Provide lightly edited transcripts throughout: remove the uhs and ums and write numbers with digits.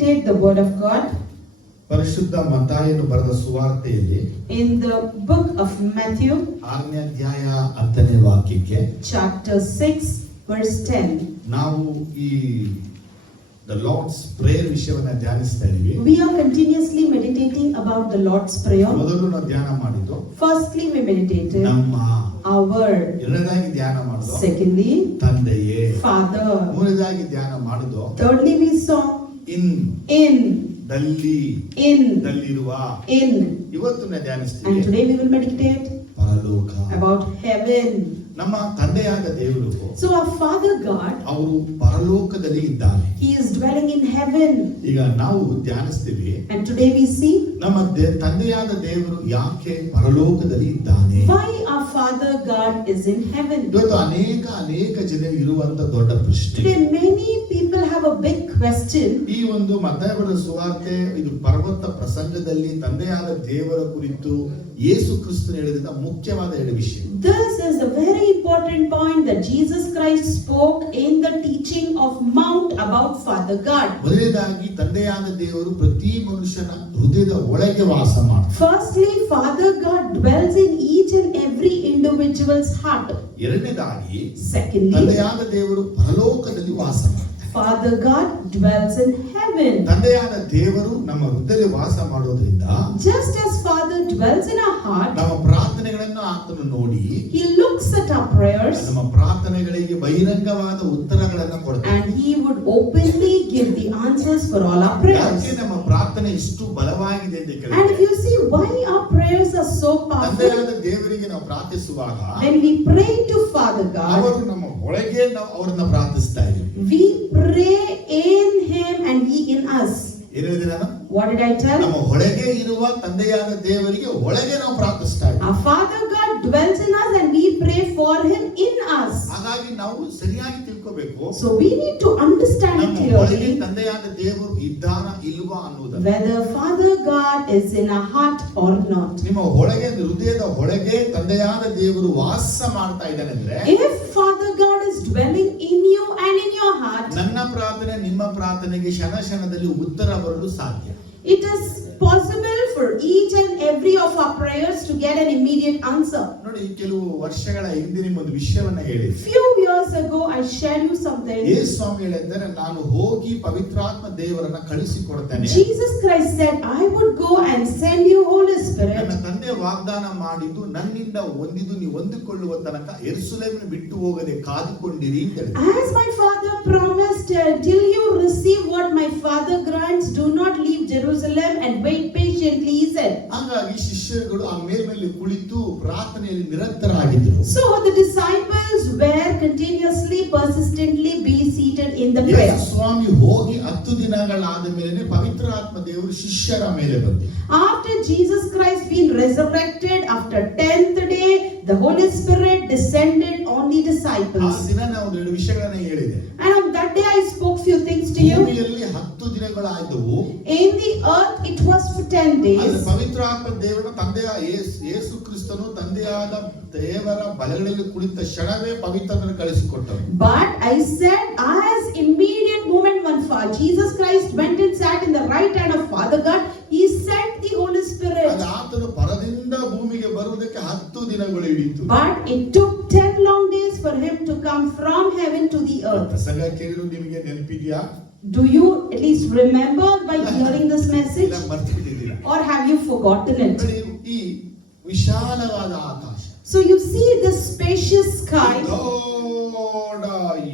meditate the word of God ಪರಿಶುದ್ಧ ಮತ್ತಾಯನು ಬರೆದ ಸುವಾರ್ತೆಯಲ್ಲಿ in the book of Matthew 6ನೇ ಅಧ್ಯಾಯ 10ನೇ ವಾಕ್ಯಕ್ಕೆ chapter 6 verse 10. ನಾವು ಈ the Lord's prayer ವಿಷಯವನ್ನ ಧ್ಯಾನಿಸ್ತಾ ಇದೀವಿ. We are continuously meditating about the Lord's prayer. ಮೊದಲು ನಾವು ಧ್ಯಾನ ಮಾಡಿದ್ದು Firstly we meditated ನಮ್ಮ, our, ಎರಡನೇದಾಗಿ ಧ್ಯಾನ ಮಾಡಿದ್ದು secondly ತಂದೆಯೇ, Father, ಮೂರನೇದಾಗಿ ಧ್ಯಾನ ಮಾಡಿದ್ದು thirdly we saw in ದಲ್ಲಿರುವ. ಇವತ್ತು ನಾವು and ಧ್ಯಾನಿಸ್ತೀವಿ today we will meditate ಪರಲೋಕ, about heaven. ನಮ್ಮ ತಂದೆಯಾದ ದೇವರು So our Father God, ಅವರು ಪರಲೋಕದಲ್ಲಿ ಇದ್ದಾನೆ. He is dwelling in heaven. ಈಗ ನಾವು ಧ್ಯಾನಿಸ್ತೀವಿ And today we see ನಮ್ಮ ತಂದೆಯಾದ ದೇವರು ಯಾಕೆ ಪರಲೋಕದಲ್ಲಿ ಇದ್ದಾನೆ. why our Father God is in heaven. ಇವತ್ತು ಅನೇಕ ಜನ ಇರುವಂತ ದೊಡ್ಡ ಪ್ರಶ್ನೆ. Today many people have a big question. ಈ ಒಂದು ಮತ್ತಾಯ ಬರೆದ ಸುವಾರ್ತೆ ಇದು ಪರ್ವತ ಪ್ರಸಂಗದಲ್ಲಿ ತಂದೆಯಾದ ದೇವರ ಕುರಿತು ಯೇಸು ಕ್ರಿಸ್ತನು ಹೇಳಿದ ಮುಖ್ಯವಾದ ಎರಡು ವಿಷಯ. This is a very important point that Jesus Christ spoke in the teaching of Mount about Father God. ಮೊದಲನೇದಾಗಿ ತಂದೆಯಾದ ದೇವರು ಪ್ರತಿ ಮನುಷ್ಯನ ಹೃದಯದ ಒಳಗೆ ವಾಸ ಮಾಡ್ತಾನೆ. Firstly, Father God dwells in each and every individual's heart. ಎರಡನೇದಾಗಿ Secondly, ತಂದೆಯಾದ ದೇವರು ಪರಲೋಕದಲ್ಲಿ ವಾಸ ಮಾಡ್ತಾನೆ. Father God dwells in heaven. ತಂದೆಯಾದ ದೇವರು ನಮ್ಮ ಹೃದಯದಲ್ಲಿ ವಾಸ ಮಾಡೋದ್ರಿಂದ Just as Father dwells in our heart, ನಮ್ಮ ಪ್ರಾರ್ಥನೆಗಳನ್ನು ಆತನು ನೋಡಿ He looks at our prayers ನಮ್ಮ ಪ್ರಾರ್ಥನೆಗಳಿಗೆ ಬಹಿರಂಗವಾದ ಉತ್ತರಗಳನ್ನು ಕೊಡ್ತಾನೆ. and He would openly give the answers for all our prayers. ಯಾಕೆ ನಮ್ಮ ಪ್ರಾರ್ಥನೆ ಇಷ್ಟು ಬಲವಾಗಿದೆ ಅಂತ And ಕೇಳಿದ್ರೆ, if you see why our prayers are so powerful, ತಂದೆಯಾದ ದೇವರಿಗೆ ನಾವು ಪ್ರಾರ್ಥಿಸುವಾಗ when we pray to Father God, ಅವರು ನಮ್ಮ ಒಳಗೆ ನಾವು ಅವರನ್ನ ಪ್ರಾರ್ಥಿಸ್ತಾ ಇದ್ದೀವಿ. we pray in Him and He in us. ಏನು ಹೇಳಿದೆ ನಾನು? What did I tell? ನಮ್ಮ ಒಳಗೆ ಇರುವ ತಂದೆಯಾದ ದೇವರಿಗೆ ಒಳಗೆ ನಾವು ಪ್ರಾರ್ಥಿಸ್ತಾ ಇದ್ದೀವಿ. Our Father God dwells in us and we pray for Him in us. ಹಾಗಾಗಿ ನಾವು ಸರಿಯಾಗಿ ತಿಳ್ಕೋಬೇಕು, So we need to understand it ನಮ್ಮ ಒಳಗೆ clearly ತಂದೆಯಾದ ದೇವರು ಇದ್ದಾನ ಇಲ್ವಾ ಅನ್ನೋದನ್ನ. whether Father God is in our heart or not. ನಿಮ್ಮ ಒಳಗೆ ಹೃದಯದ ಒಳಗೆ ತಂದೆಯಾದ ದೇವರು ವಾಸ ಮಾಡ್ತಾ ಇದ್ದಾನೆ ಅಂದ್ರೆ, If Father God is dwelling in you and in your heart, ನನ್ನ ಪ್ರಾರ್ಥನೆ ನಿಮ್ಮ ಪ್ರಾರ್ಥನೆಗೆ ಕ್ಷಣದಲ್ಲಿ ಉತ್ತರ ಬರಲು ಸಾಧ್ಯ. it is possible for each and every of our prayers to get an immediate answer. ನೋಡಿ, ಕೆಲವು ವರ್ಷಗಳ ಹಿಂದೆ ನಿಮ್ಮೊಂದು ವಿಷಯವನ್ನ ಹೇಳಿ. Few years ago I shared you something. ಯೇಸು ಸ್ವಾಮಿ ಹೇಳಿದ್ದಾರೆ, ನಾನು ಹೋಗಿ ಪವಿತ್ರಾತ್ಮ ದೇವರನ್ನ ಕಳಿಸಿ ಕೊಡ್ತೇನೆ. Jesus Christ said, I would go and send you Holy Spirit. ನನ್ನ ತಂದೆ ವಾಗ್ದಾನ ಮಾಡಿದ್ದು ನನ್ನಿಂದ ಹೊಂದಿದ್ದು ನೀವು ಹೊಂದಿಕೊಳ್ಳುವ ತನಕ ಯೆರೂಸಲೇಮಿನ ಬಿಟ್ಟು ಹೋಗದೆ ಕಾದುಕೊಂಡಿರಿ ಅಂತ ಹೇಳಿದ್ರು. As my Father promised, till you receive what my Father grants, do not leave Jerusalem and wait patiently, he said. ಹಾಗಾಗಿ ಶಿಷ್ಯರುಗಳು ಆ ಮೇಲ್ಮೇಲೆ ಕುಳಿತು ಪ್ರಾರ್ಥನೆಯಲ್ಲಿ ನಿರಂತರರಾಗಿದ್ದರು. So the disciples were continuously, persistently be seated in the prayer. ಯೇಸು ಸ್ವಾಮಿ ಹೋಗಿ 10 ದಿನಗಳಾದ ಮೇಲೆ ಪವಿತ್ರ ಆತ್ಮ ದೇವರು ಶಿಷ್ಯರ ಮೇಲೆ ಬಂತು. After Jesus Christ being resurrected, after 10th day, the Holy Spirit descended on the ಆ disciples. ದಿನ ನಾವು ಎರಡು ವಿಷಯಗಳನ್ನ ಹೇಳಿದೆ. And on that day I spoke few things to you. ಭೂಮಿಯಲ್ಲಿ 10 ದಿನಗಳಾದವು. In the earth it was for 10 ಆದರೆ days. ಪವಿತ್ರ ಆತ್ಮ ದೇವರ ತಂದೆಯ ಯೇಸು ಕ್ರಿಸ್ತನು ತಂದೆಯಾದ ದೇವರ ಬಲಗಳಲ್ಲಿ ಕುಳಿತ ಕ್ಷಣವೇ ಪವಿತ್ರನನ್ನು ಕಳಿಸಿಕೊಟ್ಟರು. But I said, as immediate moment when Jesus Christ went and sat in the right hand of Father God, He sent the Holy Spirit. ಅದು ಆತನು ಪರದಿಂದ ಭೂಮಿಗೆ ಬರುವುದಕ್ಕೆ 10 ದಿನಗಳು ಹಿಡಿಯಿತು. But it took 10 long days for Him to come from heaven to the earth. ಪ್ರಸಂಗ ಕೇಳಿದ್ರು ನಿಮಗೆ ನೆನಪಿದೆಯಾ? Do you at least remember by hearing this message? ಇಲ್ಲ, ಮರ್ತು ಬಿಟ್ಟಿದ್ದೀರಾ? Or have you forgotten it? ನೋಡಿ, ಈ ವಿಶಾಲವಾದ ಆಕಾಶ, So you see this spacious sky, ದೊಡ್ಡ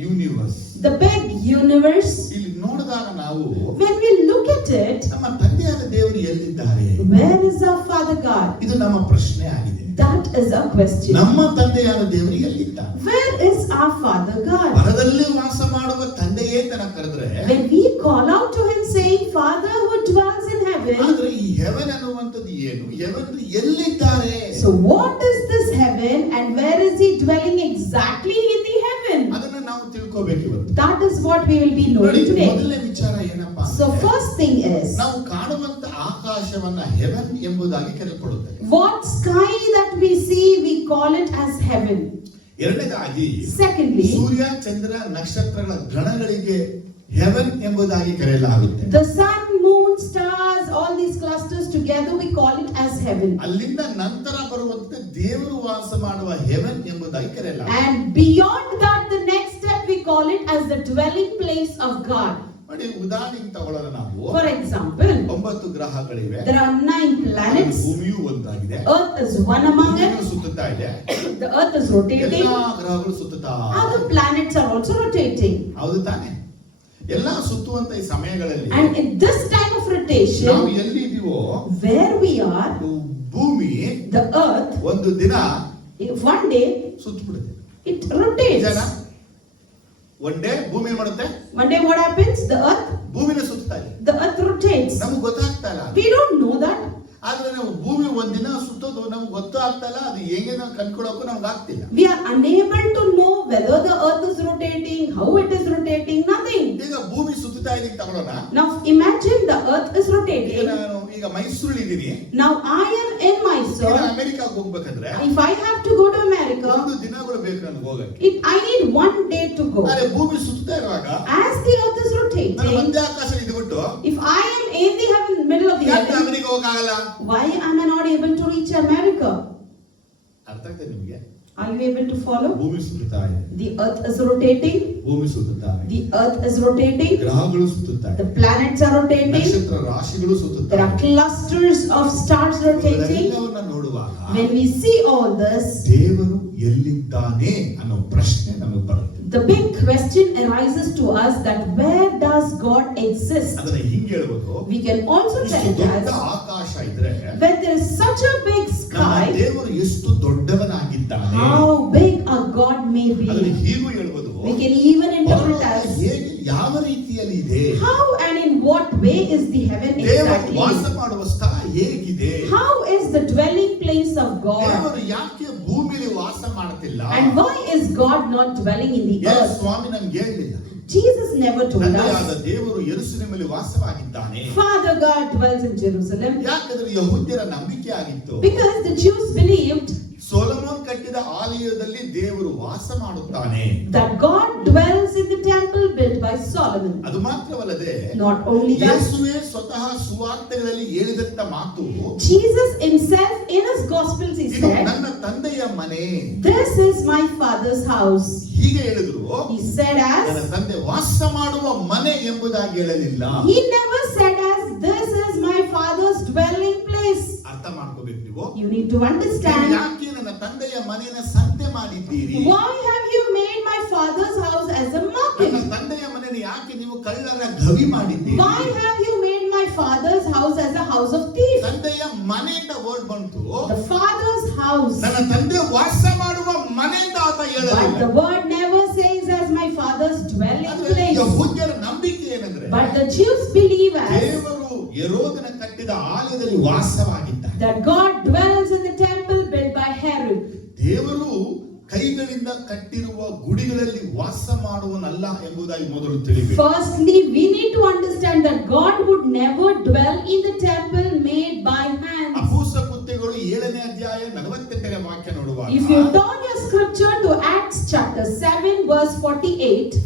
ಯೂನಿವರ್ಸ್, the big universe. ಇಲ್ಲಿ ನೋಡಿದಾಗ ನಾವು When we look at it, ನಮ್ಮ ತಂದೆಯಾದ ದೇವರು ಎಲ್ಲಿದ್ದಾರೆ? where is our Father God? ಇದು ನಮ್ಮ ಪ್ರಶ್ನೆ ಆಗಿದೆ. That is our question. ನಮ್ಮ ತಂದೆಯಾದ ದೇವರು ಎಲ್ಲಿದ್ದಾರೆ? Where is our Father God? ಪರದಲ್ಲಿ ವಾಸ ಮಾಡುವ ತಂದೆಯೇ ಅಂತ ನಾವು ಕರೆದ್ರೆ, When we call out to Him saying, Father who dwells in heaven, ಆದ್ರೆ ಈ ಹೆವನ್ ಅನ್ನುವಂಥದ್ದು ಏನು? ಹೆವನ್ ಎಲ್ಲಿದ್ದಾರೆ? so what is this heaven and where is He dwelling exactly in the heaven? ಅದನ್ನ ನಾವು ತಿಳ್ಕೋಬೇಕು ಇವತ್ತು. That is what we will be ನೋಡಿ, knowing today. ಮೊದಲನೇ ವಿಚಾರ ಏನಪ್ಪಾ So ಅಂದ್ರೆ, first thing is, ನಾವು ಕಾಣುವಂತ ಆಕಾಶವನ್ನ ಹೆವನ್ ಎಂಬುದಾಗಿ ಕರೆಯಲ್ಪಡುತ್ತೆ. what sky that we see, we call it as heaven. ಎರಡನೇದಾಗಿ Secondly, ಸೂರ್ಯ ಚಂದ್ರ ನಕ್ಷತ್ರಗಳ ಗಣಗಳಿಗೆ ಹೆವೆನ್ ಎಂಬುದಾಗಿ ಕರೆಯಲಾಗುತ್ತೆ. The sun, moon, stars, all these clusters together we call it as heaven. ಅಲ್ಲಿಂದ ನಂತರ ಬರುವಂತೆ ದೇವರು ವಾಸ ಮಾಡುವ ಹೆವೆನ್ ಎಂಬುದಾಗಿ ಕರೆಯಲಾಗುತ್ತೆ. And beyond that, the next step we call it as the dwelling place of God. ನೋಡಿ, ಉದಾಹರಣೆಗೆ ತಗೊಳ್ಳೋಣ ನಾವು. For example, 9 ಗ್ರಹಗಳಿವೆ. there are 9 planets. ಭೂಮಿಯು ಒಂದಾಗಿದೆ. Earth is one among them. ಭೂಮಿಯು ಸುತ್ತುತ್ತಾ ಇದೆ. The earth is rotating. ಎಲ್ಲಾ ಗ್ರಹಗಳು ಸುತ್ತುತ್ತಾ. Other planets are also rotating. ಹೌದು ತಾನೆ? ಎಲ್ಲ ಸುತ್ತುವಂತ ಈ ಸಮಯಗಳಲ್ಲಿ And in this time of ನಾವು rotation, ಎಲ್ಲಿ ಇದೀವೋ where we are, ಭೂಮಿ the earth, ಒಂದು ದಿನ one day ಸುತ್ತಬಿಡುತ್ತೆ. it rotates. ಒನ್ ಡೇ ಭೂಮಿ ಏನ್ ಮಾಡುತ್ತೆ? One day what happens? The earth, ಭೂಮಿನ ಸುತ್ತಾ ಇದೆ. the earth rotates. ನಮ್ಗೆ ಗೊತ್ತಾಗ್ತಾ ಇಲ್ಲ. We don't know that. ಆದ್ರೆ ನಾವು ಭೂಮಿ ಒಂದಿನ ಸುತ್ತೋದು ನಮ್ಗೆ ಗೊತ್ತೂ ಆಗ್ತಾ ಇಲ್ಲ. ಅದು ಹೇಗೆ ನಾವು ಕಂಡ್ಕೊಳ್ಳೋಕ್ಕೂ ನಮ್ಗೆ ಆಗ್ತಿಲ್ಲ. We are unable to know whether the earth is rotating, how it is rotating, nothing. ಈಗ ಭೂಮಿ ಸುತ್ತಾ ಇದೆ ತಗೊಳ್ಳೋಣ. Now imagine the earth is ಈಗ rotating. ನಾನು ಈಗ ಮೈಸೂರಲ್ಲಿ ಇದ್ದೀನಿ. Now I am in Mysore. ಅಮೆರಿಕಾಗೆ ಹೋಗ್ಬೇಕಂದ್ರೆ If I have to go to America, ಒಂದು ದಿನಗಳು ಬೇಕು ನನಗೆ ಹೋಗಕ್ಕೆ. I need one day to go. ಆದ್ರೆ ಭೂಮಿ ಸುತ್ತಾ ಇರುವಾಗ As the earth is ನಾನು rotating, ಮಧ್ಯ ಆಕಾಶ ಇದ್ಬಿಟ್ಟು if I am in the heaven, middle of the ಯಾಕೆ heaven, ಅಮೆರಿಕ ಹೋಗಕ್ಕಾಗಲ್ಲ? why am I not able to reach America? ಅರ್ಥ ಆಗ್ತದೆ ನಿಮಗೆ? Are you able to follow? ಭೂಮಿ ಸುತ್ತುತ್ತಾ ಇದೆ. The earth is rotating. ಭೂಮಿ ಸುತ್ತುತ್ತಾ ಇದೆ. The earth is rotating. ಗ್ರಹಗಳು ಸುತ್ತುತ್ತಾ ಇದೆ. The planets are rotating. ನಕ್ಷತ್ರ ರಾಶಿಗಳು ಸುತ್ತುತ್ತಾ There are ಇದೆ. clusters of stars rotating. ಎಲ್ಲವನ್ನ ನೋಡುವಾಗ When we see all this, ದೇವರು ಎಲ್ಲಿದ್ದಾನೆ ಅನ್ನೋ ಪ್ರಶ್ನೆ ನಮಗೆ ಬರುತ್ತೆ. the big question arises to us that where does God exist? ಅದನ್ನ ಹಿಂಗೆ ಹೇಳ್ಬೋದು. We can also tell ಇಷ್ಟು it ದೊಡ್ಡ as ಆಕಾಶ ಇದ್ರೆ when there is such a big ನಮ್ಮ sky, ದೇವರು ಎಷ್ಟು ದೊಡ್ಡವನಾಗಿದ್ದಾನೆ. how big our God may ಅದನ್ನ be. ಹೀಗೂ ಹೇಳ್ಬೋದು. We can even interpret ಪರಲೋಕ as ಹೇಗೆ ಯಾವ ರೀತಿಯಲ್ಲಿ ಇದೆ? how and in what way is the heaven ದೇವರು ವಾಸ exactly? ಮಾಡುವ ಸ್ಥಳ ಹೇಗಿದೆ? How is the dwelling place of God? ದೇವರು ಯಾಕೆ ಭೂಮಿಯಲ್ಲಿ ವಾಸ ಮಾಡ್ತಿಲ್ಲ? And why is God not dwelling in the ಯೇಸು earth? ಸ್ವಾಮಿ ನಮ್ಗೆ ಹೇಳಿಲ್ಲ. Jesus never told ತಂದೆಯಾದ us. ದೇವರು ಯೆರೂಸಲೇಮಲ್ಲಿ ವಾಸವಾಗಿದ್ದಾನೆ. Father God dwells in Jerusalem ಯಾಕಂದ್ರೆ ಯಹೂದ್ಯರ ನಂಬಿಕೆ ಆಗಿತ್ತು. because the Jews believed Solomon ಕಟ್ಟಿದ ಆಲಯದಲ್ಲಿ ದೇವರು ವಾಸ ಮಾಡುತ್ತಾನೆ. that God dwells in the temple built by Solomon. ಅದು ಮಾತ್ರವಲ್ಲದೆ Not only that, ಯೇಸುವೇ ಸ್ವತಃ ಸುವಾರ್ತೆಗಳಲ್ಲಿ ಹೇಳಿದಂತ ಮಾತು, Jesus himself in his gospels he ಇದು said, ನನ್ನ ತಂದೆಯ ಮನೆ. this is my father's house. ಹೀಗೆ ಹೇಳಿದ್ರು. He said ನನ್ನ as, ತಂದೆ ವಾಸ ಮಾಡುವ ಮನೆ ಎಂಬುದಾಗಿ ಹೇಳಲಿಲ್ಲ. he never said as, this is my father's dwelling place. ಅರ್ಥ ಮಾಡ್ಕೋಬೇಕು ನೀವು. You need to ನೀವು understand. ಯಾಕೆ ನನ್ನ ತಂದೆಯ ಮನೆಯನ್ನು ಸಂತೆ ಮಾಡಿದ್ದೀರಿ? Why have you made my father's house as a ನನ್ನ market? ತಂದೆಯ ಮನೆಯನ್ನು ಯಾಕೆ ನೀವು ಕಳ್ಳರ ಗವಿ ಮಾಡಿದ್ದೀರಿ? Why have you made my father's house as a house of thieves? ತಂದೆಯ ಮನೆ ಅಂತ ವರ್ಡ್ ಬಂತು. The father's house. ನನ್ನ ತಂದೆ ವಾಸ ಮಾಡುವ ಮನೆ ಅಂತ ಆತ But ಹೇಳಲಿಲ್ಲ. the word never says as my father's dwelling ಆದ್ರೆ place. ಯಹೂದ್ಯರ ನಂಬಿಕೆ ಏನಂದ್ರೆ But the Jews believe as ದೇವರು ಯೆಹೂದನ ಕಟ್ಟಿದ ಆಲಯದಲ್ಲಿ ವಾಸವಾಗಿದ್ದಾನೆ. that God dwells in the temple built by Herod. ದೇವರು ಕೈಗಳಿಂದ ಕಟ್ಟಿರುವ ಗುಡಿಗಳಲ್ಲಿ ವಾಸ ಮಾಡುವನಲ್ಲ ಎಂಬುದಾಗಿ ಮೊದಲು ತಿಳಿಬೇಕು. Firstly, we need to understand that God would never dwell in the temple made by hands. ಅಪೊಸ್ತಲ ಕೃತ್ಯಗಳು 7ನೇ ಅಧ್ಯಾಯ 48ನೇ ವಾಕ್ಯ ನೋಡುವಾಗ, If you turn your scripture to Acts chapter 7 verse 48,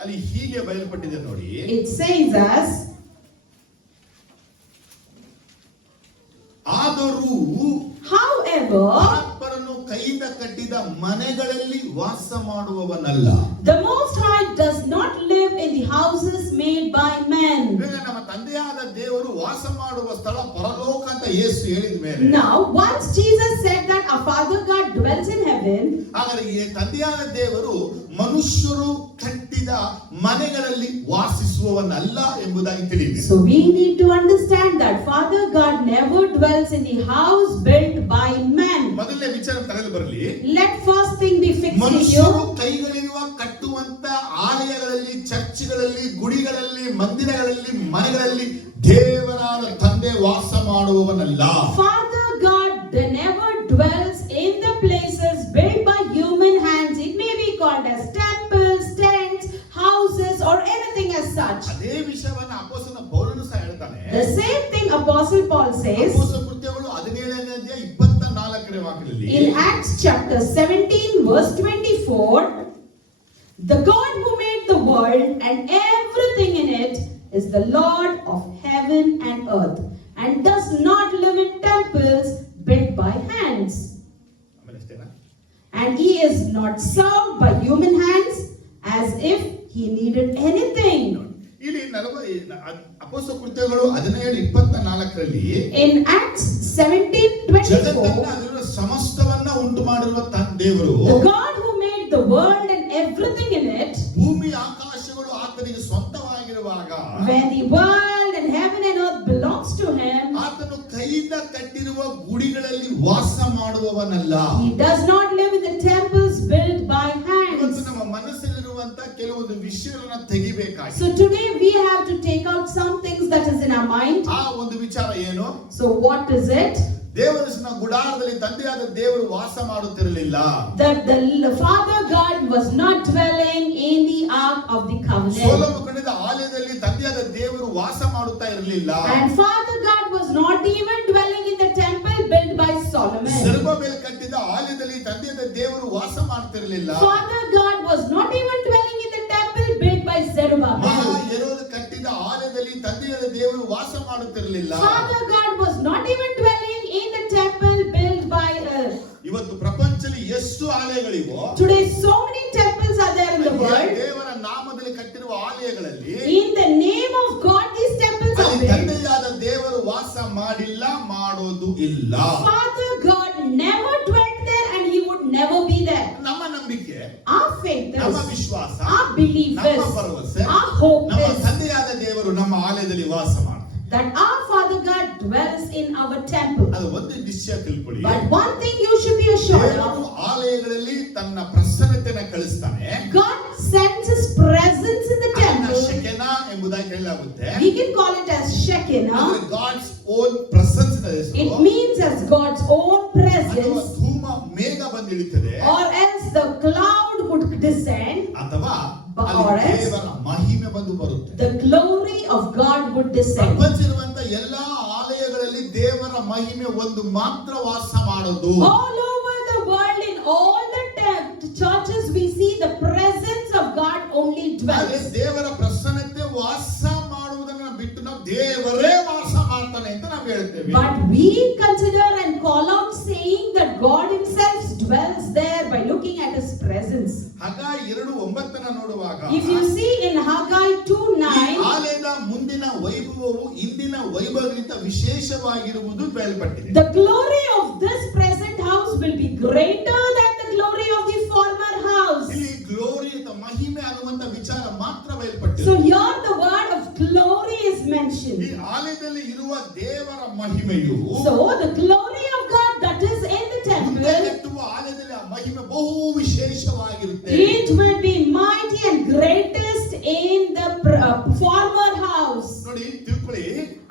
ಅಲ್ಲಿ ಹೀಗೆ ಬಯಲ್ಪಟ್ಟಿದೆ ನೋಡಿ. it says as, ಆದರೂ however, ಪರಸ್ಪರನು ಕೈಯಿಂದ ಕಟ್ಟಿದ ಮನೆಗಳಲ್ಲಿ ವಾಸ ಮಾಡುವವನಲ್ಲ. the Most High does not live in the houses made by men. ಇವಾಗ ನಮ್ಮ ತಂದೆಯಾದ ದೇವರು ವಾಸ ಮಾಡುವ ಸ್ಥಳ ಪರಲೋಕ ಅಂತ ಯೇಸು ಹೇಳಿದ ಮೇಲೆ, Now, once Jesus said that our Father God dwells in heaven, ಹಾಗಾದ್ರೆ ಈ ತಂದೆಯಾದ ದೇವರು ಮನುಷ್ಯರು ಕಟ್ಟಿದ ಮನೆಗಳಲ್ಲಿ ವಾಸಿಸುವವನಲ್ಲ ಎಂಬುದಾಗಿ ತಿಳಿಯಿರಿ. so we need to understand that Father God never dwells in the house built by man. ಮೊದಲನೇ ವಿಚಾರ ತಲೆಯಲ್ಲಿ ಬರಲಿ. Let first thing be fixed in ಮನುಷ್ಯರು you. ಕೈಗಳಿರುವ ಕಟ್ಟುವಂತ ಆಲಯಗಳಲ್ಲಿ, ಚರ್ಚ್ಗಳಲ್ಲಿ, ಗುಡಿಗಳಲ್ಲಿ, ಮಂದಿರಗಳಲ್ಲಿ, ಮನೆಗಳಲ್ಲಿ ದೇವರಾದ ತಂದೆ ವಾಸ ಮಾಡುವವನಲ್ಲ. Father God never dwells in the places built by human hands. It may be called as temples, tents, houses, or anything as such. ಅದೇ ವಿಷಯವನ್ನು ಅಪೊಸ್ತಲ ಪೌಲನು ಸಹ ಹೇಳ್ತಾನೆ. The same thing Apostle Paul says ಅಪೊಸ್ತಲ ಕೃತ್ಯಗಳು 17ನೇ ಅಧ್ಯಾಯ 24ನೇ ವಾಕ್ಯದಲ್ಲಿ, in Acts chapter 17 verse 24, the God who made the world and everything in it is the Lord of heaven and earth, and does not live in temples built by hands. ಆಮೇಲೆ ಅಷ್ಟೇನಾ? And he is not served by human hands as if he needed anything. ಇಲ್ಲಿ ಅಪೊಸ್ತಲ ಕೃತ್ಯಗಳು 17:24 In Acts 17:24, ಜಗತ್ತನ್ನ ಅದರ ಸಮಸ್ತವನ್ನ ಉಂಟು ಮಾಡಿರುವ ದೇವರು, the God who made the world and everything in it, ಭೂಮಿ ಆಕಾಶಗಳು ಆತನಿಗೆ ಸ್ವಂತವಾಗಿರುವಾಗ, when the world and heaven and earth belongs to him, ಆತನು ಕೈಯಿಂದ ಕಟ್ಟಿರುವ ಗುಡಿಗಳಲ್ಲಿ ವಾಸ ಮಾಡುವವನಲ್ಲ. he does not live in the temples built by ಇವತ್ತು hands. ನಮ್ಮ ಮನಸ್ಸಲ್ಲಿರುವಂತ ಕೆಲವೊಂದು ವಿಷಯಗಳನ್ನ ತೆಗಿಬೇಕಾಗಿದೆ. So today we have to take out some things that is in our mind. ಆ ಒಂದು ವಿಚಾರ ಏನು? So what is it? ದೇವರ ಗುಡಾರದಲ್ಲಿ ತಂದೆಯಾದ ದೇವರು ವಾಸ ಮಾಡುತ್ತಿರಲಿಲ್ಲ. That the Father God was not dwelling in the ark of the covenant. ಸೊಲೊಮೋನನ ಆಲಯದಲ್ಲಿ ತಂದೆಯಾದ ದೇವರು ವಾಸ ಮಾಡುತ್ತಾ ಇರಲಿಲ್ಲ. And Father God was not even dwelling in the temple built by Solomon. Zerubbabel ಕಟ್ಟಿದ ಆಲಯದಲ್ಲಿ ತಂದೆಯಾದ ದೇವರು ವಾಸ ಮಾಡ್ತಿರಲಿಲ್ಲ. Father God was not even dwelling in the temple built by Zerubbabel. ಮಹಾ ಹೆರೋದ ಕಟ್ಟಿದ ಆಲಯದಲ್ಲಿ ತಂದೆಯಾದ ದೇವರು ವಾಸ ಮಾಡುತ್ತಿರಲಿಲ್ಲ. Father God was not even dwelling in the temple built by ಇವತ್ತು ಪ್ರಪಂಚದಲ್ಲಿ ಎಷ್ಟು ಆಲಯಗಳಿವೆ? Today so many temples are there in the world. ದೇವರ ನಾಮದಲ್ಲಿ ಕಟ್ಟಿರುವ ಆಲಯಗಳಲ್ಲಿ In the name of God these temples are built. ತಂದೆಯಾದ ದೇವರು ವಾಸ ಮಾಡಿಲ್ಲ, ಮಾಡೋದು ಇಲ್ಲ. Father God never dwelt there and he would never be there. ನಮ್ಮ ನಂಬಿಕೆ, Our faith is, ನಮ್ಮ ವಿಶ್ವಾಸ, our belief ನಮ್ಮ is, ಭರವಸೆ, our hope ನಮ್ಮ is ತಂದೆಯಾದ ದೇವರು ನಮ್ಮ ಆಲಯದಲ್ಲಿ ವಾಸ ಮಾಡ್ತಾರೆ. that our Father God dwells in our temple. ಅದು ಒಂದು ನಿಶ್ಚಯ ತಿಳ್ಕೊಳ್ಳಿ. But one thing you should be assured ದೇವರು of, ಆಲಯಗಳಲ್ಲಿ ತನ್ನ ಪ್ರಸನ್ನತೆಯನ್ನು ಕಳಿಸ್ತಾನೆ. God sends his presence in the temple. ಶೆಕೆನಾ ಎಂಬುದಾಗಿ ಹೇಳಲಾಗುತ್ತೆ. We can call it as Shekinah. God's own presence ನ ಹೆಸರು. It means as God's own ಅಥವಾ presence, ಧೂಮ ಮೇಘ ಬಂದು ಇಳಿತದೆ, or else the cloud would descend, ಅಥವಾ or ಅಲ್ಲಿ else ದೇವರ ಮಹಿಮೆ ಬಂದು ಬರುತ್ತೆ. the glory of God would descend. ಪ್ರಪಂಚವಿರುವಂತ ಎಲ್ಲಾ ಆಲಯಗಳಲ್ಲಿ ದೇವರ ಮಹಿಮೆ ಒಂದು ಮಾತ್ರ ವಾಸ ಮಾಡೋದು. All over the world, in all the churches, we see the presence of God only ಆದರೆ dwells. ದೇವರ ಪ್ರಸನ್ನತೆ ವಾಸ ಮಾಡುವುದನ್ನ ಬಿಟ್ಟು ನಾವು ದೇವರೇ ವಾಸ ಮಾಡ್ತಾನೆ ಅಂತ ನಾವು ಹೇಳ್ತೇವೆ. But we consider and call out saying that God himself dwells there by looking at his presence. ಹಗ್ಗಾಯಿ 2:9 ನೋಡುವಾಗ, If you see in Haggai 2:9, ಆಲಯದ ಮುಂದಿನ ವೈಭವವು ಇಂದಿನ ವೈಭವಕ್ಕಿಂತ ವಿಶೇಷವಾಗಿರುವುದು ಬಯಲ್ಪಟ್ಟಿದೆ. the glory of this present house will be greater than the glory of the former house. ಇಲ್ಲಿ ಗ್ಲೋರಿ ಮಹಿಮೆ ಅನ್ನುವಂತ ವಿಚಾರ ಮಾತ್ರ ಬಯಲ್ಪಟ್ಟಿದೆ. So here the word of glory is mentioned. ಈ ಆಲಯದಲ್ಲಿ ಇರುವ ದೇವರ ಮಹಿಮೆಯು, So the glory of God that is in the ಮುಂದೆ temple, ಕಟ್ಟುವ ಆಲಯದಲ್ಲಿ ಆ ಮಹಿಮೆ ಬಹು ವಿಶೇಷವಾಗಿರುತ್ತೆ. it will be mighty and greatest in the former house. ನೋಡಿ, ತಿಳ್ಕೊಳ್ಳಿ,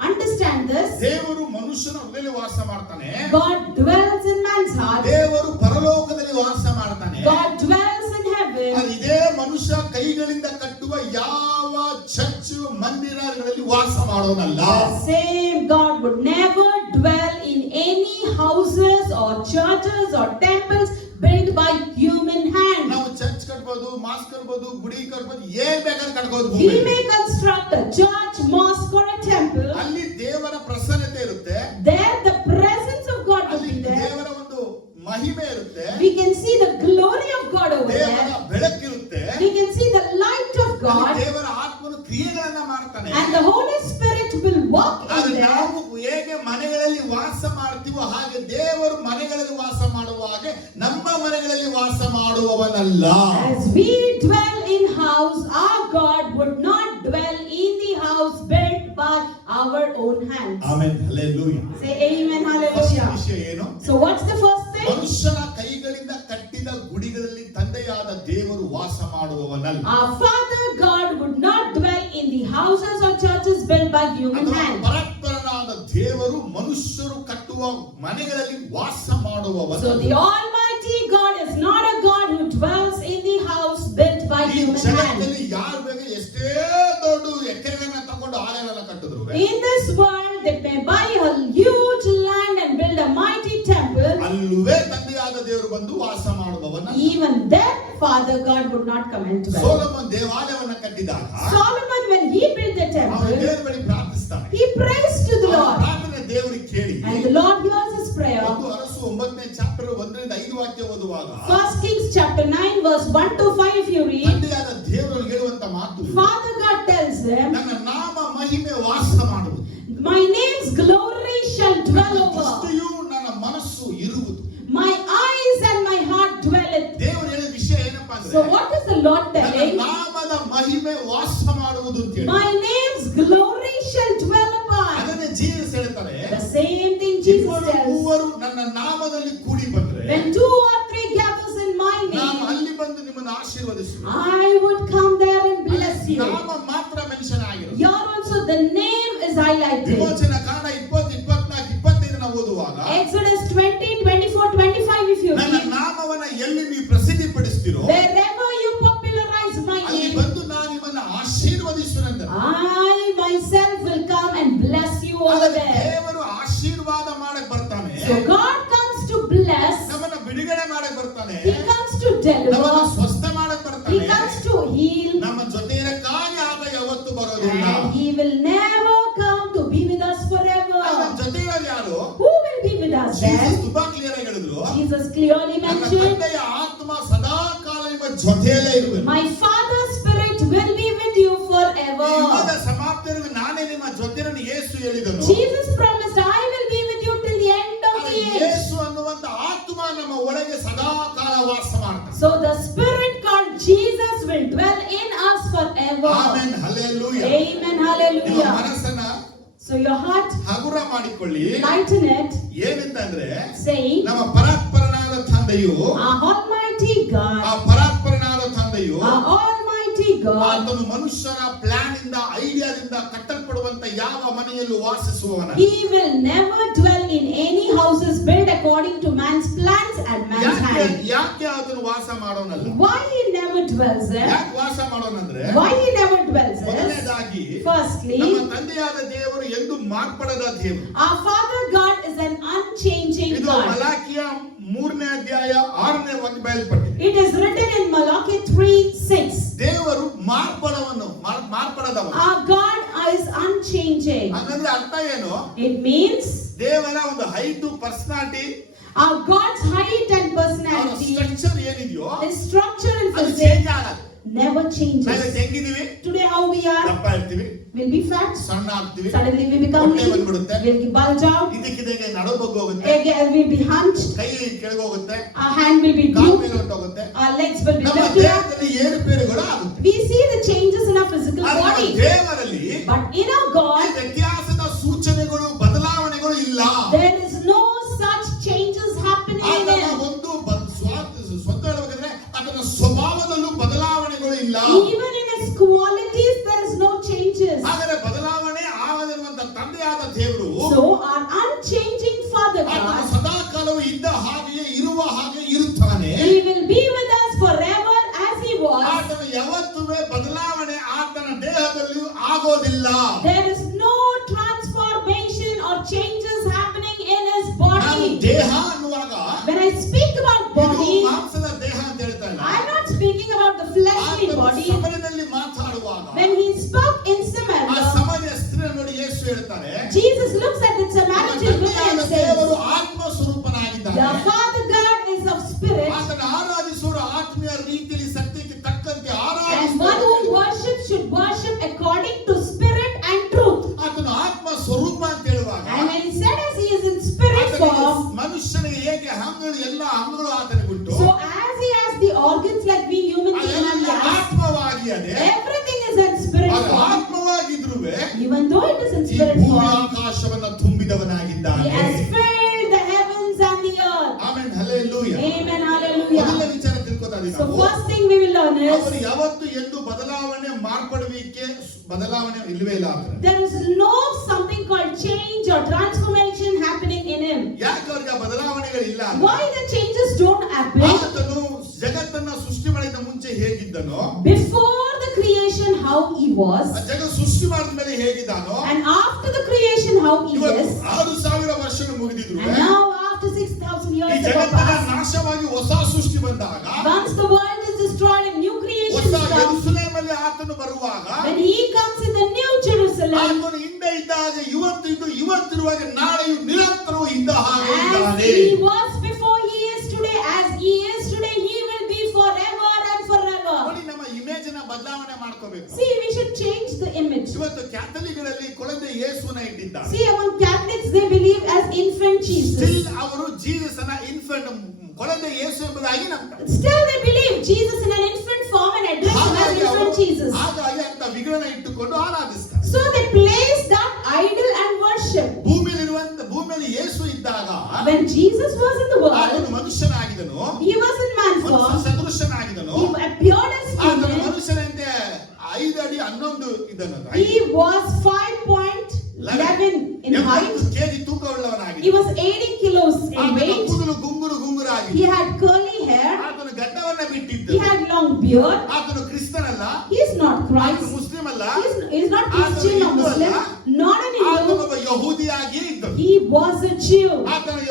Understand this. ದೇವರು ಮನುಷ್ಯನ ಹೃದಯದಲ್ಲಿ ವಾಸ ಮಾಡ್ತಾನೆ. God dwells in man's heart. ದೇವರು ಪರಲೋಕದಲ್ಲಿ ವಾಸ ಮಾಡ್ತಾನೆ. God dwells in heaven. ಆದರೆ ಇದೇ ಮನುಷ್ಯ ಕೈಗಳಿಂದ ಕಟ್ಟುವ ಯಾವ ಚರ್ಚ್ ಮಂದಿರಗಳಲ್ಲಿ ವಾಸ ಮಾಡೋನಲ್ಲ. The same God would never dwell in any houses or churches or temples built by human hands. ನಾವು ಚರ್ಚ್ ಕಟ್ಬೋದು, ಮಾಸ್ಕ್ ಕಟ್ಬೋದು, ಗುಡಿ ಕಟ್ಬೋದು, ಏನ್ ಬೇಕಾದ್ರೂ ಕಟ್ಬೋದು. We may construct a church, mosque or a temple. ಅಲ್ಲಿ ದೇವರ ಪ್ರಸನ್ನತೆ ಇರುತ್ತೆ, There the presence of God will ಅಲ್ಲಿ be there. ದೇವರ ಒಂದು ಮಹಿಮೆ ಇರುತ್ತೆ, We can see the glory of God over ದೇವರ there. ಬೆಳಕಿರುತ್ತೆ, We can see the light of ಅಲ್ಲಿ God, ದೇವರ ಆತ್ಮನು ಕ್ರಿಯೆಗಳನ್ನ ಮಾಡ್ತಾನೆ. and the Holy Spirit will walk in ಆದ್ರೆ there. ನಾವು ಹೇಗೆ ಮನೆಗಳಲ್ಲಿ ವಾಸ ಮಾಡ್ತೀವೋ ಹಾಗೆ ದೇವರು ಮನೆಗಳಲ್ಲಿ ವಾಸ ಮಾಡುವ ಹಾಗೆ ನಮ್ಮ ಮನೆಗಳಲ್ಲಿ ವಾಸ ಮಾಡುವವನಲ್ಲ. As we dwell in house, our God would not dwell in the house built by our own hands. Amen, hallelujah. Say amen, first hallelujah. ವಿಷಯ ಏನು? So what's the first thing? ಮನುಷ್ಯನ ಕೈಗಳಿಂದ ಕಟ್ಟಿದ ಗುಡಿಗಳಲ್ಲಿ ತಂದೆಯಾದ ದೇವರು ವಾಸ ಮಾಡುವವನಲ್ಲ. Our Father God would not dwell in the houses or churches built by human ಅಥವಾ hands. ಪರಾತ್ಪರನಾದ ದೇವರು ಮನುಷ್ಯರು ಕಟ್ಟುವ ಮನೆಗಳಲ್ಲಿ ವಾಸ ಮಾಡುವವನು. So the Almighty God is not a God who dwells in the house built by ಈ human hands. ಜಗತ್ತಲ್ಲಿ ಯಾರು ಬೇಗ ಎಷ್ಟೇ ದೊಡ್ಡ ಎಕರೆಗಳನ್ನ ತಗೊಂಡು ಆಲಯಗಳನ್ನ ಕಟ್ಟಿದ್ರು, In this world, they may buy a huge land and build a mighty temple. ಅಲ್ಲುವೇ ತಂದೆಯಾದ ದೇವರು ಬಂದು ವಾಸ ಮಾಡುವವನ. Even then, Father God would not come and dwell. Solomon ದೇವಾಲಯವನ್ನ ಕಟ್ಟಿದಾಗ Solomon, when he built the ಅವನು temple, ದೇವರ ಬಳಿ ಪ್ರಾರ್ಥಿಸ್ತಾನೆ. he prays to the ಅವನ Lord. ಪ್ರಾರ್ಥನೆ ದೇವರಿಗೆ ಕೇಳಿ And the Lord hears his prayer. ಒಂದು ಅರಸು 9ನೇ ಚಾಪ್ಟರ್ 1ರಿಂದ 5 ವಾಕ್ಯ ಓದುವಾಗ 1 Kings chapter 9 verse 1 to 5 if you read, ತಂದೆಯಾದ ದೇವರು ಹೇಳುವಂತ ಮಾತು, Father God tells them, ನನ್ನ ನಾಮ ಮಹಿಮೆ ವಾಸ ಮಾಡುವುದು, my name's glory shall dwell ನನ್ನ over. ದೃಷ್ಟಿಯು ನನ್ನ ಮನಸ್ಸು ಇರುವುದು. My eyes and my heart dwelleth. ದೇವರು ಹೇಳಿದ ವಿಷಯ ಏನಪ್ಪಾ So ಅಂದ್ರೆ, what is the Lord ನನ್ನ telling? ನಾಮದ ಮಹಿಮೆ ವಾಸ ಮಾಡುವುದು ಅಂತ ಹೇಳಿ. My name's glory shall dwell upon. ಅದನ್ನೇ ಜೀಸಸ್ ಹೇಳ್ತಾರೆ, The same thing Jesus ಇಬ್ಬರು tells. ಮೂವರು ನನ್ನ ನಾಮದಲ್ಲಿ ಕೂಡಿ ಬಂದ್ರೆ When 2 or 3 gathers in my ನಾನು name, ಅಲ್ಲಿ ಬಂದು ನಿಮ್ಮನ್ನು ಆಶೀರ್ವದಿಸುವೆ. I would come there and bless you. ನಾಮ ಮಾತ್ರ ಮೆನ್ಷನ್ ಆಗಿರೋದು. Here also the name is highlighted. ವಿಮೋಚನ ಕಾಂಡ 20, 24, 25 ನ ಓದುವಾಗ Exodus 20, 24, 25 if you ನನ್ನ read. ನಾಮವನ್ನ ಎಲ್ಲಿ ನೀವು ಪ್ರಸಿದ್ಧಿ ಪಡಿಸ್ತೀರೋ Wherever you popularize my ಅಲ್ಲಿ name, ಬಂದು ನಾನು ನಿಮ್ಮನ್ನ ಆಶೀರ್ವದಿಸುವೆನೆಂದ. I myself will come and bless you over ಆದರೆ there. ದೇವರು ಆಶೀರ್ವಾದ ಮಾಡಕ್ ಬರ್ತಾನೆ, So God comes to bless. ನಮ್ಮನ್ನ ಬಿಡುಗಡೆ ಮಾಡಕ್ ಬರ್ತಾನೆ, He comes to ನಮ್ಮನ್ನ deliver. ಸ್ವಸ್ಥ ಮಾಡಕ್ He ಬರ್ತಾನೆ. comes to heal. ನಮ್ಮ ಜೊತೆ ಇರಕ್ಕಾಗಿ ಆತ ಯಾವತ್ತೂ ಬರೋದಿಲ್ಲ. And He will never come to be with us ನಮ್ಮ forever. ಜೊತೆ ಇರೋದು ಯಾರು? Who will be with us Jesus then? ತುಂಬಾ ಕ್ಲಿಯರ್ ಆಗಿ ಹೇಳಿದ್ರು, Jesus clearly ನನ್ನ mentioned, ತಂದೆಯ ಆತ್ಮ ಸದಾ ಕಾಲ ನಿಮ್ಮ ಜೊತೆಯಲ್ಲೇ ಇರುವೆ. my Father's Spirit will be with you ಯುಗದ forever. ಸಮಾಪ್ತಿಯವರೆಗೂ ನಾನೇ ನಿಮ್ಮ ಜೊತೆಯನ್ನು ಯೇಸು ಹೇಳಿದನು. Jesus promised, I will be with you till the end of the age. ಯೇಸು ಅನ್ನುವಂತ ಆತ್ಮ ನಮ್ಮ ಒಳಗೆ ಸದಾ ಕಾಲ ವಾಸ ಮಾಡ್ತಾನೆ. So the Spirit called Jesus will dwell in us forever. Amen, hallelujah. Amen, ನಿಮ್ಮ hallelujah. ಮನಸ್ಸನ್ನ So your heart, ಹಗುರ ಮಾಡಿಕೊಳ್ಳಿ. lighten it, ಏನಂತಂದ್ರೆ saying, ನಮ್ಮ ಪರಾತ್ಪರನಾದ ತಂದೆಯು, our Almighty ಆ God, ಪರಾತ್ಪರನಾದ ತಂದೆಯು our Almighty God, ಆತನು ಮನುಷ್ಯರ ಪ್ಲಾನ್ ಇಂದ ಐಡಿಯಾದಿಂದ ಕಟ್ಟಲ್ಪಡುವಂತ ಯಾವ ಮನೆಯಲ್ಲೂ ವಾಸಿಸುವವನ. He will never dwell in any houses built according to man's plans and man's hand. ಯಾಕೆ ಆತನು ವಾಸ ಮಾಡೋನಲ್ಲ? Why he never dwells there? ಯಾಕೆ ವಾಸ ಮಾಡೋನಂದ್ರೆ, Why he never dwells there? ಮೊದಲನೇದಾಗಿ Firstly, ನಮ್ಮ ತಂದೆಯಾದ ದೇವರು ಎಂದು ಮಾರ್ಪಡದ ದೇವರು. our Father God is an unchanging ಇದು God. ಮಲಾಕಿಯ 3ನೇ ಅಧ್ಯಾಯ 6ನೇ ವಾಕ್ಯ ಬಯಲ್ಪಟ್ಟಿದೆ. It is written in Malachi 3:6. ದೇವರು ಮಾರ್ಪಡದವನು. Our God is unchanging. ಹಂಗಂದ್ರೆ ಅರ್ಥ ಏನು? It means ದೇವರ ಒಂದು height, personality, our God's height and ಅವರ personality, ಸ್ಟ್ರಕ್ಚರ್ ಏನಿದೆಯೋ his structure and ಅದು physique ಚೇಂಜ್ ಆಗಲ್ಲ. never ನಾವು changes. ಹೆಂಗಿದೀವಿ? Today how we are, ದಪ್ಪ ಇರ್ತೀವಿ, we'll be fat. ಸಣ್ಣ ಆಗ್ತೀವಿ, Suddenly we become ಹೊಟ್ಟೆ lean. ಬಂದ್ಬಿಡುತ್ತೆ, We'll bulge out. ಇದಕ್ಕಿದಂಗೆ ನಡು ಬಗ್ಗು ಹೋಗುತ್ತೆ, Again we'll be hunched. ಕೈ ಕೆಳಗೆ ಹೋಗುತ್ತೆ, Our hand will be ಕಾಲು drooped. ಮೇಲೆ ಹೊಟ್ಟೋಗುತ್ತೆ. Our legs will be ನಮ್ಮ lifted up. ದೇಹದಲ್ಲಿ ಏರುಪೇರುಗಳು ಆಗುತ್ತೆ. We see the changes in our physical ಆದ್ರೆ body. ದೇವರಲ್ಲಿ But in our ಈ God, ವ್ಯತ್ಯಾಸದ ಸೂಚನೆಗಳು, ಬದಲಾವಣೆಗಳು ಇಲ್ಲ. there is no such changes happening in ಆತನ him. ಒಂದು ಸ್ವಂತ ಹೇಳ್ಬೇಕಂದ್ರೆ ಆತನ ಸ್ವಭಾವದಲ್ಲೂ ಬದಲಾವಣೆಗಳು ಇಲ್ಲ. Even in his qualities, there is no changes. ಆದರೆ ಬದಲಾವಣೆ ಆಗದಿರುವಂತ ತಂದೆಯಾದ ದೇವರು So our unchanging Father ಆತನ God, ಸದಾ ಕಾಲವು ಇದ್ದ ಹಾಗೆಯೇ ಇರುವ ಹಾಗೆ ಇರುತ್ತಾನೆ. He will be with us forever as He was. ಆತನ ಯಾವತ್ತೂ ಬದಲಾವಣೆ ಆತನ ದೇಹದಲ್ಲಿ ಆಗೋದಿಲ್ಲ. There is no transformation or changes happening in His ನಾನು body. ದೇಹ ಅನ್ನುವಾಗ When I speak about ಇದು body, ಮಾಂಸದ ದೇಹ ಅಂತ ಹೇಳ್ತಾ ಇಲ್ಲ. I'm not speaking about the fleshly ಆತನು body. ಸಮಯದಲ್ಲಿ ಮಾತಾಡುವಾಗ When He spoke in ಆ Samaria, ಸಮಯ ಸ್ತ್ರೀ ನೋಡಿ ಯೇಸು ಹೇಳ್ತಾರೆ, Jesus looks at the ನಮ್ಮ Samaritan woman ತಂದೆಯಾದ and ದೇವರು says, ಆತ್ಮ ಸ್ವರೂಪನಾಗಿದ್ದಾನೆ. the Father God is of spirit, ಆತನ ಆರಾಧಿಸುವ ಆತ್ಮೀಯ ರೀತಿಯಲ್ಲಿ ಸತ್ಯಕ್ಕೆ ತಕ್ಕಂತೆ and one ಆರಾಧಿಸಬೇಕು. who worships should worship according to spirit and truth. ಆತನ ಆತ್ಮ ಸ್ವರೂಪ ಅಂತ ಹೇಳುವಾಗ And when He said as He is in spirit form, ಮನುಷ್ಯನಿಗೆ ಹೇಗೆ ಅಂಗಗಳು, ಎಲ್ಲ ಅಂಗಗಳು ಆತನಿಗೆ ಉಂಟು, so as He has the organs like we humans ಅದೆಲ್ಲ have, ಆತ್ಮವಾಗಿ ಅದೇ. everything is in spirit ಅದು form. ಆತ್ಮವಾಗಿದ್ರೂ Even though it is in ಈ spirit ಭೂಮಿ form, ಆಕಾಶವನ್ನ ತುಂಬಿದವನಾಗಿದ್ದಾನೆ. He has filled the heavens and the earth. Amen, hallelujah. Amen, ಮೊದಲ hallelujah. ವಿಚಾರ ತಿಳ್ಕೊತಾ ಇದೀವಿ So ನಾವು. first thing we will learn ಅವರು is, ಯಾವತ್ತು ಎಂದು ಬದಲಾವಣೆ ಮಾರ್ಪಡುವಿಕೆ, ಬದಲಾವಣೆ ಇಲ್ವೇ ಇಲ್ಲ ಆತನ. there is no something called change or transformation happening in Him. ಯಾಕೆ ಅವ್ರಿಗೆ ಆ ಬದಲಾವಣೆಗಳಿಲ್ಲ? Why the changes don't happen? ಆತನು ಜಗತ್ತನ್ನ ಸೃಷ್ಟಿ ಮಾಡಿದ ಮುಂಚೆ ಹೇಗಿದ್ದನೋ, Before the creation how He was, ಆ ಜಗತ್ ಸೃಷ್ಟಿ ಮಾಡಿದ ಮೇಲೆ ಹೇಗಿದ್ದಾನೋ, and after the creation how He ಇವತ್ತು is, 6000 ವರ್ಷಗಳು ಮುಗಿದಿದ್ರು and now after 6,000 ಈ years have ಜಗತ್ತನ್ನ passed, ನಾಶವಾಗಿ ಹೊಸ ಸೃಷ್ಟಿ ಬಂದಾಗ once the world is destroyed and new creation ಹೊಸ comes. ಯೆರೂಸಲೇಮಲ್ಲಿ ಆತನು ಬರುವಾಗ When he comes in the new Jerusalem, ಆತನು ಹಿಂದೆ ಇದ್ದಾಗ ಇವತ್ತಿರುವಾಗ ನಾಳೆಯು ನಿರಂತರವೂ ಇದ್ದ ಹಾಗೆ as ಇದ್ದಾನೆ. he was before, he is today. As he is today, he will be forever and forever. ನೋಡಿ, ನಮ್ಮ ಇಮೇಜ್ ನ ಬದಲಾವಣೆ ಮಾಡ್ಕೋಬೇಕು. See, we should change the image. ಇವತ್ತು ಕ್ಯಾಥಲಿಕ್ಗಳಲ್ಲಿ ಕೊಳದೆ ಯೇಸುವನ್ನ ಇಟ್ಟಿದ್ದಾರೆ. See, among Catholics, they believe as infant Jesus. Still ಅವರು ಜೀಸಸ್ ಅನ್ನ ಇನ್ಫೆಂಟ್ ಕೊಳದೆ ಯೇಸು ಎಂಬುದಾಗಿ ನಂಬ್ತಾರೆ. Still, they believe Jesus in an infant form and address him as infant Jesus. ಹಾಗಾಗಿ ಅಂತ ವಿಗ್ರಹ ಇಟ್ಟುಕೊಂಡು ಆರಾಧಿಸ್ತಾರೆ. So they place that idol and worship. ಭೂಮಿಯಲ್ಲಿ ಯೇಸು ಇದ್ದಾಗ When Jesus was in the ಆತನು world, ಮನುಷ್ಯನಾಗಿದ್ದನು, he was in man ಮನುಷ್ಯ form. ಸದೃಶನಾಗಿದ್ದನು. He appeared as ಆತನು human. ಮನುಷ್ಯನಂತೆ 5 ಅಡಿ 11 ಇದ್ದನು. He was 5.11 in height. KG He ತೂಕವುಳ್ಳವನಾಗಿದ್ದನು. was 80 kilos in ಆತನ weight. ಕೂದಲು ಗುಂಗುರಾಗಿ. He had curly hair. ಆತನು ಗಡ್ಡವನ್ನ He ಬಿಟ್ಟಿದ್ದನು. had long beard. ಆತನು ಕ್ರಿಸ್ತನಲ್ಲ, He is not ಆತನು Christ. ಮುಸ್ಲಿಂ ಅಲ್ಲ, He is not Christian or Muslim. Not an ಆತನು Hindu. ಒಬ್ಬ ಯಹೂದಿಯಾಗಿ ಇದ್ದನು. He was a Jew. ಆತನು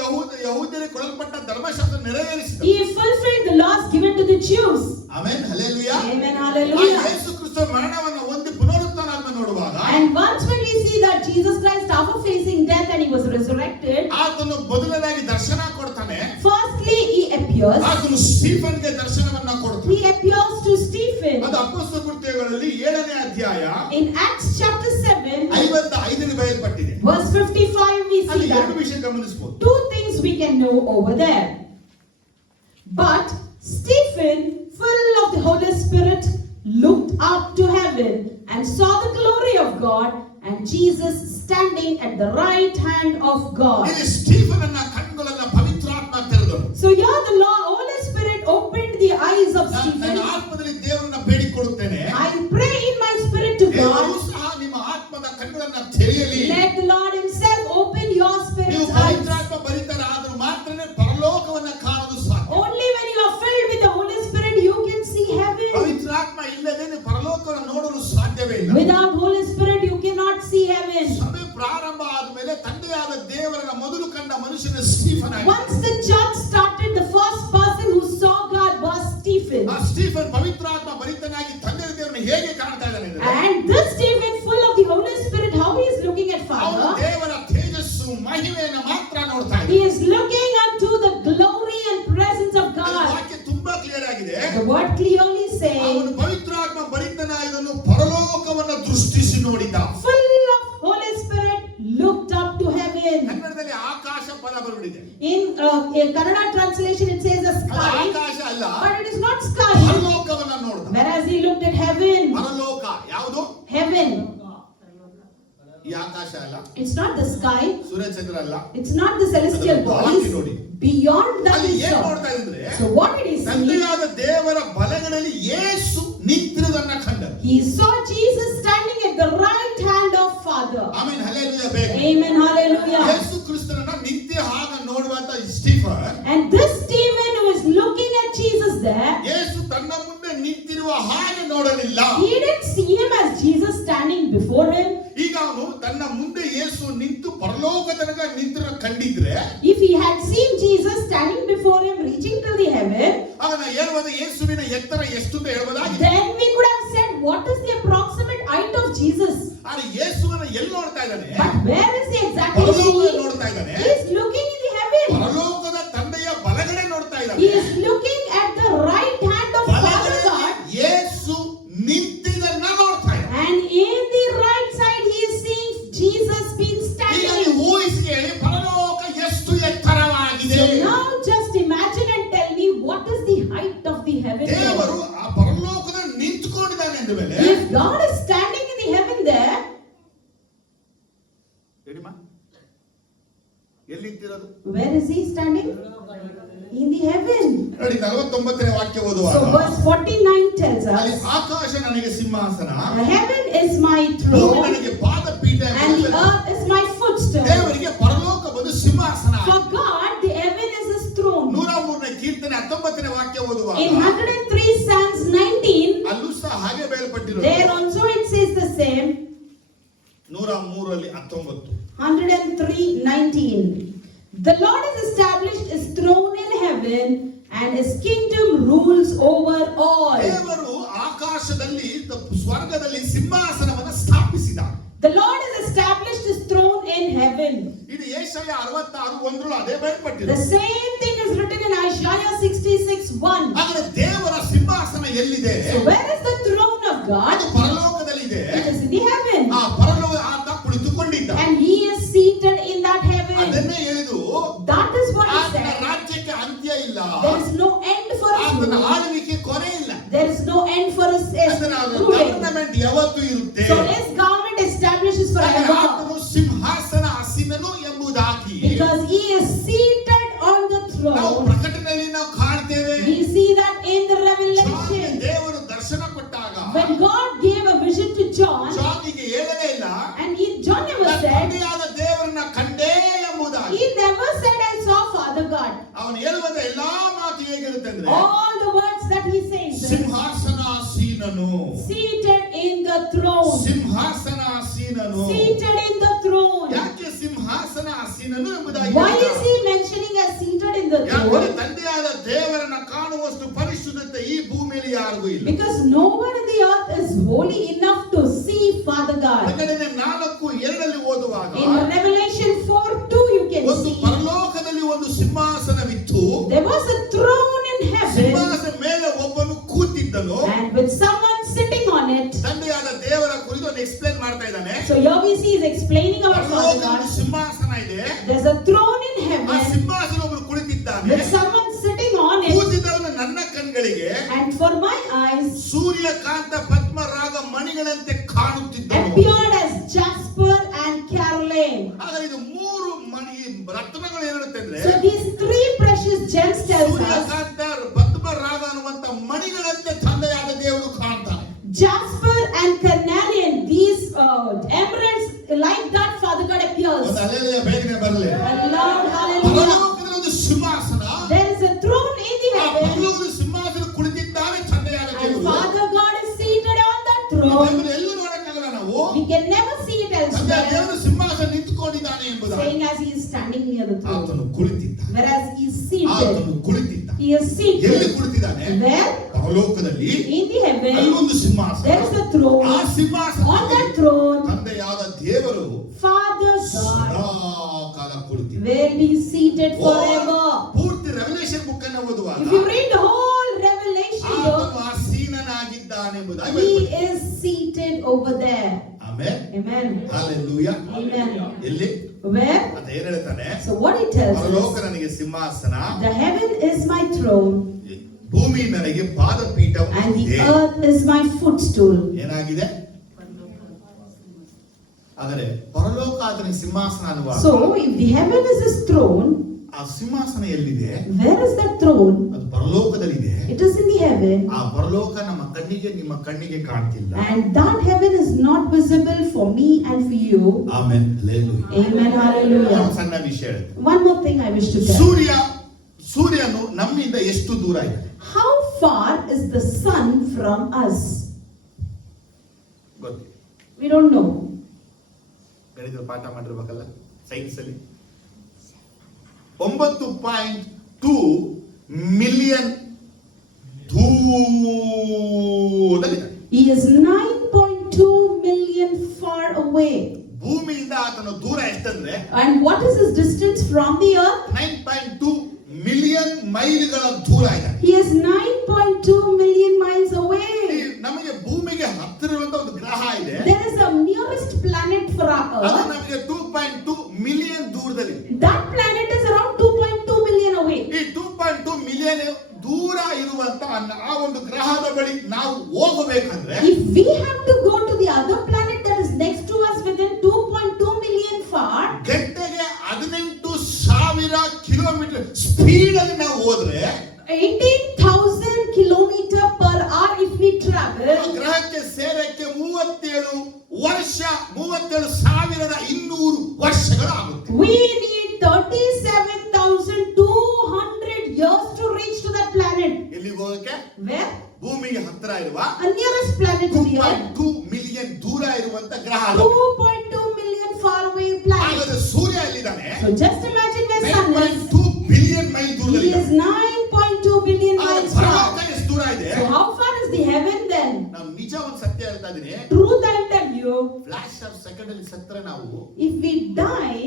ಯಹೂದ್ಯರಿಗೆ ಕೊಡಲ್ಪಟ್ಟ ಧರ್ಮಶಾಸ್ತ್ರ ನೆರವೇರಿಸಿದನು. He fulfilled the laws given to the Jews. Amen, hallelujah. Amen, ಆ hallelujah. ಯೇಸು ಕ್ರಿಸ್ತ ಮರಣವನ್ನು ಹೊಂದಿ ಪುನರುತ್ಥಾನವನ್ನು ನೋಡುವಾಗ And once when we see that Jesus Christ, after facing death and he was resurrected, ಆತನು ಮೊದಲನೇದಾಗಿ ದರ್ಶನ ಕೊಡ್ತಾನೆ. firstly he appears. ಆತನು ಸ್ಟೀಫನ್ಗೆ ದರ್ಶನವನ್ನ ಕೊಡ್ತಾನೆ. He appears to Stephen. ಅದು ಅಪೊಸ್ತಲ ಕೃತ್ಯಗಳಲ್ಲಿ 7ನೇ ಅಧ್ಯಾಯ In Acts chapter 7, 55ರಲ್ಲಿ ಬರೆಯಲ್ಪಟ್ಟಿದೆ. verse 55, we ಅಲ್ಲಿ see ಎರಡು that ವಿಷಯ ಗಮನಿಸಬಹುದು. two things we can know over there. But Stephen, full of the Holy Spirit, looked up to heaven and saw the glory of God and Jesus standing at the right hand of God. ಇಲ್ಲಿ ಸ್ಟೀಫನನ ಕಣ್ಣುಗಳನ್ನ ಪವಿತ್ರಾತ್ಮ ತೆರೆದನು. So here the Holy Spirit opened the eyes of ನನ್ನ Stephen. ಆತ್ಮದಲ್ಲಿ ದೇವರನ್ನ ಬೇಡಿಕೊಳ್ಳುತ್ತೇನೆ, I pray in my spirit to ದೇವರು God, ಸಹ ನಿಮ್ಮ ಆತ್ಮದ ಕಣ್ಣುಗಳನ್ನ ತೆರೆಯಲಿ. let the Lord himself open your ನೀವು spirit's eyes. ಪವಿತ್ರಾತ್ಮ ಭರಿತರಾದರೂ ಮಾತ್ರನೇ ಪರಲೋಕವನ್ನ ಕಾಣಲು ಸಾಧ್ಯ. Only when you are filled with the Holy Spirit you can see heaven. ಪವಿತ್ರಾತ್ಮ ಇಲ್ಲದೆ ನೀವು ಪರಲೋಕವನ್ನು ನೋಡಲು ಸಾಧ್ಯವೇ ಇಲ್ಲ. Without Holy Spirit you cannot see heaven. ಸಭೆ ಪ್ರಾರಂಭ ಆದಮೇಲೆ ತಂದೆಯಾದ ದೇವರನ್ನ ಮೊದಲು ಕಂಡ ಮನುಷ್ಯನ ಸ್ಟೀಫನ್ ಆಗಿ. Once the church started, the first person who saw God was Stephen. ಆ ಸ್ಟೀಫನ್ ಪವಿತ್ರಾತ್ಮ ಭರಿತನಾಗಿ ತಂದೆಯ ದೇವರನ್ನ ಹೇಗೆ ಕಾಣ್ತಾ ಇದ್ದಾನೆ ಅಂದ್ರೆ, And this Stephen, full of the Holy Spirit, how he is looking at ಅವನು Father? ದೇವರ ತೇಜಸ್ಸು ಮಹಿಮೆಯನ್ನು ಮಾತ್ರ ನೋಡ್ತಾ He ಇದ್ದಾನೆ. is looking unto the glory and presence of God. ವಾಕ್ಯ ತುಂಬಾ ಕ್ಲಿಯರ್ ಆಗಿದೆ. The word clearly says, ಅವನು ಪವಿತ್ರಾತ್ಮ ಭರಿತನಾಗಿದ್ದನು, ಪರಲೋಕವನ್ನ ದೃಷ್ಟಿಸಿ ನೋಡಿದ. full of Holy Spirit, looked up to heaven. ಕನ್ನಡದಲ್ಲಿ ಆಕಾಶ ಪದ ಬರುತ್ತಿದೆ. In Kannada translation it says a ಅದು sky, ಆಕಾಶ ಅಲ್ಲ, but it is not sky. ಪರಲೋಕವನ್ನ ನೋಡ್ದ. Whereas he looked at heaven. ಪರಲೋಕ ಯಾವುದು? Heaven. ಈ ಆಕಾಶ ಅಲ್ಲ, It's not the sky. ಸೂರ್ಯಚಂದ್ರ ಅಲ್ಲ. It's not the celestial bodies. Beyond that ಅಲ್ಲಿ is ಏನ್ saw. ನೋಡ್ತಾ ಇದ್ರೆ, So what did he see? ತಂದೆಯಾದ ದೇವರ ಬಲಗಡೆಯಲ್ಲಿ ಯೇಸು ನಿಂತಿರುವುದನ್ನ ಕಂಡನು. He saw Jesus standing at the right hand of Father. Amen, hallelujah ಬೇಕು. Amen, hallelujah. ಯೇಸು ಕ್ರಿಸ್ತನನ್ನ ನಿತ್ಯ ಹಾಗ ನೋಡುವಂತ Stephen, And this Stephen who is looking at Jesus there, Yesu ತನ್ನ ಮುಂದೆ ನಿಂತಿರುವ ಹಾಗೆ ನೋಡಲಿಲ್ಲ. he didn't see him as Jesus standing before him. ಈಗ ಅವನು ತನ್ನ ಮುಂದೆ ಯೇಸು ನಿಂತು ಪರಲೋಕ ತನಕ ನಿಂತಿರೋ ಕಂಡಿದ್ರೆ, If he had seen Jesus standing before him reaching to the heaven, ಅವನ ಹೇಳ್ಬೋದು ಯೇಸುವಿನ ಎತ್ತರ ಎಷ್ಟು ಅಂತ ಹೇಳ್ಬೋದಾಗಿದೆ. then we could have said what is the approximate height of Jesus. ಆದ್ರೆ ಯೇಸುವನ್ನ ಎಲ್ಲಿ ನೋಡ್ತಾ ಇದ್ದಾನೆ? But where is he exactly ಪರಲೋಕದಲ್ಲಿ seeing? ನೋಡ್ತಾ ಇದ್ದಾನೆ. He is looking in the heaven. ಪರಲೋಕದ ತಂದೆಯ ಬಲಗಡೆ ನೋಡ್ತಾ He ಇದ್ದಾನೆ. is looking at the right hand of Father God. ಯೇಸು ನಿಂತಿದ್ದನ್ನ ನೋಡ್ತಾ ಇದ್ದಾನೆ. And in the right side he is seeing Jesus being ಈಗ standing. ನೀವು ಊಹಿಸಿ ಹೇಳಿ, ಪರಲೋಕ ಎಷ್ಟು ಎತ್ತರವಾಗಿದೆ. So now just imagine and tell me what is the height of the heaven. ದೇವರು ಆ ಪರಲೋಕದಲ್ಲಿ ನಿಂತುಕೊಂಡಿದ್ದಾನೆ ಅಂದ ಮೇಲೆ, If God is standing in the heaven there, ಹೇಳಿಮ್ಮ, ಎಲ್ಲಿ ನಿಂತಿರೋದು? where is he standing? In the heaven. ನೋಡಿ 49ನೇ ವಾಕ್ಯ ಓದುವಾಗ, So verse 49 tells ಅಲ್ಲಿ us, ಆಕಾಶ ನನಗೆ ಸಿಂಹಾಸನ, the heaven is my ಭೂಮಿ throne ನನಗೆ ಪಾದಪೀಠ and the ಎಂಬುದನ್ನು earth is my footstool. ದೇವರಿಗೆ ಪರಲೋಕ ಬಂದು ಸಿಂಹಾಸನ. For God the heaven is his throne. 103ನೇ ಕೀರ್ತನೆ 19ನೇ ವಾಕ್ಯ ಓದುವಾಗ, In 103 Psalms 19, ಅಲ್ಲೂ ಸಹ ಹಾಗೆ ಬಯಲ್ಪಟ್ಟಿರೋದು. there also it says the same. 103ರಲ್ಲಿ 19. 103:19. The Lord has established his throne in heaven. and his kingdom rules over all. ದೇವರು ಆಕಾಶದಲ್ಲಿ ಸ್ವರ್ಗದಲ್ಲಿ ಸಿಂಹಾಸನವನ್ನು ಸ್ಥಾಪಿಸಿದ. The Lord has established his throne in heaven. ಇದು ಯೆಶಾಯ 66:1 ಅದೇ ಬರೆಯಲ್ಪಟ್ಟಿದೆ. The same thing is written in Isaiah 66:1. ಆದರೆ ದೇವರ ಸಿಂಹಾಸನ ಎಲ್ಲಿದೆ? So where is the throne of God? ಅದು ಪರಲೋಕದಲ್ಲಿದೆ. It is in the heaven. ಆ ಪರಲೋಕ ಆತ ಕುಳಿತುಕೊಂಡಿದ್ದ. And he is seated in that heaven. ಅದನ್ನೇ ಹೇಳಿದು. That is what he ಆತನ said. ರಾಜ್ಯಕ್ಕೆ ಅಂತ್ಯ ಇಲ್ಲ. There is no end for his ಆತನ rule. ಆಳ್ವಿಕೆ ಕೊನೆ ಇಲ್ಲ. There is no end for his ಆತನ ruling. ಗವರ್ನಮೆಂಟ್ ಯಾವತ್ತೂ ಇರುತ್ತೆ. So his government establishes forever. ಆತನು ಸಿಂಹಾಸನ ಆಸೀನನು ಎಂಬುದಾಗಿ. Because he is seated on the ನಾವು throne. ಪ್ರಕಟಣೆಯಲ್ಲಿ ನಾವು ಕಾಣ್ತೇವೆ. We see that in the Revelation. ದೇವರು ದರ್ಶನ ಕೊಟ್ಟಾಗ When God gave a vision to John, ಜಾನಿಗೆ ಹೇಳಲೇ ಇಲ್ಲ. and John never said, ತಂದೆಯಾದ ದೇವರನ್ನ ಕಂಡೇ ಎಂಬುದಾಗಿ. he never said, I saw Father God. ಅವನು ಹೇಳುವಂತ ಎಲ್ಲಾ ಮಾತು ಹೇಗಿರುತ್ತೆ ಅಂದ್ರೆ All the words that he says, ಸಿಂಹಾಸನಾಸೀನನು, seated in the throne, ಸಿಂಹಾಸನಾಸೀನನು. seated in the throne. ಯಾಕೆ ಸಿಂಹಾಸನಾಸೀನನು ಎಂಬುದಾಗಿ Why ಹೇಳಿದ? is he mentioning as seated in the ಯಾಕಂದ್ರೆ throne? ತಂದೆಯಾದ ದೇವರನ್ನ ಕಾಣುವಷ್ಟು ಪರಿಶುದ್ಧತೆ ಈ ಭೂಮಿಯಲ್ಲಿ ಯಾರಿಗೂ ಇಲ್ಲ. Because no one in the earth is holy enough to see Father God. ಪ್ರಕಟಣೆ 4:2 ಓದುವಾಗ In Revelation 4:2 you can ಒಂದು see ಪರಲೋಕದಲ್ಲಿ ಒಂದು ಸಿಂಹಾಸನವಿತ್ತು. there was a throne in heaven, ಸಿಂಹಾಸನ ಮೇಲೆ ಒಬ್ಬನು ಕೂತಿದ್ದನು. and with someone sitting on it. ತಂದೆಯಾದ ದೇವರ ಕುರಿತು ಅವನು ಎಕ್ಸ್ಪ್ಲೇನ್ ಮಾಡ್ತಾ ಇದ್ದಾನೆ. So here we see he's explaining about Father ಪರಲೋಕದಲ್ಲಿ God. ಸಿಂಹಾಸನ ಇದೆ. There's a throne in ಆ heaven ಸಿಂಹಾಸನ ಒಬ್ಬನು ಕುಳಿತಿದ್ದಾನೆ. with someone sitting on it, ಕೂತಿದ್ದವನು ನನ್ನ ಕಣ್ಗಳಿಗೆ and for my eyes Suryakanta ಪದ್ಮರಾಗ ಮಣಿಗಳಂತೆ ಕಾಣುತ್ತಿದ್ದನು. appeared as jasper and carnelian. ಹಾಗಾದ್ರೆ ಇದು ಮೂರು ಮಣಿ ರತ್ನಗಳು ಏನಿರುತ್ತೆ ಅಂದ್ರೆ So these three precious gems tells us Suryakanta ಪದ್ಮರಾಗ ಅನ್ನುವಂತ ಮಣಿಗಳಂತೆ ತಂದೆಯಾದ ದೇವರು ಕಾಣ್ತಾನೆ. jasper and carnelian, these emeralds like that Father God appears. ಒಂದು ಅಲೆಲೆಯ ಬೇಗನೆ ಬರಲಿ. Lord, hallelujah. ಪರಲೋಕದಲ್ಲಿ ಒಂದು ಸಿಂಹಾಸನ. There is a throne in the ಆ heaven, ಪರಲೋಕದ ಸಿಂಹಾಸನ ಕುಳಿತಿದ್ದಾನೆ ತಂದೆಯಾದ and ದೇವರು. Father God is seated on that throne. ಅದನ್ನು ಎಲ್ಲೂ ನೋಡಕ್ಕಾಗಲ್ಲ ನಾವು. We can never see it ತಂದೆಯ elsewhere, ದೇವರು ಸಿಂಹಾಸನ ನಿಂತುಕೊಂಡಿದ್ದಾನೆ ಎಂಬುದಾಗಿ. saying as he is standing near the throne, ಆತನು ಕುಳಿತಿದ್ದಾನೆ. whereas he is seated. ಆತನು ಕುಳಿತಿದ್ದಾನೆ. He is ಎಲ್ಲಿ seated. ಕುಳಿತಿದ್ದಾನೆ? Where? ಪರಲೋಕದಲ್ಲಿ In the heaven, ಅಲ್ಲೊಂದು ಸಿಂಹಾಸನ. there is a throne. ಆ ಸಿಂಹಾಸನ On that throne, ತಂದೆಯಾದ ದೇವರು Father God ಸದಾ ಕಾಲ ಕುಳಿತಿದ್ದಾನೆ. will be seated forever. ಪೂರ್ತಿ ರೆವಲ್ಯೂಷನ್ ಬುಕ್ ಅನ್ನು ಓದುವಾಗ If you read the whole Revelation book, ಆತನು ಆಸೀನನಾಗಿದ್ದಾನೆ ಎಂಬುದಾಗಿ he ಬರೆಯಲ್ಪಟ್ಟಿದೆ. is seated over there. Amen. Amen. Hallelujah. Amen. ಎಲ್ಲಿ Where? ಅಂತ ಏನ್ ಹೇಳ್ತಾನೆ? So what it tells ಪರಲೋಕ us, ನನಗೆ ಸಿಂಹಾಸನ, the heaven is my throne ಭೂಮಿ ನನಗೆ ಪಾದಪೀಠ and the ಇದೆ. earth is my footstool. ಏನಾಗಿದೆ? ಆದರೆ ಪರಲೋಕ ಆತನಿಗೆ ಸಿಂಹಾಸನ ಅನ್ನುವಾಗ So if the heaven is his throne, ಆ ಸಿಂಹಾಸನ ಎಲ್ಲಿದೆ? where is that throne? ಅದು ಪರಲೋಕದಲ್ಲಿದೆ. It is in the heaven. ಆ ಪರಲೋಕ ನಮ್ಮ ಕಣ್ಣಿಗೆ ನಿಮ್ಮ ಕಣ್ಣಿಗೆ ಕಾಣ್ತಿಲ್ಲ. And that heaven is not visible for me and for you. Amen. Hallelujah. Amen. Hallelujah. ಒಂದು ಸಣ್ಣ ವಿಷಯ ಹೇಳ್ತೀನಿ. One more thing I wish to tell. ಸೂರ್ಯನು ನಮ್ಮಿಂದ ಎಷ್ಟು ದೂರ ಇದೆ? How far is the sun from us? ಗೊತ್ತಿಲ್ಲ. We don't know. ಗಣಿತ ಪಾಠ ಮಾಡಿರ್ಬೇಕಲ್ಲ ಸೈನ್ಸ್ ಅಲ್ಲಿ. 9.2 ಮಿಲಿಯನ್ ದೂರದಲ್ಲಿದೆ. He is 9.2 million far away. ಭೂಮಿಯಿಂದ ಆತನ ದೂರ ಎಷ್ಟಂದ್ರೆ And what is his distance from the earth? 9.2 million ಮೈಲ್ಗಳ ದೂರ ಇದೆ. He is 9.2 million miles away. ನಮಗೆ ಭೂಮಿಗೆ ಹತ್ತಿರವಂತ ಒಂದು ಗ್ರಹ ಇದೆ. There is a nearest planet for our ಅದು earth. ನಮಗೆ 2.2 ಮಿಲಿಯನ್ ದೂರದಲ್ಲಿ. That planet is around 2.2 million away. ಈ 2.2 ಮಿಲಿಯನ್ ದೂರ ಇರುವಂತ ಆ ಒಂದು ಗ್ರಹದ ಬಳಿ ನಾವು ಹೋಗಬೇಕಂದ್ರೆ If we have to go to the other planet that is next to us within 2.2 million far, ಗಂಟೆಗೆ 18,000 ಕಿಲೋಮೀಟರ್ ಸ್ಪೀಡ್ ಅಲ್ಲಿ ನಾವು ಹೋದ್ರೆ 18,000 kilometer per hour if we travel, ಆ ಗ್ರಹಕ್ಕೆ ಸೇರಕ್ಕೆ 37,200 ವರ್ಷಗಳು ಆಗುತ್ತೆ. we need 37,200 years to reach to that planet. ಎಲ್ಲಿಗೆ ಹೋಗಕ್ಕೆ? Where? ಭೂಮಿಗೆ ಹತ್ತಿರ ಇರುವ A nearest planet to the earth. 2.2 ಮಿಲಿಯನ್ ದೂರ ಇರುವಂತ ಗ್ರಹ ಅದು. 2.2 million far away planet. ಹಾಗಾದ್ರೆ ಸೂರ್ಯ ಎಲ್ಲಿದ್ದಾನೆ? So just imagine where sun is. 9.2 billion mile He ದೂರದಲ್ಲಿ. is 9.2 ಸೆಕೆಂಡ್ ಅಲ್ಲಿ ಸತ್ತರೆ ನಾವು if we die,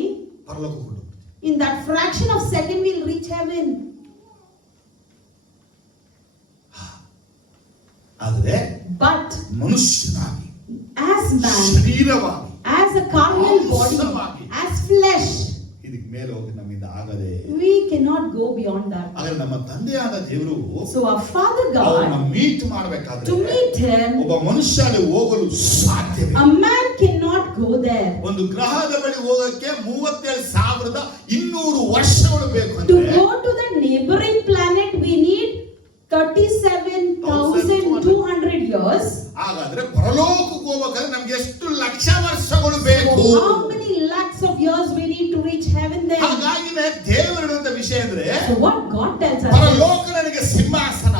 ಪರಲೋಕ ಹೋಗ್ತೀವಿ. in that fraction of second we'll reach heaven. ಆದರೆ But ಮನುಷ್ಯನಾಗಿ, as man, ಶರೀರವಾಗಿ, as a carnal body, as flesh, ಇದಕ್ಕೆ ಮೇಲೆ ಹೋಗಿ ನಮ್ಮಿಂದ ಆಗದೆ. we cannot go beyond that. ಆದರೆ ನಮ್ಮ ತಂದೆಯಾದ ದೇವರು So our Father ಅವರನ್ನ God, ಮೀಟ್ ಮಾಡಬೇಕಾದ್ರೆ to meet him, ಒಬ್ಬ ಮನುಷ್ಯ ಅಲ್ಲಿ ಹೋಗಲು ಸಾಧ್ಯವಿಲ್ಲ. a man cannot go there. ಒಂದು ಗ್ರಹದ ಬಳಿ ಹೋಗಕ್ಕೆ 37,200 ವರ್ಷಗಳು ಬೇಕು To ಅಂದ್ರೆ go to the neighboring planet, we need 37,200 years. ಹಾಗಾದ್ರೆ ಪರಲೋಕಕ್ಕೆ ಹೋಗಬೇಕಾದ್ರೆ ನಮ್ಗೆ ಎಷ್ಟು ಲಕ್ಷ ವರ್ಷಗಳು ಬೇಕು? So how many lakhs of years we need to reach heaven then? ಹಾಗಾಗಿನೇ ದೇವರಿಡುವಂತ ವಿಷಯ ಅಂದ್ರೆ So what God tells us, ಪರಲೋಕ ನನಗೆ ಸಿಂಹಾಸನ,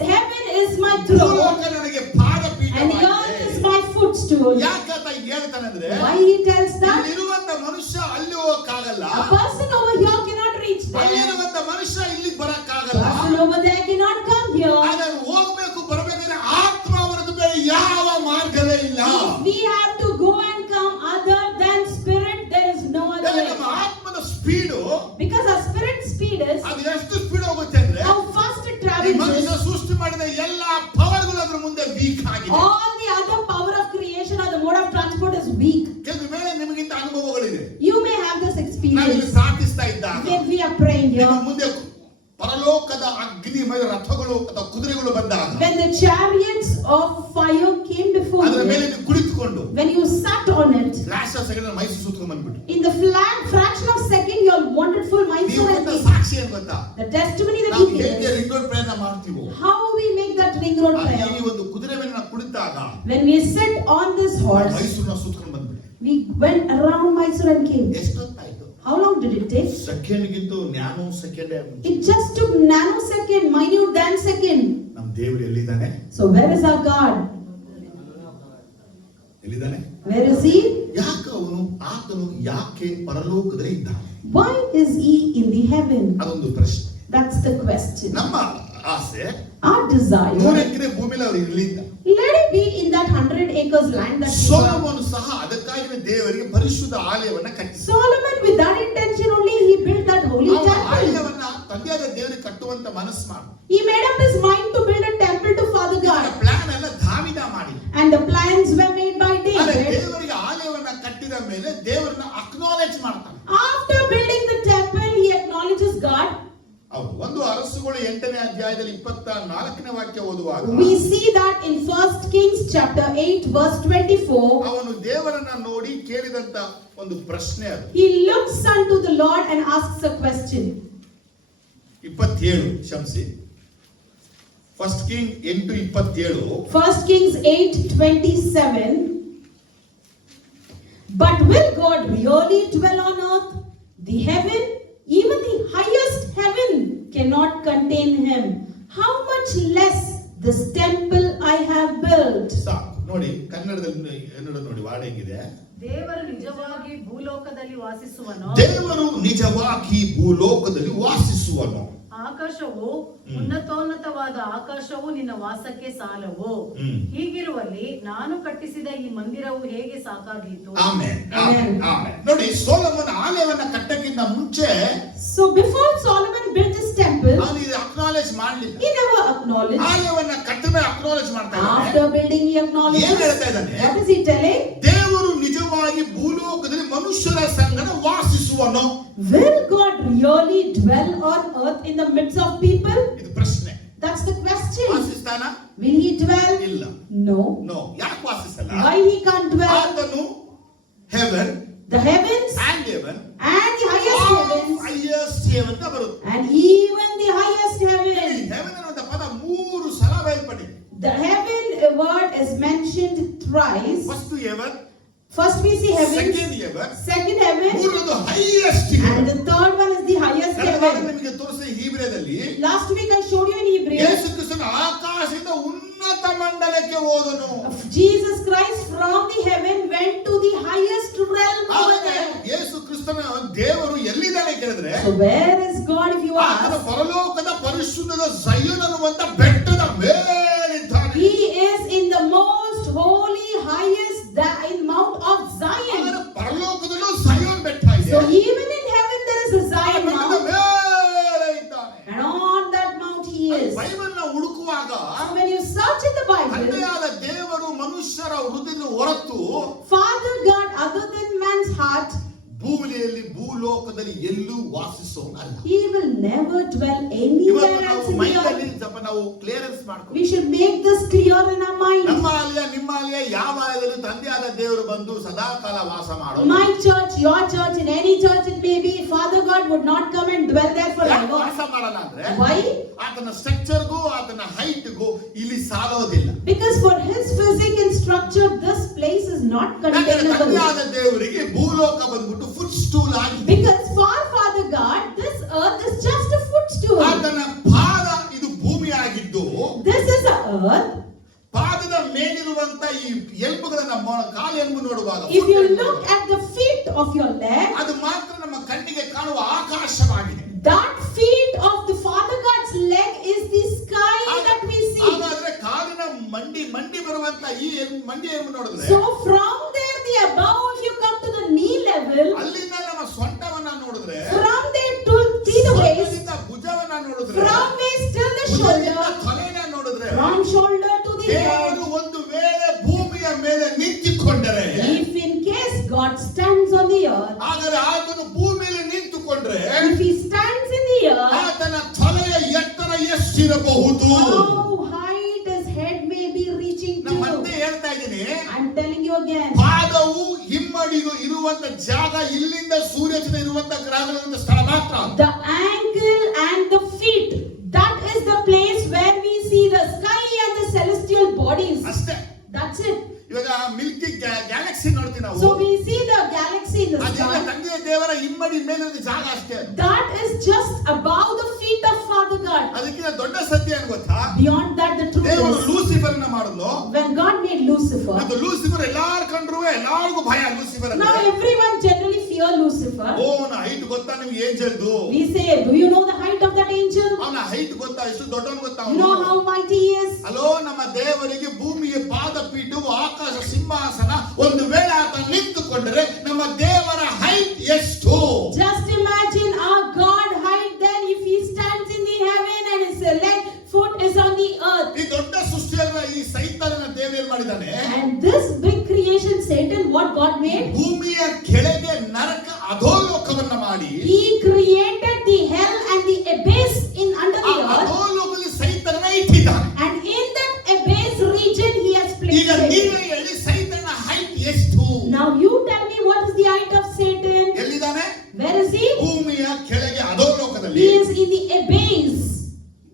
the heaven is my throne ಭೂಲೋಕ ನನಗೆ ಪಾದಪೀಠ. and the earth is my footstool. ಯಾಕಂತ ಹೇಳ್ತಾನೆ ಅಂದ್ರೆ Why he tells that? ಇಲ್ಲಿರುವಂತ ಮನುಷ್ಯ ಅಲ್ಲಿ ಹೋಗಕ್ಕಾಗಲ್ಲ, A person over here cannot reach there. ಅಲ್ಲಿರುವಂತ ಮನುಷ್ಯ ಇಲ್ಲಿಗೆ ಬರಕ್ಕಾಗಲ್ಲ. Person over there cannot come here. ಅದನ್ನು ಹೋಗ್ಬೇಕು ಬರಬೇಕಾದ್ರೆ ಆತ್ಮ ಹೊರತು ಬೇರೆ ಯಾವ ಮಾರ್ಗವೇ ಇಲ್ಲ. If we have to go and come other than spirit, there is no other way. ನಮ್ಮ ಆತ್ಮದ speed, Because our spirit speed is, ಅದು ಎಷ್ಟು ಸ್ಪೀಡ್ ಹೋಗುತ್ತೆ ಅಂದ್ರೆ how fast it ಈ travels ಮನುಷ್ಯ is, ಸೃಷ್ಟಿ ಮಾಡಿದ ಎಲ್ಲಾ ಪವರ್ಗಳು ಅದ್ರ ಮುಂದೆ ವೀಕ್ ಆಗಿದೆ. all the other power of creation or the mode of transport is weak. ಕೆಲವು ವೇಳೆ ನಿಮಗಿಂತ ಅನುಭವಗಳಿದೆ. You may have this ನಾವಿಲ್ಲಿ experience ಪ್ರಾರ್ಥಿಸ್ತಾ ಇದ್ದಾಗ when we are praying ನಿಮ್ಮ here. ಮುಂದೆ ಪರಲೋಕದ ಅಗ್ನಿಮಯ ರಥಗಳು ಅಥವಾ ಕುದುರೆಗಳು ಬಂದಾಗ When the chariots of fire came before ಅದರ ಮೇಲೆ you, ನೀವು ಕುಳಿತುಕೊಂಡು when you sat on it, flash of second Mysore ಸುತ್ತಕೊಂಡು ಬಂದ್ಬಿಟ್ಟು in the fraction of second, your wonderful ನೀವು Mysore ಕೊಟ್ಟ and ಸಾಕ್ಷಿ ಏನ್ ಗೊತ್ತಾ? the testimony that ನಾವು you ಹೇಗೆ give, ರಿಂಗ್ ರೋಡ್ ಪ್ರಯಾಣ ಮಾಡ್ತೀವೋ how we make that ring road ಈ prayer. ಒಂದು ಕುದುರೆ ಮೇಲೆ ನಾವು ಕುಳಿತಾಗ When we sit on this horse, ಮೈಸೂರನ್ನ ಸುತ್ತಕೊಂಡು ಬಂದ್ಬಿಟ್ಟು we went around Mysore and came. ಎಷ್ಟೊತ್ತಾಯ್ತು? How long did it take? ಸೆಕೆಂಡ್ಗಿಂತ nanosecond. It just took nanosecond, minute than second. ನಮ್ಮ ದೇವರು ಎಲ್ಲಿದ್ದಾನೆ? So where is our God? ಎಲ್ಲಿದ್ದಾನೆ? Where is he? ಯಾಕೆ ಆತನು ಯಾಕೆ ಪರಲೋಕದಲ್ಲಿ ಇದ್ದಾನೆ? Why is he in the heaven? ಅದೊಂದು ಪ್ರಶ್ನೆ. That's the question. ನಮ್ಮ ಆಸೆ Our desire, 100 ಎಕರೆ ಭೂಮಿಲಿ ಅವ್ರು ಇರಲಿಲ್ಲ. let it be in that 100 acres land that we got. Solomon ಸಹ ಅದಕ್ಕಾಗಿ ದೇವರಿಗೆ ಪರಿಶುದ್ಧ ಆಲಯವನ್ನ ಕಟ್ಟಿದ. Solomon, with that intention only, he built that holy temple. ಆಲಯವನ್ನ ತಂದೆಯಾದ ದೇವರಿಗೆ ಕಟ್ಟುವಂತ ಮನಸ್ಸು ಮಾಡಿ. He made up his mind to build a temple to Father God. Plan ಎಲ್ಲ ದಾವಿದ ಮಾಡಿ. And the plans were made by ಆದ್ರೆ David. ದೇವರಿಗೆ ಆಲಯವನ್ನ ಕಟ್ಟಿದ ಮೇಲೆ ದೇವರನ್ನ ಅಕ್ನಾಲೆಜ್ ಮಾಡ್ತಾನೆ. After building the temple, he acknowledges God. ಹೌದು. ಒಂದು ಅರಸುಗಳು 8ನೇ ಅಧ್ಯಾಯದಲ್ಲಿ 24ನೇ ವಾಕ್ಯ ಓದುವಾಗ We see that in 1 Kings chapter 8 verse 24. ಅವನು ದೇವರನ್ನ ನೋಡಿ ಕೇಳಿದಂತ ಒಂದು ಪ್ರಶ್ನೆ ಅದು. He looks unto the Lord and asks a question. 27 ಕ್ಷಮಿಸಿ. 1 King 8:27. 1 Kings 8:27. But will God really dwell on earth? The heaven, even the highest heaven, cannot contain him. How much less this temple I have built? ಸಾಕು ನೋಡಿ, ಕನ್ನಡದಲ್ಲಿ ನೋಡಿ ವಾಡ ಹೆಂಗಿದೆ. ದೇವರು ನಿಜವಾಗಿ ಭೂಲೋಕದಲ್ಲಿ ವಾಸಿಸುವನು. ದೇವರು ನಿಜವಾಗಿ ಭೂಲೋಕದಲ್ಲಿ ವಾಸಿಸುವನು. ಆಕಾಶವು ಉನ್ನತೋನ್ನತವಾದ ಆಕಾಶವು ನಿನ್ನ ವಾಸಕ್ಕೆ ಸಾಲವು. ಹೀಗಿರುವಲ್ಲಿ ನಾನು ಕಟ್ಟಿಸಿದ ಈ ಮಂದಿರವು ಹೇಗೆ ಸಾಕಾದೀತು? Amen, amen, amen. ನೋಡಿ, ಸೊಲೊಮೋನ್ ಆಲಯವನ್ನ ಕಟ್ಟಕ್ಕಿಂತ ಮುಂಚೆ, So before Solomon built his temple, ಅವನು ಇದು ಅಕ್ನಾಲೆಜ್ ಮಾಡಲಿಲ್ಲ. he never acknowledged. ಆಲಯವನ್ನ ಕಟ್ಟಿದ ಅಕ್ನಾಲೆಜ್ ಮಾಡ್ತಾ After ಇದ್ದಾನೆ. building, he acknowledges. ಏನ್ ಹೇಳ್ತಾ ಇದ್ದಾನೆ? What is he telling? ದೇವರು ನಿಜವಾಗಿ ಭೂಲೋಕದಲ್ಲಿ ಮನುಷ್ಯರ ಸಂಗಡ ವಾಸಿಸುವನು. Will God really dwell on earth in the midst of people? ಇದು ಪ್ರಶ್ನೆ. That's the question. ವಾಸಿಸ್ತಾನ? Will he dwell? ಇಲ್ಲ. No. ನೋ. ಯಾಕೆ ವಾಸಿಸಲ್ಲ? Why he can't dwell? ಆತನು Heaven The heavens and heaven and the highest heavens highest heaven ಅಂತ ಬರುತ್ತೆ. and even the highest heaven. Heaven ಅನ್ನುವಂತ ಪದ 3 ಸಲ ಬಯಲ್ಪಟ್ಟಿದೆ. The heaven word is mentioned thrice. First Heaven, First we see heavens, second Heaven, second heaven, ಮೂರನೇದು highest and Heaven. the third one is the highest ನಾನು heaven. ನಿಮಗೆ ತೋರಿಸಿದ ಹೀಬ್ರಿಯದಲ್ಲಿ Last week I showed you in Hebrew. ಯೇಸು ಕ್ರಿಸ್ತನು ಆಕಾಶದಿಂದ ಉನ್ನತ ಮಂಡಲಕ್ಕೆ ಹೋದನು. Jesus Christ from the heaven went to the highest realm over ಆಮೇಲೆ there. ಯೇಸು ಕ್ರಿಸ್ತನ ದೇವರು ಎಲ್ಲಿದ್ದಾನೆ ಕೇಳಿದ್ರೆ, So where is God if you ಆತನ ask? ಪರಲೋಕದ ಪರಿಶುದ್ಧದ ಝಯೋನ್ ಅನ್ನುವಂತ ಬೆಟ್ಟದ ಮೇಲಿದ್ದಾನೆ. He is in the most holy, highest, in Mount of Zion. So even in heaven there is a Zion ಬೆಟ್ಟದ Mount, ಮೇಲೆ ಇದ್ದಾನೆ. and on that mount he is. ಬೈಬಲ್ನ ಹುಡುಕುವಾಗ So when you search in the Bible, ತಂದೆಯಾದ ದೇವರು ಮನುಷ್ಯರ ಹೃದಯ ಹೊರತು Father God other than man's heart, ಭೂಮಿಯಲ್ಲಿ ಭೂಲೋಕದಲ್ಲಿ ಎಲ್ಲೂ ವಾಸಿಸೋನಲ್ಲ. he will never dwell anywhere ಇವತ್ತು ನಾವು else in the ಮೈಂಡಲ್ಲಿ earth. ಸ್ವಲ್ಪ ನಾವು ಕ್ಲಿಯರೆನ್ಸ್ ಮಾಡ್ಕೊಂಡು We should make this clear in our mind. ನಮ್ಮ ಆಲಯ ನಿಮ್ಮ ಆಲಯ ಯಾವ ಆಲಯದಲ್ಲಿ ತಂದೆಯಾದ ದೇವರು ಬಂದು ಸದಾಕಾಲ ವಾಸ ಮಾಡೋದು. My church, your church, in any church it may be, Father God would not come and dwell there ಯಾಕೆ forever. ವಾಸ ಮಾಡಲ್ಲ ಅಂದ್ರೆ Why? ಆತನ ಸ್ಟ್ರಕ್ಚರ್ಗೂ ಆತನ ಹೈಟ್ಗೂ ಇಲ್ಲಿ ಸಾಲೋದಿಲ್ಲ. Because for his physique and structure, this place is not ಯಾಕಂದ್ರೆ containable. ತಂದೆಯಾದ ದೇವರಿಗೆ ಭೂಲೋಕ ಬಂದ್ಬಿಟ್ಟು ಫುಡ್ ಸ್ಟೂಲ್ ಆಗಿದೆ. Because for Father God, this earth is just a footstool. ಆತನ ಪಾದ ಇದು ಭೂಮಿ ಆಗಿದ್ದು This is a earth. ಪಾದದ ಮೇಲಿರುವಂತ ಈ ಎಲುಬುಗಳನ್ನ ಕಾಲು ಎಲುಬು ನೋಡುವಾಗ If you look at the feet of your leg, ಅದು ಮಾತ್ರ ನಮ್ಮ ಕಣ್ಣಿಗೆ ಕಾಣುವ ಆಕಾಶವಾಗಿದೆ. that feet of the Father God's leg is the sky that we see. ಹಾಗಾದ್ರೆ ಕಾಲಿನ ಮಂಡಿ ಬರುವಂತ ಈ ಮಂಡಿ ಎಲುಬು ನೋಡಿದ್ರೆ So from there, the above, if you come to the knee level, ಅಲ್ಲಿಂದ ನಮ್ಮ ಸೊಂಟವನ್ನ ನೋಡಿದ್ರೆ from there to the waist, ಸೊಂಟದಿಂದ ಭುಜವನ್ನ ನೋಡಿದ್ರೆ from waist till the ಭುಜದಿಂದ shoulder, ತಲೆನ ನೋಡಿದ್ರೆ from shoulder to the head. ದೇವರು ಒಂದು ವೇಳೆ ಭೂಮಿಯ ಮೇಲೆ ನಿಂತುಕೊಂಡರೆ If in case God stands on the earth, ಆದರೆ ಆತನು ಭೂಮಿಯಲ್ಲಿ ನಿಂತುಕೊಂಡ್ರೆ if he stands in the earth, ಆತನ ತಲೆಯ ಎತ್ತರ ಎಷ್ಟಿರಬಹುದು? how height his head may be reaching ನಾನು ಮತ್ತೆ to. ಹೇಳ್ತಾ ಇದ್ದೀನಿ, I'm telling you again. ಪಾದವು ಹಿಮ್ಮಡಿಗೂ ಇರುವಂತ ಜಾಗ ಇಲ್ಲಿಂದ ಸೂರ್ಯಚಂದ್ರ ಇರುವಂತ ಗ್ರಹಗಳ ಸ್ಥಳ ಮಾತ್ರ. The ankle and the feet, that is the place where we see the sky and the celestial bodies. ಅಷ್ಟೇ. That's it. ಇವಾಗ ಮಿಲ್ಕಿ ಗ್ಯಾಲಕ್ಸಿ ನೋಡ್ತೀವಿ ನಾವು. So we see the galaxy in the ಅದೆಲ್ಲ sky. ತಂದೆಯ ದೇವರ ಹಿಮ್ಮಡಿ ಮೇಲಿರುವ ಜಾಗ ಅಷ್ಟೇ. That is just above the feet of Father God. ಅದಕ್ಕಿಂತ ದೊಡ್ಡ ಸತ್ಯ ಏನು ಗೊತ್ತಾ? Beyond that, the truth ದೇವರು is, ಲೂಸಿಫರ್ನ ಮಾಡಿದ್ಲು. when God made Lucifer, ಅದು ಲೂಸಿಫರ್ ಎಲ್ಲಾರು ಕಂಡ್ರು ಎಲ್ಲಾರ್ಗೂ ಭಯ ಲೂಸಿಫರ್ now ಅಂದ್ರೆ. everyone generally fear Lucifer. ಅವನ ಹೈಟ್ ಗೊತ್ತಾ ನಿಮ್ಗೆ ಏಂಜಲ್ದು? We say, do you know the height of that angel? ಅವನ ಹೈಟ್ ಗೊತ್ತಾ? ಎಷ್ಟು ದೊಡ್ಡವನು ಗೊತ್ತಾ? You know how mighty he is? Hello, ನಮ್ಮ ದೇವರಿಗೆ ಭೂಮಿಯ ಪಾದಪೀಠವು ಆಕಾಶ ಸಿಂಹಾಸನ. ಒಂದು ವೇಳೆ ಆತ ನಿಂತುಕೊಂಡರೆ ನಮ್ಮ ದೇವರ ಹೈಟ್ ಎಷ್ಟು? Just imagine our God height then if he stands in the heaven and his leg foot is on the earth. ಈ ದೊಡ್ಡ ಸೃಷ್ಟಿಯನ್ನ ಈ ಸೈತಾನನ ದೇವರು ಏನ್ ಮಾಡಿದ್ದಾನೆ? And this big creation, Satan, what God made? ಭೂಮಿಯ ಕೆಳಗೆ ನರಕ ಅಧೋಲೋಕವನ್ನ ಮಾಡಿ He created the hell and the abyss in under ಆ the earth. ಅಧೋಲೋಕದಲ್ಲಿ ಸೈತಾನನ ಇಟ್ಟಿದ್ದಾನೆ. And in that abyss region he has ಈಗ placed ನೀವೇ Satan. ಹೇಳಿ, ಸೈತಾನನ ಹೈಟ್ ಎಷ್ಟು? Now you tell me, what is the height of Satan? ಎಲ್ಲಿದ್ದಾನೆ? Where is he? ಭೂಮಿಯ ಕೆಳಗೆ ಅಧೋಲೋಕದಲ್ಲಿ. He is in the abyss.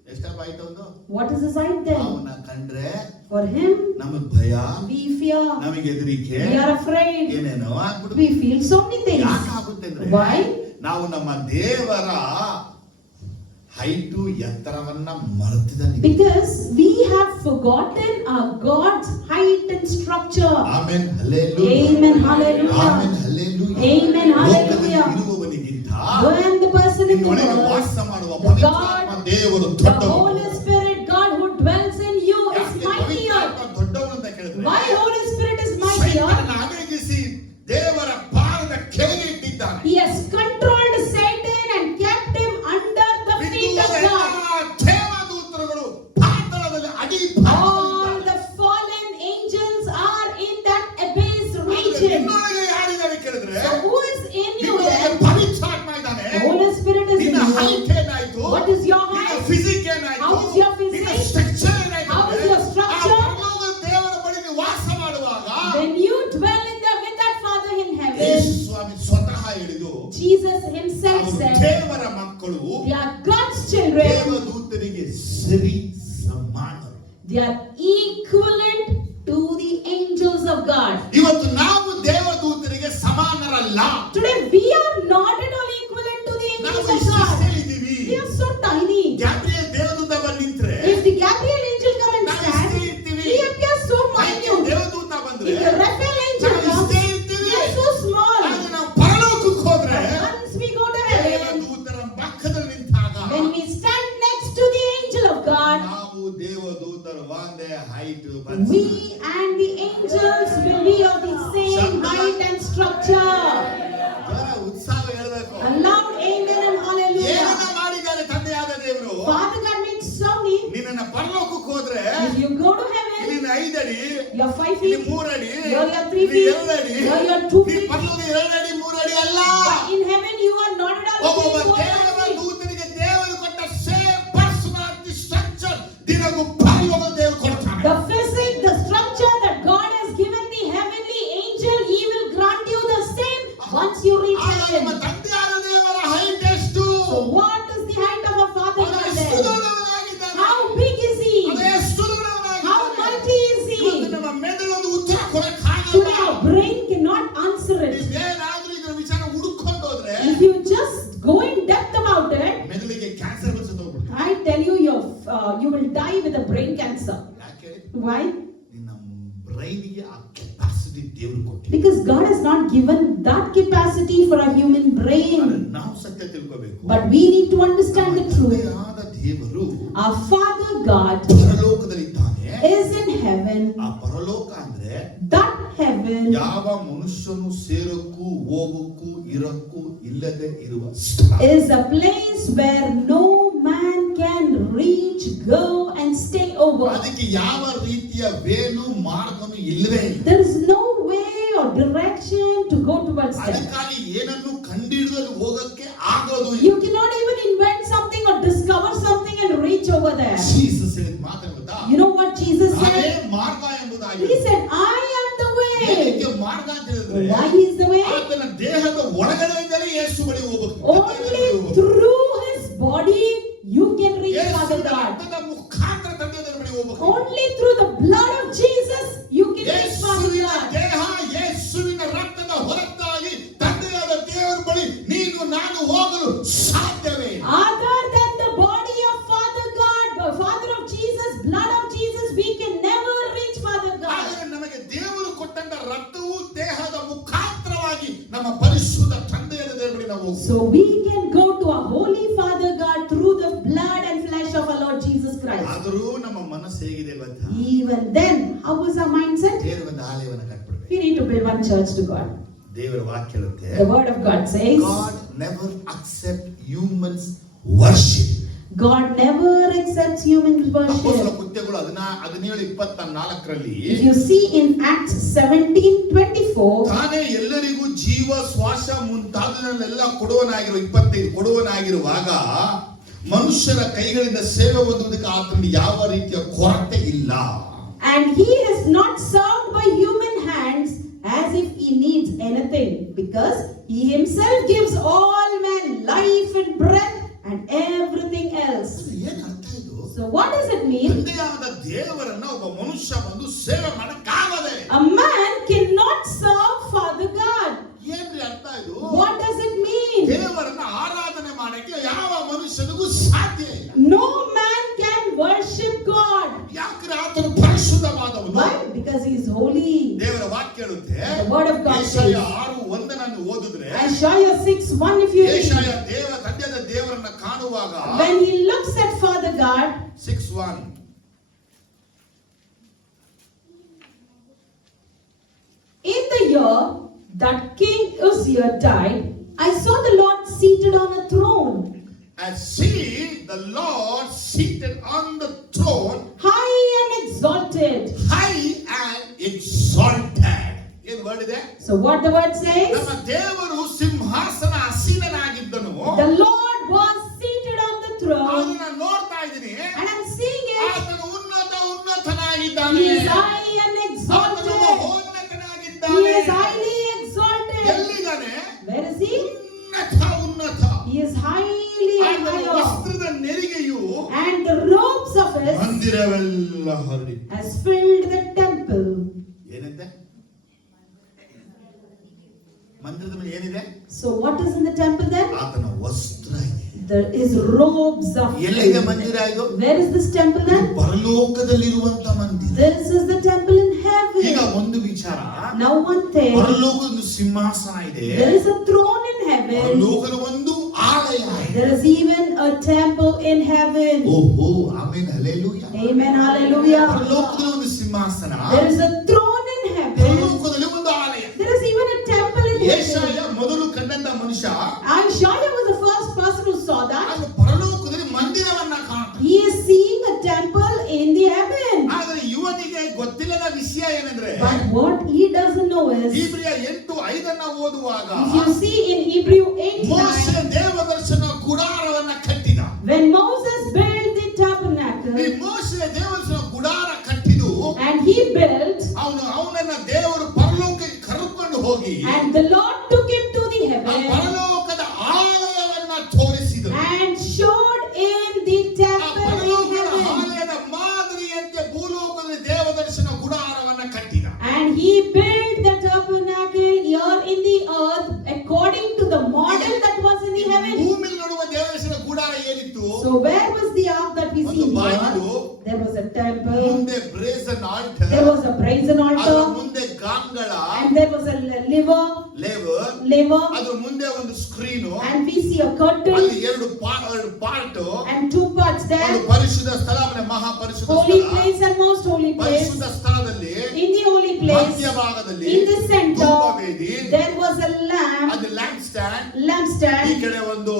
ಎಷ್ಟಪ್ಪ ಹೈಟ್ ಒಂದು? What is his height then? ಅವನ ಕಂಡ್ರೆ For him, ನಮಗೆ ಭಯ, we fear, ನಮಗೆ ಹೆದರಿಕೆ, we are afraid, ಏನೇನೋ ಆಗ್ಬಿಡುತ್ತೆ. we feel so many things. ಯಾಕಾಗುತ್ತೆ ಅಂದ್ರೆ Why? ನಾವು ನಮ್ಮ ದೇವರ ಹೈಟು ಎತ್ತರವನ್ನ ಮರೆತಿದ್ದಾನೆ. Because we have forgotten our God's height and structure. Amen, hallelujah. Amen, hallelujah. Amen, hallelujah. Amen, ಲೋಕದಲ್ಲಿ hallelujah. ಇರುವವನಿಗಿಂತ When the person in the ನಿನ್ನೊಳಗೆ world, ವಾಸ ಮಾಡುವ the ಪವಿತ್ರಾತ್ಮ God, ದೇವರು the ದೊಡ್ಡವನು. Holy Spirit, God who dwells in you is ಯಾಕೆ mightier. ಪವಿತ್ರಾತ್ಮ ದೊಡ್ಡವನು ಅಂತ ಕೇಳಿದ್ರೆ Why Holy Spirit is mightier? ಸೈತಾನನ ಅಡಗಿಸಿ ದೇವರ ಪಾದದ ಕೆಳಗೆ ಇಟ್ಟಿದ್ದಾನೆ. He has controlled Satan and kept him under the feet of ಬಿದ್ದ God. ಎಲ್ಲಾ ದೇವದೂತರುಗಳು ಪಾತಾಳದಲ್ಲಿ All ಅಡಿಪಾಯದಲ್ಲಿದ್ದಾರೆ. the fallen angels are in that abyss ಆದ್ರೆ region. ನಿನ್ನೊಳಗೆ ಯಾರಿದ್ದಾರೆ ಕೇಳಿದ್ರೆ So who is in you ನಿನ್ನೊಳಗೆ then? ಪವಿತ್ರಾತ್ಮ ಇದ್ದಾನೆ. The Holy Spirit is in ನಿನ್ನ you. ಹೈಟ್ ಏನಾಯ್ತು? What is your ನಿನ್ನ height? ಫಿಸಿಕ್ ಏನಾಯ್ತು? How is your physique? ನಿನ್ನ ಸ್ಟ್ರಕ್ಚರ್ ಏನಾಯ್ತು? How is your structure? ಆ ಪರಲೋಕ ದೇವರ ಬಳಿಗೆ ವಾಸ ಮಾಡುವಾಗ When you dwell in the with that Father in ಯೇಸು heaven, ಸ್ವಾಮಿ ಸ್ವತಃ ಹೇಳಿದು Jesus himself ಅವರು said, ದೇವರ ಮಕ್ಕಳು they are God's children. ದೇವದೂತರಿಗೆ ಸರಿ ಸಮಾನರು. They are equivalent to the angels of God. ಇವತ್ತು ನಾವು ದೇವದೂತರಿಗೆ ಸಮಾನರಲ್ಲ. Today we are not at all equivalent to the ನಾವು angels of God. ಇಷ್ಟೇ ಇದ್ದೀವಿ. We are so tiny. Gabriel ದೇವದೂತ ಬಂದು ನಿಂತ್ರೆ If the Gabriel angel come and ನಾವು stand, ಇಷ್ಟೇ ಇರ್ತೀವಿ. he appears so Michael minute. ದೇವದೂತ ಬಂದ್ರೆ If the Raphael angel ನಾವು comes, ಇಷ್ಟೇ ಇರ್ತೀವಿ. we are so small. ಆದ್ರೆ ನಾವು ಪರಲೋಕಕ್ಕೆ ಹೋದ್ರೆ Once we go to heaven, ದೇವದೂತರ ಪಕ್ಕದಲ್ಲಿ ನಿಂತಾಗ when we stand next to the angel of God, ನಾವು ದೇವದೂತರ ಒಂದೇ height we and the angels will be of the same height and structure. ಉತ್ಸಾಹ You're 5 ಇಲ್ಲಿ feet. 3 ಅಡಿ, You're 3 ಇಲ್ಲಿ feet. 2 ಅಡಿ, You're 2 ಈ feet. ಪರಲೋಕ 2 ಅಡಿ 3 ಅಡಿ ಅಲ್ಲ. But in heaven you are not at all ಒಬ್ಬೊಬ್ಬ 4 ದೇವರ feet. ದೂತನಿಗೆ ದೇವರು ಕೊಟ್ಟ ಸೇಮ್ ಪರ್ಸನಾಲಿಟಿ ಸ್ಟ್ರಕ್ಚರ್ ದಿನಗೂ ಪರಲೋಕ ದೇವರು ಕೊಡ್ತಾನೆ. The physics, the structure that God has given the heavenly angel, he will grant you the same once you reach ಆಗ ನಮ್ಮ heaven. ತಂದೆಯಾದ ದೇವರ height ಎಷ್ಟು? So what is the height of a father ಅವನು God ಎಷ್ಟು then? ದೊಡ್ಡವನಾಗಿದ್ದಾನೆ? How big is he? ಅವನು ಎಷ್ಟು How ದೊಡ್ಡವನಾಗಿದ್ದಾನೆ? mighty is ಇವತ್ತು he? ನಮ್ಮ ಮೆದುಳು ಒಂದು ಉತ್ತರ ಕೊಡಕ್ಕಾಗಲ್ಲ. Today our brain cannot answer it. ನೀವೇನಾದ್ರೂ ಇದರ ವಿಚಾರ ಹುಡುಕೊಂಡು ಹೋದ್ರೆ If you just go in depth about it, ಮೆದುಳಿಗೆ ಕ್ಯಾನ್ಸರ್ ಬಂದು ಹೋಗ್ಬಿಡುತ್ತೆ. I tell you, you will die with a brain cancer. ಯಾಕೆ? Why? ನಿನ್ನ ಬ್ರೈನಿಗೆ ಆ ಕೆಪಾಸಿಟಿ ದೇವರು ಕೊಟ್ಟಿಲ್ಲ. Because God has not given that capacity for a human brain. ನಾವು ಸತ್ಯ ತಿಳ್ಕೋಬೇಕು. But we need to understand the truth. ತಂದೆಯಾದ ದೇವರು Our Father God ಪರಲೋಕದಲ್ಲಿದ್ದಾನೆ. is in heaven. ಆ ಪರಲೋಕ ಅಂದ್ರೆ That heaven ಯಾವ ಮನುಷ್ಯನು ಸೇರಕ್ಕೂ ಹೋಗಕ್ಕೂ ಇರಕ್ಕೂ ಇಲ್ಲದೆ ಇರುವ ಸ್ಥಳ. is a place where no man can reach, go and stay over. ಅದಕ್ಕೆ ಯಾವ ರೀತಿಯ ವೇಲು ಮಾರ್ಗನು ಇಲ್ಲವೇ ಇಲ್ಲ. There is no way or direction to go towards that. ಅದಕ್ಕಾಗಿ ಏನನ್ನು ಕಂಡುಹಿಡಿದು ಹೋಗಕ್ಕೆ ಆಗೋದು ಇಲ್ಲ. You cannot even invent something or discover something and reach over there. Jesus ಹೇಳಿದ ಮಾತನ್ನು ಗೊತ್ತಾ? You know what Jesus ನಾನೇ said? ಮಾರ್ಗ ಎಂಬುದಾಗಿ. He said, I am the way. ಏನಕ್ಕೆ ಮಾರ್ಗ ಅಂತ ಹೇಳಿದ್ರೆ Why he is the way? ಆತನ ದೇಹದ ಒಳಗಡೆಯಿಂದಲೇ ಯೇಸು ಬಳಿ ಹೋಗಬೇಕು. Only through his body you can reach Father ಯೇಸುವಿನ God. ರಕ್ತದ ಮುಖಾಂತರ ತಂದೆಯ ಬಳಿ ಹೋಗಬೇಕು. Only through the blood of Jesus you can reach Father ಯೇಸುವಿನ God. ದೇಹ ಯೇಸುವಿನ ರಕ್ತದ ಹೊರತಾಗಿ ತಂದೆಯಾದ ದೇವರ ಬಳಿ ನೀನು ನಾನು ಹೋಗಲು ಸಾಧ್ಯವೇ ಇಲ್ಲ. Other than the body of Father God, the Father of Jesus, blood of Jesus, we can never reach Father God. ಆದರೆ ನಮಗೆ ದೇವರು ಕೊಟ್ಟಂತ ರಕ್ತವು ದೇಹದ ಮುಖಾಂತರವಾಗಿ ನಮ್ಮ ಪರಿಶುದ್ಧ ತಂದೆಯಾದ ದೇವರ ಬಳಿ ನಾವು ಹೋಗ್ತೀವಿ. So we can go to our holy Father God through the blood and flesh of our Lord Jesus Christ. ಆದರೂ ನಮ್ಮ ಮನಸ್ಸು ಹೇಗಿದೆ ಗೊತ್ತಾ? Even then, how was our mindset? ದೇವರ ಒಂದು ಆಲಯವನ್ನು ಕಟ್ಬಿಡ್ಬೇಕು. We need to build one church to God. ದೇವರ ವಾಕ್ಯ ಹೇಳುತ್ತೆ, The word of God says, God never accept humans worship. God never accepts human ಅಪೊಸ್ತಲ worship. ಕೃತ್ಯಗಳು 17:24 If you see in Acts 17:24, ತಾನೇ ಎಲ್ಲರಿಗೂ ಜೀವ ಶ್ವಾಸ ಮುಂತಾದನ್ನೆಲ್ಲ ಕೊಡುವನಾಗಿರುವ 25 ಕೊಡುವನಾಗಿರುವಾಗ ಮನುಷ್ಯರ ಕೈಗಳಿಂದ ಸೇವೆ ಹೊಂದುವುದಕ್ಕೆ ಆತನಿಗೆ ಯಾವ ರೀತಿಯ ಕೊರತೆ ಇಲ್ಲ. and he is not served by human hands as if he needs anything, because he himself gives all men life and breath and everything else. ಏನ್ ಅರ್ಥ ಇದು? So what does it mean? ತಂದೆಯಾದ ದೇವರನ್ನ ಒಬ್ಬ ಮನುಷ್ಯ ಬಂದು ಸೇವೆ ಮಾಡಕ್ಕಾಗದೆ. A man cannot serve Father God. ಏನ್ರಿ ಅರ್ಥ ಇದು? What does it mean? ದೇವರನ್ನ ಆರಾಧನೆ ಮಾಡಕ್ಕೆ ಯಾವ ಮನುಷ್ಯನಿಗೂ ಸಾಧ್ಯ ಇಲ್ಲ. No man can worship God. ಯಾಕಂದ್ರೆ ಆತನು ಪರಿಶುದ್ಧವಾದವನು. Why? Because he is holy. ದೇವರ ವಾಕ್ಯ ಹೇಳುತ್ತೆ, The word of God ಯೆಶಾಯ says, 6:1 ಓದಿದ್ರೆ Isaiah 6:1, if you read, ಯೆಶಾಯ ತಂದೆಯಾದ ದೇವರನ್ನ ಕಾಣುವಾಗ when he looks at Father God, 6:1 in the year that King Uzziah died, I saw the Lord seated on a throne, and see the Lord seated on the throne, high and exalted. high and exalted. ಏನ್ ವರ್ಡ್ ಇದೆ? So what the word says? ನಮ್ಮ ದೇವರು ಸಿಂಹಾಸನ ಆಸೀನನಾಗಿದ್ದನು. The Lord was seated on the throne, ಅದನ್ನ ನೋಡ್ತಾ ಇದ್ದೀನಿ. and I'm seeing it. ಆತನು He ಉನ್ನತನಾಗಿದ್ದಾನೆ. is high and ಆತನು exalted. He ಮಹೋನ್ನತನಾಗಿದ್ದಾನೆ. is highly exalted. ಎಲ್ಲಿದ್ದಾನೆ? Where is he? ಉನ್ನತ. He is highly ಆತನ higher, ವಸ್ತ್ರದ ನೆರಿಗೆಯು and the robes of his ಮಂದಿರವೆಲ್ಲ ಹರಡಿ. has filled the temple. ಏನಂತೆ? ಮಂದಿರದ ಮೇಲೆ ಏನಿದೆ? So what is in the temple then? ಆತನ ವಸ್ತ್ರ ಇದೆ. There is robes of ಎಲ್ಲಿದೆ ಮಂದಿರ ಇದು? Where is this temple then? ಪರಲೋಕದಲ್ಲಿರುವಂತ ಮಂದಿರ. This is the temple in heaven. ಈಗ ಒಂದು ವಿಚಾರ, Now one thing, ಪರಲೋಕದ ಒಂದು ಸಿಂಹಾಸನ ಇದೆ. there is a throne in heaven. ಪರಲೋಕದ ಒಂದು ಆಲಯ ಇದೆ. There is even a temple in heaven. ಓಹೋ, ಆಮೆನ್, ಹಲ್ಲೆಲೂಯಾ. Amen, hallelujah. ಪರಲೋಕದಲ್ಲಿ ಒಂದು ಸಿಂಹಾಸನ, There is a throne in heaven. ಪರಲೋಕದಲ್ಲಿ ಒಂದು ಆಲಯ. There is even a temple in ಯೆಶಾಯ heaven. ಮೊದಲು ಕಂಡಂತ ಮನುಷ್ಯ Isaiah was the first person who saw that. ಅದು ಪರಲೋಕದಲ್ಲಿ ಮಂದಿರವನ್ನ ಕಾಣ್ತಾನೆ. He is seeing a temple in the heaven. ಆದರೆ ಇವನಿಗೆ ಗೊತ್ತಿಲ್ಲದ ವಿಷಯ ಏನಂದ್ರೆ If you see in Hebrew 8:9, ಮೋಶೆ ದೇವದರ್ಶನ ಗುಡಾರವನ್ನ ಕಟ್ಟಿದ. when Moses built the tabernacle, ಈ ಮೋಶೆ ದೇವದರ್ಶನ ಗುಡಾರ ಕಟ್ಟಿದು and he built, ಅವನನ್ನ ದೇವರು ಪರಲೋಕಕ್ಕೆ ಕರೆದುಕೊಂಡು ಹೋಗಿ and the Lord took him to the ಆ heaven ಪರಲೋಕದ ಆಲಯವನ್ನ ತೋರಿಸಿದರು. and showed him the ಆ temple in ಪರಲೋಕದ heaven. ಆಲಯದ ಮಾದರಿಯಂತೆ ಭೂಲೋಕದಲ್ಲಿ ದೇವದರ್ಶನ ಗುಡಾರವನ್ನ ಕಟ್ಟಿದ. And he built the tabernacle here in the earth according to the model that was in the heaven. ಭೂಮಿಯಲ್ಲಿ ನೋಡುವ ದೇವದರ್ಶನ ಗುಡಾರ ಏನಿತ್ತು? So where was the ark that we see ಒಂದು here? ಬಾಗಿಲು, There was a temple, ಮುಂದೆ ಬ್ರೇಸನ್ alter, there was a brazen ಅದರ altar, ಮುಂದೆ ಗಾಂಗಳ and there was a lever, ಅದ್ರ ಮುಂದೆ ಒಂದು screen, and we see a curtain ಅಲ್ಲಿ ಎರಡು ಪಾರ್ಟ್, and two parts ಒಂದು there, ಪರಿಶುದ್ಧ ಸ್ಥಳ ಆಮೇಲೆ ಮಹಾಪರಿಶುದ್ಧ holy ಸ್ಥಳ. place and most holy place. ಪರಿಶುದ್ಧ ಸ್ಥಳದಲ್ಲಿ In the holy place, ಮಧ್ಯಭಾಗದಲ್ಲಿ in the center, ಧೂಪವೇದಿ, there was a lamp, ಅದು ಲ್ಯಾಂಪ್ ಸ್ಟ್ಯಾಂಡ್, ಈ lampstand, ಕಡೆ ಒಂದು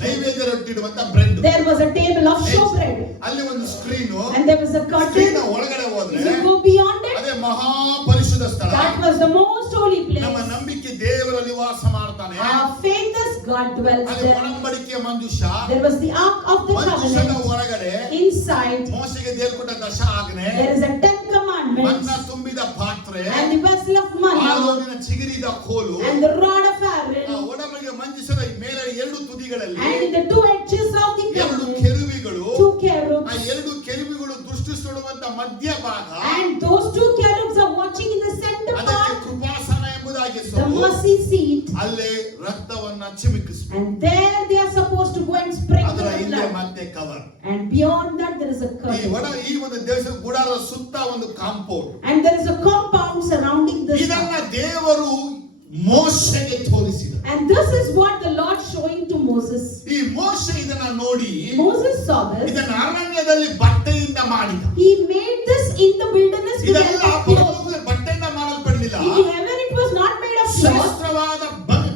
ನೈವೇದ್ಯ ರೊಟ್ಟಿಡುವಂತ bread, there was a table of showbread, ಅಲ್ಲಿ ಒಂದು screen, and there was a screen curtain. ಒಳಗಡೆ If ಹೋದ್ರೆ you go beyond it, ಅದೇ ಮಹಾಪರಿಶುದ್ಧ ಸ್ಥಳ. that was the most holy ನಮ್ಮ place. ನಂಬಿಕೆ ದೇವರು ನಿವಾಸ ಮಾಡ್ತಾನೆ. Our faith is God dwells ಅಲ್ಲಿ there. ಒಡಂಬಡಿಕೆಯ Manjusha, There was the ark of the ಮಂಜುಷದ covenant. ಹೊರಗಡೆ Inside, ಮೋಶೆಗೆ ದೇವರು ಕೊಟ್ಟ ದಶ ಆಜ್ಞೆ, there is a 10 commandments, ಮನ್ನ ತುಂಬಿದ ಪಾತ್ರೆ, and the vessel of manna, ಆರೋನಿನ ಚಿಗುರಿದ ಕೋಲು, and the rod of ಆ Aaron, ಒಡಂಬಡಿಕೆ ಮಂಜುಷದ ಮೇಲೆ ಎರಡು ತುದಿಗಳಲ್ಲಿ and in the two edges of the ಎರಡು covenant, ಕೆರುಬಿಗಳು, two ಆ cherubs, ಎರಡು ಕೆರುಬಿಗಳು ದೃಷ್ಟಿಸುವಂತ ಮಧ್ಯಭಾಗ, and those two cherubs are watching in the center ಅದಕ್ಕೆ part, ಕೃಪಾಸನ ಎಂಬುದಾಗಿ the ಹೆಸರು. mercy seat, ಅಲ್ಲೇ ರಕ್ತವನ್ನ ಚಿಮುಕಿಸು, and there they are supposed to go and sprinkle ಅದರ the ಹಿಂದೆ blood, ಮತ್ತೆ cover. and beyond that there is a ಈ curtain, ಒಂದು ದೇವರ ಗುಡಾರದ ಸುತ್ತ ಒಂದು compound. and there is a compound surrounding this ಇದನ್ನ ark. ದೇವರು ಮೋಶೆಗೆ ತೋರಿಸಿದ. And this is what the Lord showing to Moses. ಈ ಮೋಶೆ ಇದನ್ನ ನೋಡಿ Moses saw this. ಇದನ್ನ ಅರಣ್ಯದಲ್ಲಿ ಬಟ್ಟೆಯಿಂದ ಮಾಡಿದ. He made this in the wilderness with ಇದೆಲ್ಲ help of cloth. ಪರಲೋಕದ ಬಟ್ಟೆಯಿಂದ ಮಾಡಲ್ಪಡಲಿಲ್ಲ. In heaven it was not made of cloth. ಶ್ರೇಷ್ಠವಾದ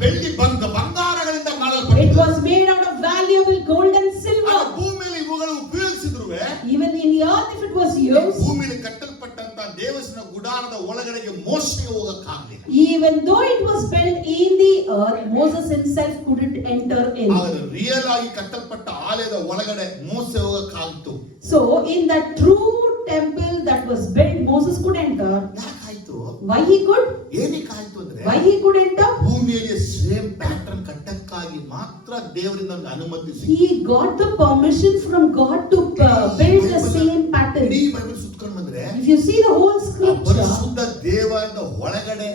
ಬೆಳ್ಳಿ ಬಂಗಾರಗಳಿಂದ It ಮಾಡಲ್ಪಟ್ಟಿದೆ. was made out of valuable gold and silver. ಭೂಮಿಯಲ್ಲಿ ಇವುಗಳು ಉಪಯೋಗಿಸಿದ್ರುವೆ, Even in the earth if it was used, ಭೂಮಿಯಲ್ಲಿ ಕಟ್ಟಲ್ಪಟ್ಟಂತ ದೇವಸ್ಥಾನ ಗುಡಾರದ ಒಳಗಡೆಗೆ ಮೋಶೆಗೆ ಹೋಗಕ್ಕಾಗಲಿಲ್ಲ. even though it was built in the earth, Moses himself couldn't enter in. ಆದರೆ ರಿಯಲ್ ಆಗಿ ಕಟ್ಟಲ್ಪಟ್ಟ ಆಲಯದ ಒಳಗಡೆ ಮೋಸೆ ಹೋಗಕ್ಕಾಗ್ತು. So in that true temple that was built, Moses could enter. ಯಾಕಾಯ್ತು? Why he could? ಏನಕ್ಕಾಯ್ತು ಅಂದ್ರೆ Why he could enter? ಭೂಮಿಯಲ್ಲಿ ಸೇಮ್ ಪ್ಯಾಟರ್ನ್ ಕಟ್ಟಕ್ಕಾಗಿ ಮಾತ್ರ ದೇವರಿಂದ ಅನುಮತಿ ಸಿಕ್ಕಿತು. He got the permission from God to build the same pattern. ಇಡೀ ಬೈಬಲ್ ಸುತ್ಕೊಂಡು ಬಂದ್ರೆ If you see the whole ಆ scripture, ಪರಿಶುದ್ಧ ದೇವರದ ಒಳಗಡೆ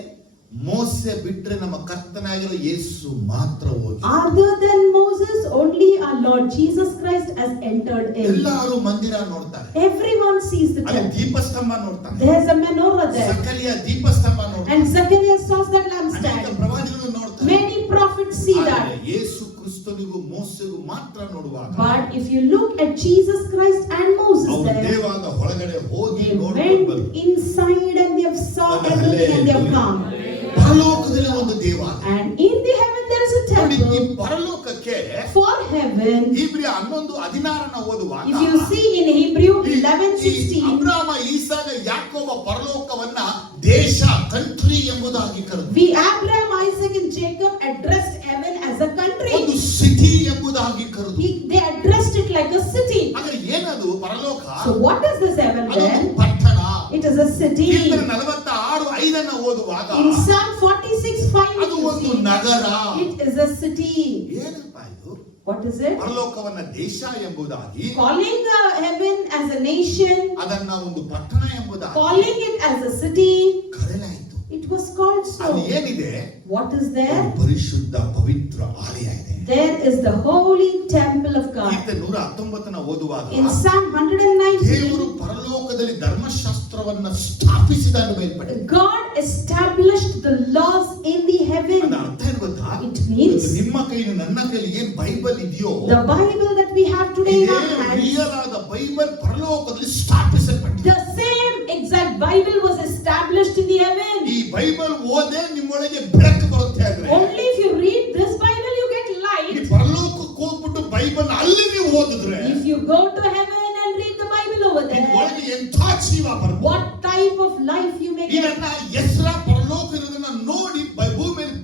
ಮೋಸೆ ಬಿಟ್ರೆ ನಮ್ಮ ಕರ್ತನಾಗಿರೋ ಯೇಸು ಮಾತ್ರ ಹೋಗಿ. other than Moses, only our Lord Jesus Christ has entered in. ಎಲ್ಲರೂ ಮಂದಿರ ನೋಡ್ತಾರೆ, Everyone sees the ಅಲ್ಲಿ temple. ದೀಪಸ್ತಂಭ ನೋಡ್ತಾರೆ, There's a menorah there, ಸಕಲಿಯ ದೀಪಸ್ತಂಭ ನೋಡ್ತಾರೆ, and Zechariah saw that ಅನೇಕ lampstand. ಪ್ರವಾದಿಗಳು ನೋಡ್ತಾರೆ. Many prophets see ಆದರೆ that. ಯೇಸು ಕ್ರಿಸ್ತನಿಗೂ ಮೋಸೆಗೂ ಮಾತ್ರ ನೋಡುವಾಗ But if you look at Jesus Christ and Moses ಅವರು there, ದೇವಾದ ಹೊರಗಡೆ ಹೋಗಿ they ನೋಡ್ಕೊಂಡು went ಬಂದ್ರು. inside and they have saw everything and they have come. ಪರಲೋಕದಲ್ಲಿ ಒಂದು ದೇವಾಲಯ. And in the heaven there is a ನೋಡಿ, ಈ temple. ಪರಲೋಕಕ್ಕೆ For heaven, ಹೀಬ್ರಿಯ 11:16 ಓದುವಾಗ if you see in Hebrew ಈ 11:16, ಅಬ್ರಾಮ ಈಸಾಗ ಯಾಕೋಬ ಪರಲೋಕವನ್ನ ದೇಶ ಕಂಟ್ರಿ ಎಂಬುದಾಗಿ ಕರೆದು, we Abraham, Isaac and Jacob addressed heaven as a ಒಂದು country. ಸಿಟಿ ಎಂಬುದಾಗಿ ಕರೆದು. They addressed it like a city. ಹಾಗಾದ್ರೆ ಏನದು ಪರಲೋಕ? So what is this heaven ಅದೊಂದು then? ಪಟ್ಟಣ. It is a city. ಕೀರ್ತನೆ 46:5 ಓದುವಾಗ In Psalm 46:5, ಅದು you ಒಂದು see, ನಗರ. it is a city. ಏನಪ್ಪ ಇದು? What is it? ಪರಲೋಕವನ್ನ ದೇಶ ಎಂಬುದಾಗಿ, Calling heaven as a nation, ಅದನ್ನ ಒಂದು ಪಟ್ಟಣ ಎಂಬುದಾಗಿ calling it as a city, ಕರೆಯಲಾಯಿತು. it was called ಅದು so. ಏನಿದೆ? What is there? ಒಂದು ಪರಿಶುದ್ಧ ಪವಿತ್ರ ಆಲಯ ಇದೆ. There is the holy temple of God. ಕೀರ್ತನೆ 119 ಓದುವಾಗ In Psalm 119, ದೇವರು ಪರಲೋಕದಲ್ಲಿ ಧರ್ಮಶಾಸ್ತ್ರವನ್ನ ಸ್ಥಾಪಿಸಿದನು ಬಯಲ್ಪಡೆ. God established the laws in the heaven. ಅದರ ಅರ್ಥ ಏನು ಗೊತ್ತಾ? It means ನಿಮ್ಮ ಕೈಯಲ್ಲಿ ನನ್ನ ಕೈಯಲ್ಲಿ ಏನ್ ಬೈಬಲ್ ಇದೆಯೋ, the Bible that we have today in ಇದೇ our hands, ರಿಯಲ್ ಆದ ಬೈಬಲ್ ಪರಲೋಕದಲ್ಲಿ ಸ್ಥಾಪಿಸಲ್ಪಟ್ಟಿದೆ. the same exact Bible was established in the heaven. ಈ ಬೈಬಲ್ ಓದೇ ನಿಮ್ಮೊಳಗೆ ಬೆಳಕು ಬರುತ್ತೆ. ಅಂದ್ರೆ Only if you read this Bible you get ಈ light. ಪರಲೋಕಕ್ಕೆ ಹೋಗ್ಬಿಟ್ಟು ಬೈಬಲ್ ಅಲ್ಲಿ ನೀವು ಓದಿದ್ರೆ If you go to heaven and read the Bible over there, ಒಳಗೆ ಎಂಥ ಜೀವ ಬರುತ್ತೆ. what type of life you may get. ಇದನ್ನ ಎಸ್ರಾ ಪರಲೋಕ ಇರೋದನ್ನ ನೋಡಿ ಭೂಮಿಯಲ್ಲಿ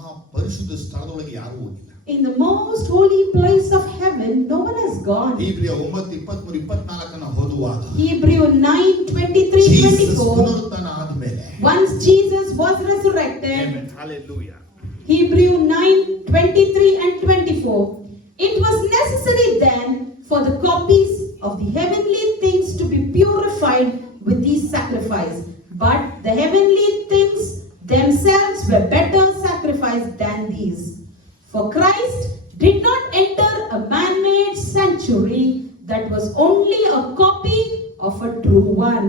ಮಹಾ ಪರಿಶುದ್ಧ ಸ್ಥಳದೊಳಗೆ ಯಾರು ಹೋಗಿಲ್ಲ. In the most holy place of heaven, no one has gone. ಇಬ್ರಿಯ 9:23-24 ಓದುವಾಗ Hebrew 9:23-24. ಪುನರುತ್ಥಾನ ಆದಮೇಲೆ Once Jesus was resurrected. Amen. Hallelujah. Hebrew 9:23 and 24. It was necessary then for the copies of the heavenly things to be purified with these sacrifices. But the heavenly things themselves were better sacrificed than these. For Christ did not enter a man-made sanctuary that was only a copy of a true one.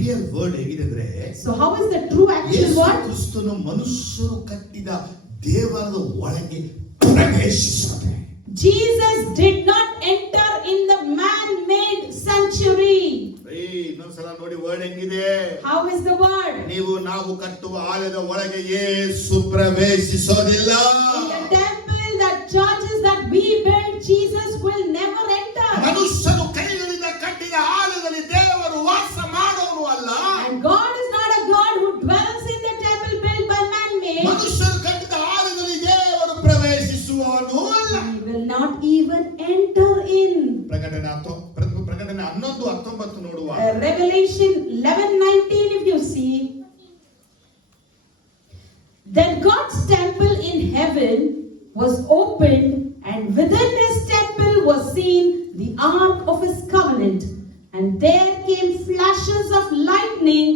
Real word ಹೇಗಿದೆ ಅಂದ್ರೆ, So how is the true actual ಯೇಸು word? ಕ್ರಿಸ್ತನು ಮನುಷ್ಯರು ಕಟ್ಟಿದ ದೇವರದ ಒಳಗೆ ಪ್ರವೇಶಿಸಿದ. Jesus did not enter in the man-made sanctuary. ಇನ್ನೊಂದ್ಸಲ ನೋಡಿ ವರ್ಡ್ ಹೆಂಗಿದೆ. How is the word? ನೀವು ನಾವು ಕಟ್ಟುವ ಆಲಯದ ಒಳಗೆ ಯೇಸು ಪ್ರವೇಶಿಸೋದಿಲ್ಲ. In the temple, that churches that we build, Jesus will never enter. ಮನುಷ್ಯರು ಕೈಗಳಿಂದ ಕಟ್ಟಿದ ಆಲಯದಲ್ಲಿ ದೇವರು ವಾಸ ಮಾಡೋನು ಅಲ್ಲ. And God is not a God who dwells in the temple built by man-made. ಮನುಷ್ಯರು ಕಟ್ಟಿದ ಆಲಯದಲ್ಲಿ ದೇವರು ಪ್ರವೇಶಿಸುವವನು ಅಲ್ಲ. He will not even enter in. ಪ್ರಕಟಣೆ 11:19 ನೋಡುವ. Revelation 11:19, if you see. Then God's temple in heaven was opened, and within his temple was seen the ark of his covenant. And there came flashes of lightning,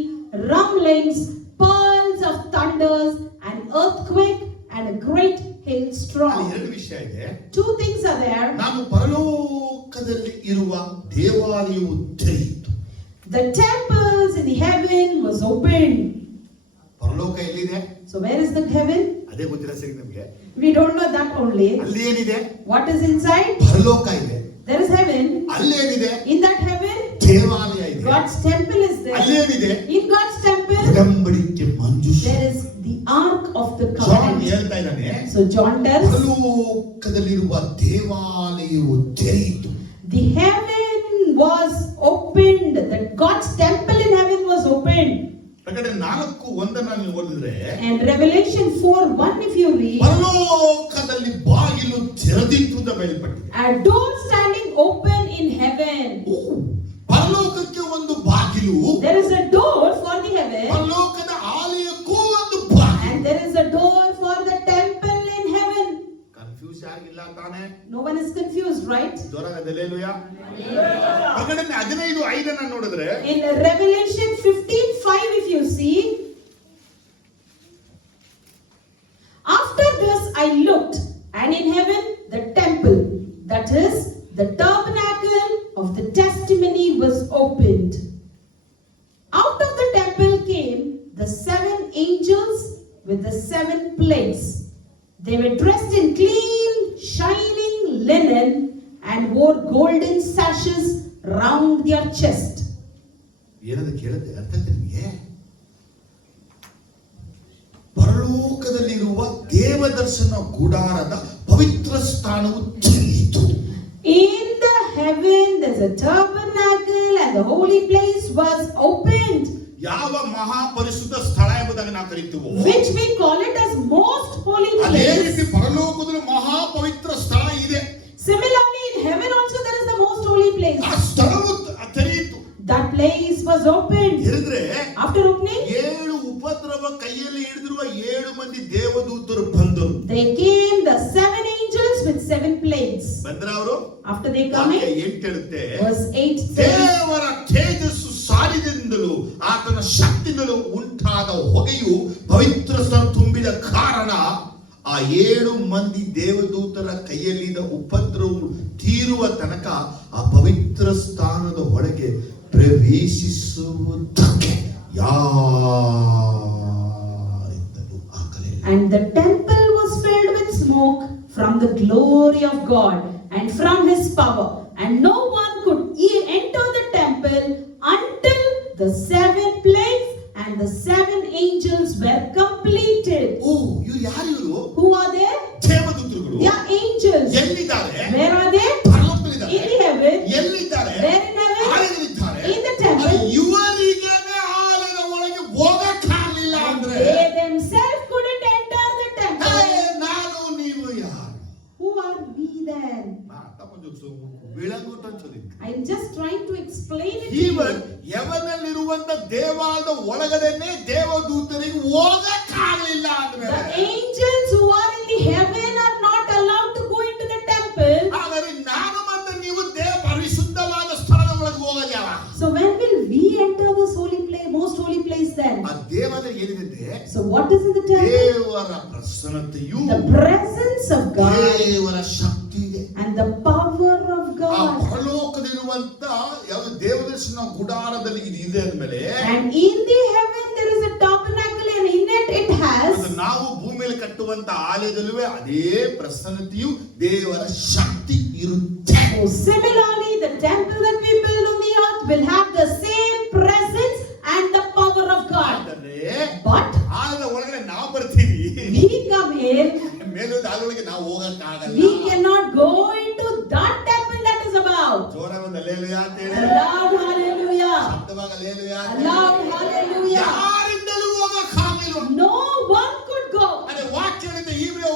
rumblings, pearls of thunders, an earthquake, and a great ಅಲ್ಲಿ hailstorm. ಎರಡು ವಿಷಯ ಇದೆ. Two things are there. ನಾವು ಪರಲೋಕದಲ್ಲಿ ಇರುವ ದೇವಾಲಯವು ತೆರೆಯಿತು. The temples in the heaven was opened. ಪರಲೋಕ ಎಲ್ಲಿದೆ? So where is the heaven? ಅದೇ ಗೊತ್ತಿಲ್ಲ ಸರಿ ನಮಗೆ. We don't know that only. ಅಲ್ಲಿ ಏನಿದೆ? What is inside? ಪರಲೋಕ ಇದೆ. There is heaven. ಅಲ್ಲಿ ಏನಿದೆ? In that heaven, ದೇವಾಲಯ ಇದೆ. God's temple is there. ಅಲ್ಲಿ ಏನಿದೆ? In God's temple, ಒಡಂಬಡಿಕೆ ಮಂಜೂಷ. there is the ark of the John covenant. ಹೇಳ್ತಾ ಇದ್ದಾನೆ, So John tells, ಪರಲೋಕದಲ್ಲಿರುವ ದೇವಾಲಯವು ತೆರೆಯಿತು. the heaven was opened. That God's temple in heaven was opened. ಪ್ರಕಟಣೆ 4:1 ನೀವು ಓದಿದ್ರೆ, And Revelation 4:1, if you read, ಪರಲೋಕದಲ್ಲಿ ಬಾಗಿಲು ತೆರೆದಿತ್ತು ಅಂತ ಬಯಲ್ಪಟ್ಟಿದೆ. a door standing open in heaven. ಪರಲೋಕಕ್ಕೆ ಒಂದು ಬಾಗಿಲು, There is a door for the heaven, ಪರಲೋಕದ ಆಲಯಕ್ಕೂ ಒಂದು ಬಾಗಿಲು. and there is a door for the temple in heaven. Confuse ಆಗಿಲ್ಲ ತಾನೆ? No one is confused, right? Hallelujah. ಪ್ರಕಟಣೆ 15:5 ನೋಡಿದ್ರೆ, In Revelation 15:5, if you see, after this I looked, and in heaven the temple, that is the tabernacle of the testimony, was opened. Out of the temple came the 7 angels with the 7 plagues. They were dressed in clean, shining linen and wore golden sashes round their chest. ಏನದು ಕೇಳಿದೆ? ಅರ್ಥ ಆಯ್ತಾ ನಿಮಗೆ? ಪರಲೋಕದಲ್ಲಿರುವ ದೇವದರ್ಶನ ಗುಡಾರದ ಪವಿತ್ರ ಸ್ಥಾನವು ತೆರೆಯಿತು. In the heaven there's a tabernacle and the holy place was opened. ಯಾವ ಮಹಾಪರಿಶುದ್ಧ ಸ್ಥಳ ಎಂಬುದಾಗಿ ನಾವು ಕರೀತೀವೋ, Which we call it as most holy ಅದೇ place. ರೀತಿ ಪರಲೋಕದಲ್ಲಿ ಮಹಾಪವಿತ್ರ ಸ್ಥಳ ಇದೆ. Similarly, in heaven also there is the most holy place. ಆ ಸ್ಥಳವು ತೆರೆಯಿತು. That place was opened. ಹೇಳಿದ್ರೆ After opening, 7 ಉಪದ್ರವ ಕೈಯಲ್ಲಿ ಹಿಡಿದಿರುವ 7 ಮಂದಿ ದೇವದೂತರು ಬಂದರು. they came the 7 angels with 7 plagues. ಬಂದ್ರ ಅವರು? After they coming, 8 ಹೇಳುತ್ತೆ, verse 8 says, ದೇವರ ತೇಜಸ್ಸು ಸಾರಿದಿಂದಲೂ ಆತನ ಶಕ್ತಿಯಿಂದಲೂ ಉಂಟಾದ ಹೊಗೆಯು ಪವಿತ್ರ ಸ್ಥಳ ತುಂಬಿದ ಕಾರಣ ಆ 7 ಮಂದಿ ದೇವದೂತರ ಕೈಯಲ್ಲಿದ್ದ ಉಪದ್ರವವು ತೀರುವ ತನಕ ಆ ಪವಿತ್ರ ಸ್ಥಾನದ ಒಳಗೆ ಪ್ರವೇಶಿಸುವುದಕ್ಕೆ ಯಾರಿಂದಲೂ ಆಗಲಿಲ್ಲ. and the temple was filled with smoke from the glory of God and from his power, and no one could enter the temple until the 7 plagues and the 7 angels were completed. ಓ, ಇವ್ರು ಯಾರು? ಇವರು Who are they? ದೇವದೂತರುಗಳು. They are angels. ಎಲ್ಲಿದ್ದಾರೆ? Where are they? ಪರಲೋಕದಲ್ಲಿದ್ದಾರೆ. In the heaven. ಎಲ್ಲಿದ್ದಾರೆ? Where in heaven? ಆಲಯದಲ್ಲಿದ್ದಾರೆ. In the temple. ಇವರಿಗೆ ಆಲಯದ ಒಳಗೆ ಹೋಗಕ್ಕಾಗಲಿಲ್ಲ ಅಂದ್ರೆ They themselves couldn't enter the temple. I'm just trying to explain it to even you. ಯವನಲ್ಲಿರುವಂತ ದೇವಾಲಯದ ಒಳಗಡೆನೆ ದೇವದೂತರಿಗೆ ಹೋಗಕ್ಕಾಗಲಿಲ್ಲ The ಅಂದ್ರೆ angels who are in the heaven are not allowed to go into the temple. ಹಾಗಾದ್ರೆ ನಾನು ಮತ್ತೆ ನೀವು ಪರಿಶುದ್ಧವಾದ ಸ್ಥಳದ ಒಳಗೆ ಹೋಗೋದು ಯಾವಾಗ? So when will we enter this holy place, most holy place then? ಆ ದೇವಾಲಯ ಏನಿದೆ, So what is in the temple? ದೇವರ ಪ್ರಸನ್ನತೆಯು, The presence of God ದೇವರ ಶಕ್ತಿ ಇದೆ. and the power of ಆ God. ಪರಲೋಕದಲ್ಲಿರುವಂತ ಯಾವ ದೇವದರ್ಶನ ಗುಡಾರದಲ್ಲಿ ಇದು ಇದೆ ಅಂದ್ಮೇಲೆ, And in the heaven there is a tabernacle and in it it has. ನಾವು ಭೂಮಿಯಲ್ಲಿ ಕಟ್ಟುವಂತ ಆಲಯದಲ್ಲೂ ಅದೇ ಪ್ರಸನ್ನತೆಯು ದೇವರ ಶಕ್ತಿ ಇರುತ್ತೆ. So similarly, the temple that we build on the earth will have the same presence and the power of God. ಆದರೆ But ಆಲಯದ ಒಳಗಡೆ ನಾವು ಬರ್ತೀವಿ, we come in, ಮೇಲುದ ಆಲಯದೊಳಗೆ ನಾವು ಹೋಗಕ್ಕಾಗಲ್ಲ. we cannot go into that temple that is above. ಜೋರಾಗಿ ಒಂದು ಹಲ್ಲೆಲೂಯಾ ಅಂತ ಹೇಳಿ, Aloud hallelujah. ಶಬ್ದವಾಗಿ ಹಲ್ಲೆಲೂಯಾ ಅಂತ ಹೇಳಿ. Aloud hallelujah. ಯಾರಿಂದಲೂ ಹೋಗಕ್ಕಾಗಲಿಲ್ಲ. No one could go. ಅದೇ ವಾಕ್ಯ ಹೇಳಿದೆ ಇಬ್ರಿಯ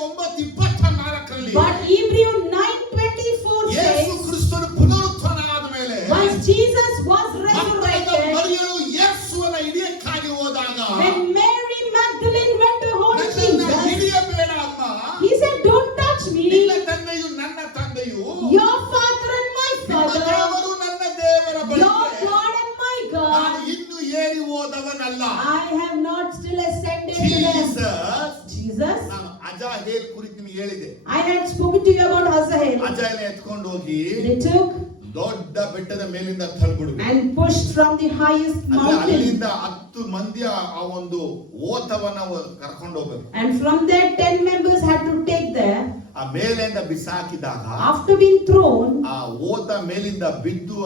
9:24ರಲ್ಲಿ, But Hebrew 9:24 ಯೇಸು says, ಕ್ರಿಸ್ತನು ಪುನರುತ್ಥಾನ ಆದ ಮೇಲೆ once Jesus was ಮತ್ತೊಂದು resurrected, ಮರಿಯಳು ಯೇಸುವನ್ನ ಹಿಡಿಯಕ್ಕಾಗಿ ಹೋದಾಗ, when Mary Magdalene went to hold ನನ್ನನ್ನ Jesus, ಹಿಡಿಯಬೇಡ ಅಮ್ಮ, he said, don't touch ನಿನ್ನ me. ತಂದೆಯು ನನ್ನ ತಂದೆಯು, Your father and my ನಿಮ್ಮ father, ದೇವರು ನನ್ನ ದೇವರ your ಬಳಿಗೆ God and my ನಾನು God. ಇನ್ನು ಏರಿ ಹೋದವನಲ್ಲ. I have not still ascended to them. Jesus, Jesus, ನಾನು ಅಜಾಹೇಲ್ ಕುರಿತು ನಿಮಗೆ ಹೇಳಿದೆ. I had spoken to you about Hazael. ಅಜಾಹೇಲ್ ಎತ್ಕೊಂಡು ಹೋಗಿ They took ದೊಡ್ಡ ಬೆಟ್ಟದ ಮೇಲಿಂದ ತಳ್ಬಿಡುದು. and pushed from the highest ಅಂದ್ರೆ mountain. ಅಲ್ಲಿಂದ 10 ಮಂದಿ ಆ ಒಂದು ಓತವನ್ನ ಕರ್ಕೊಂಡು ಹೋಗ್ಬೇಕು. And from there 10 members had to take there. ಆ ಮೇಲಿಂದ ಬಿಸಾಕಿದಾಗ After being thrown, ಆ ಓತ ಮೇಲಿಂದ ಬಿದ್ದು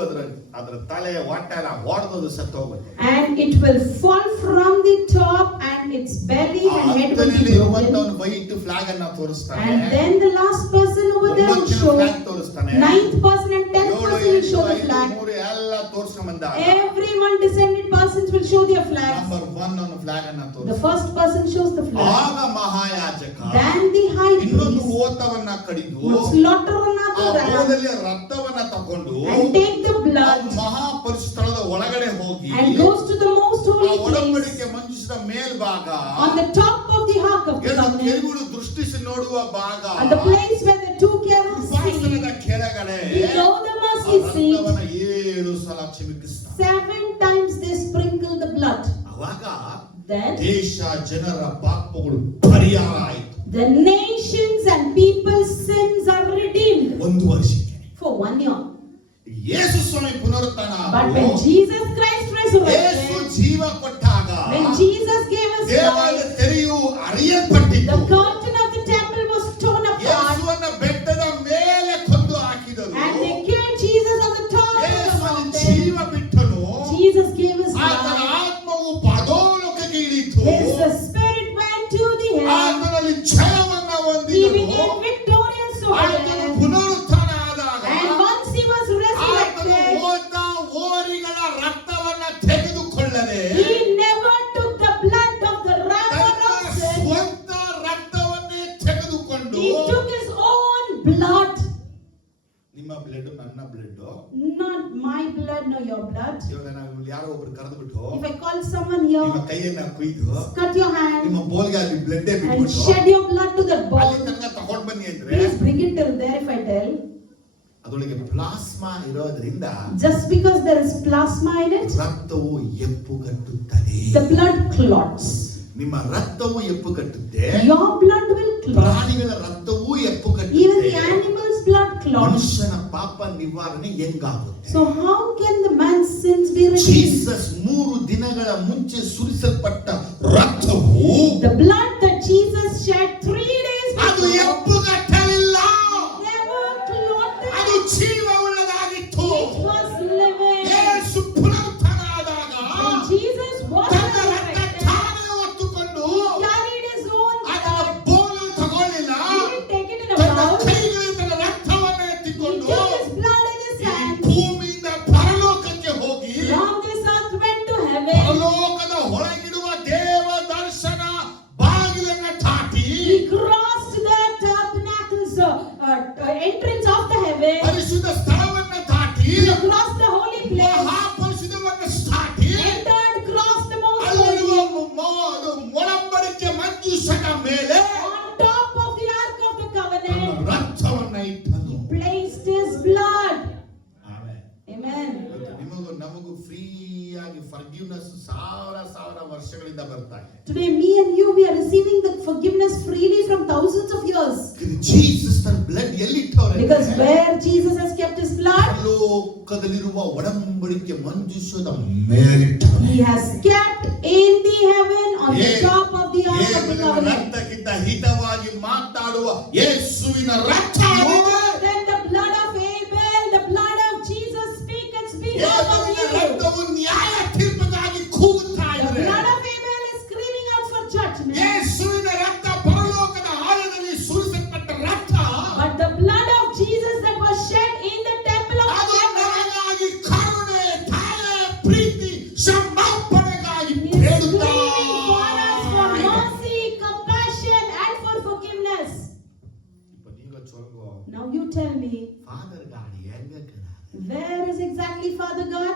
ಅದರ ತಲೆ ಹೊಟ್ಟ ಎಲ್ಲ ಹೊಡೆದು ಸತ್ತು ಹೋಗುತ್ತೆ. and it will fall from the top and its belly and head will be broken. ಒಂದು ವೈಟ್ ಫ್ಲಾಗ್ ಅನ್ನ ತೋರಿಸ್ತಾನೆ. And then the last person over there will show, flag ತೋರಿಸ್ತಾನೆ. 9th person and 10th 7, person will show the 5, flag. 3 ಎಲ್ಲ ತೋರಿಸ್ಕೊಂಡ್ ಬಂದ. Everyone descended persons will show their flags. Number 1 ಅನ್ನೋ ಫ್ಲಾಗ್ ಅನ್ನ The ತೋರಿಸ್ತಾನೆ. first person shows the flag. ಆಗ ಮಹಾಯಾಜಕ Then the high ಇನ್ನೊಂದು priest ಓತವನ್ನ ಕಡಿದು would slaughter ಆ another ram ಓದಲ್ಲಿ ರಕ್ತವನ್ನ ತಕೊಂಡು and take the blood ಮಹಾಪರಿಶುದ್ಧದ ಒಳಗಡೆ ಹೋಗಿ and goes to the most ಆ holy place ಒಡಂಬಡಿಕೆ ಮಂಜಿಸಿದ ಮೇಲ್ಭಾಗ, on the top of the ark of the covenant, ಎಲುಬುಗಳು ದೃಷ್ಟಿಸಿ ನೋಡುವ ಭಾಗ, at the place where the two cherubs ಕೃಪಾಸನದ see, ಕೆಳಗಡೆ below the ಆ mercy seat, ರಕ್ತವನ್ನ 7 ಸಲ ಚಿಮುಕಿಸ್ತಾನೆ. 7 times they sprinkle the blood. ಅವಾಗ Then ದೇಶ ಜನರ ಪಾಪಗಳು ಪರಿಹಾರ ಆಯಿತು. the nations and people's sins are redeemed 1 ವರ್ಷಕ್ಕೆ. for 1 year. ಯೇಸು ಸ್ವಾಮಿ ಪುನರುತ್ಥಾನ But ಆದನು. when Jesus Christ ಯೇಸು resurrected, ಜೀವ ಕೊಟ್ಟಾಗ when Jesus gave us ದೇವಾಲಯದ life, ತೆರೆಯು ಅರಿಯಲ್ಪಟ್ಟಿತು. the curtain of the temple was torn apart ಯೇಸುವನ್ನ ಬೆಟ್ಟದ ಮೇಲೆ ಕೊಂದು ಹಾಕಿದರು. and they killed Jesus on the top of the ಯೇಸುವನ್ನ mountain. ಜೀವ ಬಿಟ್ಟನು. Jesus gave us ಆತನ life. ಆತ್ಮವು ಪರಲೋಕಕ್ಕೆ ಇಳಿತು. His spirit went to the heaven. ಆತನಲ್ಲಿ ಜಯವನ್ನ He ಹೊಂದಿದನು. became victorious over ಆತನು them. ಪುನರುತ್ಥಾನ ಆದಾಗ And once he was ಆತನು resurrected, ಹೋದ ಹೋರಿಗಳ ರಕ್ತವನ್ನ ತೆಗೆದುಕೊಳ್ಳದೆ he never took the blood of the ram or ತನ್ನ oxen. ಸ್ವಂತ ರಕ್ತವನ್ನೇ ತೆಗೆದುಕೊಂಡು, He took his own blood. ನಿಮ್ಮ ಬ್ಲಡ್ ನನ್ನ blood, Not my blood, nor your blood. ಇವಾಗ ನಾವು ಯಾರೋ ಒಬ್ರು ಕರೆದ್ಬಿಟ್ಟು If I call someone ನಿಮ್ಮ here, ಕೈಯನ್ನ ಕುಯ್ದು cut your hand ನಿಮ್ಮ ಬೋಲ್ಗೆ ಅಲ್ಲಿ ಬ್ಲಡ್ and ಬಿಟ್ಬಿಟ್ಟು shed your blood to that ಅಲ್ಲಿ bone. ತನಕ ತಗೊಂಡ್ ಬನ್ನಿ ಅಂದ್ರೆ Please bring it till there if I tell. ಅದರೊಳಗೆ ಪ್ಲಾಸ್ಮಾ ಇರೋದ್ರಿಂದ Just because there is plasma in it, ರಕ್ತವು ಎಪ್ಪುಗಟ್ಟುತ್ತದೆ. the blood clots. ನಿಮ್ಮ ರಕ್ತವು ಎಪ್ಪುಗಟ್ಟುತ್ತೆ. Your blood will clot. ಪ್ರಾಣಿಗಳ ರಕ್ತವು Even ಎಪ್ಪುಗಟ್ಟುತ್ತೆ. the animal's blood clots. ಮನುಷ್ಯನ ಪಾಪ ನಿವಾರಣೆ ಹೆಂಗಾಗುತ್ತೆ? So how can the man's sins be redeemed? Jesus 3 ದಿನಗಳ ಮುಂಚೆ ಸುರಿಸಲ್ಪಟ್ಟ ರಕ್ತವು The blood that Jesus shed 3 days ಅದು before ಎಪ್ಪುಗಟ್ಟಲಿಲ್ಲ. never clotted. ಅದು ಜೀವವುಳ್ಳದಾಗಿತ್ತು. It was living. ಯೇಸು ಪುನರುತ್ಥಾನ ಆದಾಗ When Jesus was ತನ್ನ ರಕ್ತ resurrected, ತಾನೇ ಹೊತ್ತುಕೊಂಡು he carried his own ಅದರ blood. ಬೋಲು ತಗೊಳ್ಳಿಲ್ಲ. He didn't take it in a ತನ್ನ bowl. ಕೈಗಳಲ್ಲಿ ತನ್ನ ರಕ್ತವನ್ನ He ಎತ್ತಿಕೊಂಡು took his blood in his ಈ hand. ಭೂಮಿಯಿಂದ ಪರಲೋಕಕ್ಕೆ ಹೋಗಿ From this earth went to heaven. ಪರಲೋಕದ ಹೊರಗಿಡುವ ದೇವ ದರ್ಶನ ಭಾಗ ನಮಗೂ ಫ್ರೀ ಆಗಿ ಫರ್ಗಿವ್ನೆಸ್ ಸಾವಿರ ವರ್ಷಗಳಿಂದ ಬರ್ತಾ ಇದೆ. Today, me and you, we are receiving the forgiveness freely from thousands of years. Jesus ತನ್ನ ಬ್ಲಡ್ ಎಲ್ಲಿಟ್ಟವ್ರೆ? Because where Jesus has kept his blood, ಲೋಕದಲ್ಲಿರುವ ಒಡಂಬಡಿಕೆ ಮಂಜೂಷದ ಮೇಲಿಟ್ಟವ್ರೆ. he has kept in the heaven on the top of the earth of the covenant. ರಕ್ತಕ್ಕಿಂತ ಹಿತವಾಗಿ ಮಾತಾಡುವ ಯೇಸುವಿನ ರಕ್ತ More than the blood of Abel, the blood of Jesus speaks behalf of you. ರಕ್ತವು ನ್ಯಾಯ ತೀರ್ಪಿಗಾಗಿ ಕೂಗುತ್ತಾ The ಇದೆ. blood of Abel is screaming out for judgment. ಯೇಸುವಿನ ರಕ್ತ ಪರಲೋಕದ ಆಳದಲ್ಲಿ ಸುರಿಸಲ್ಪಟ್ಟ ರಕ್ತ. But the blood of Jesus that was shed in the temple of ಅದು heaven ನಮಗಾಗಿ ಕರುಣೆ, ದಯೆ, ಪ್ರೀತಿ, ಕ್ಷಮಾಪಣೆಗಾಗಿ is ಬೇಡುತ್ತಾ screaming for us for ಇದೆ. mercy, compassion, and for forgiveness. இப்ப நீங்க சொல்லுங்க, Now you tell me, father god ಎಲ್ಲಿ ಇದ್ದಾನೆ? where is exactly Father God?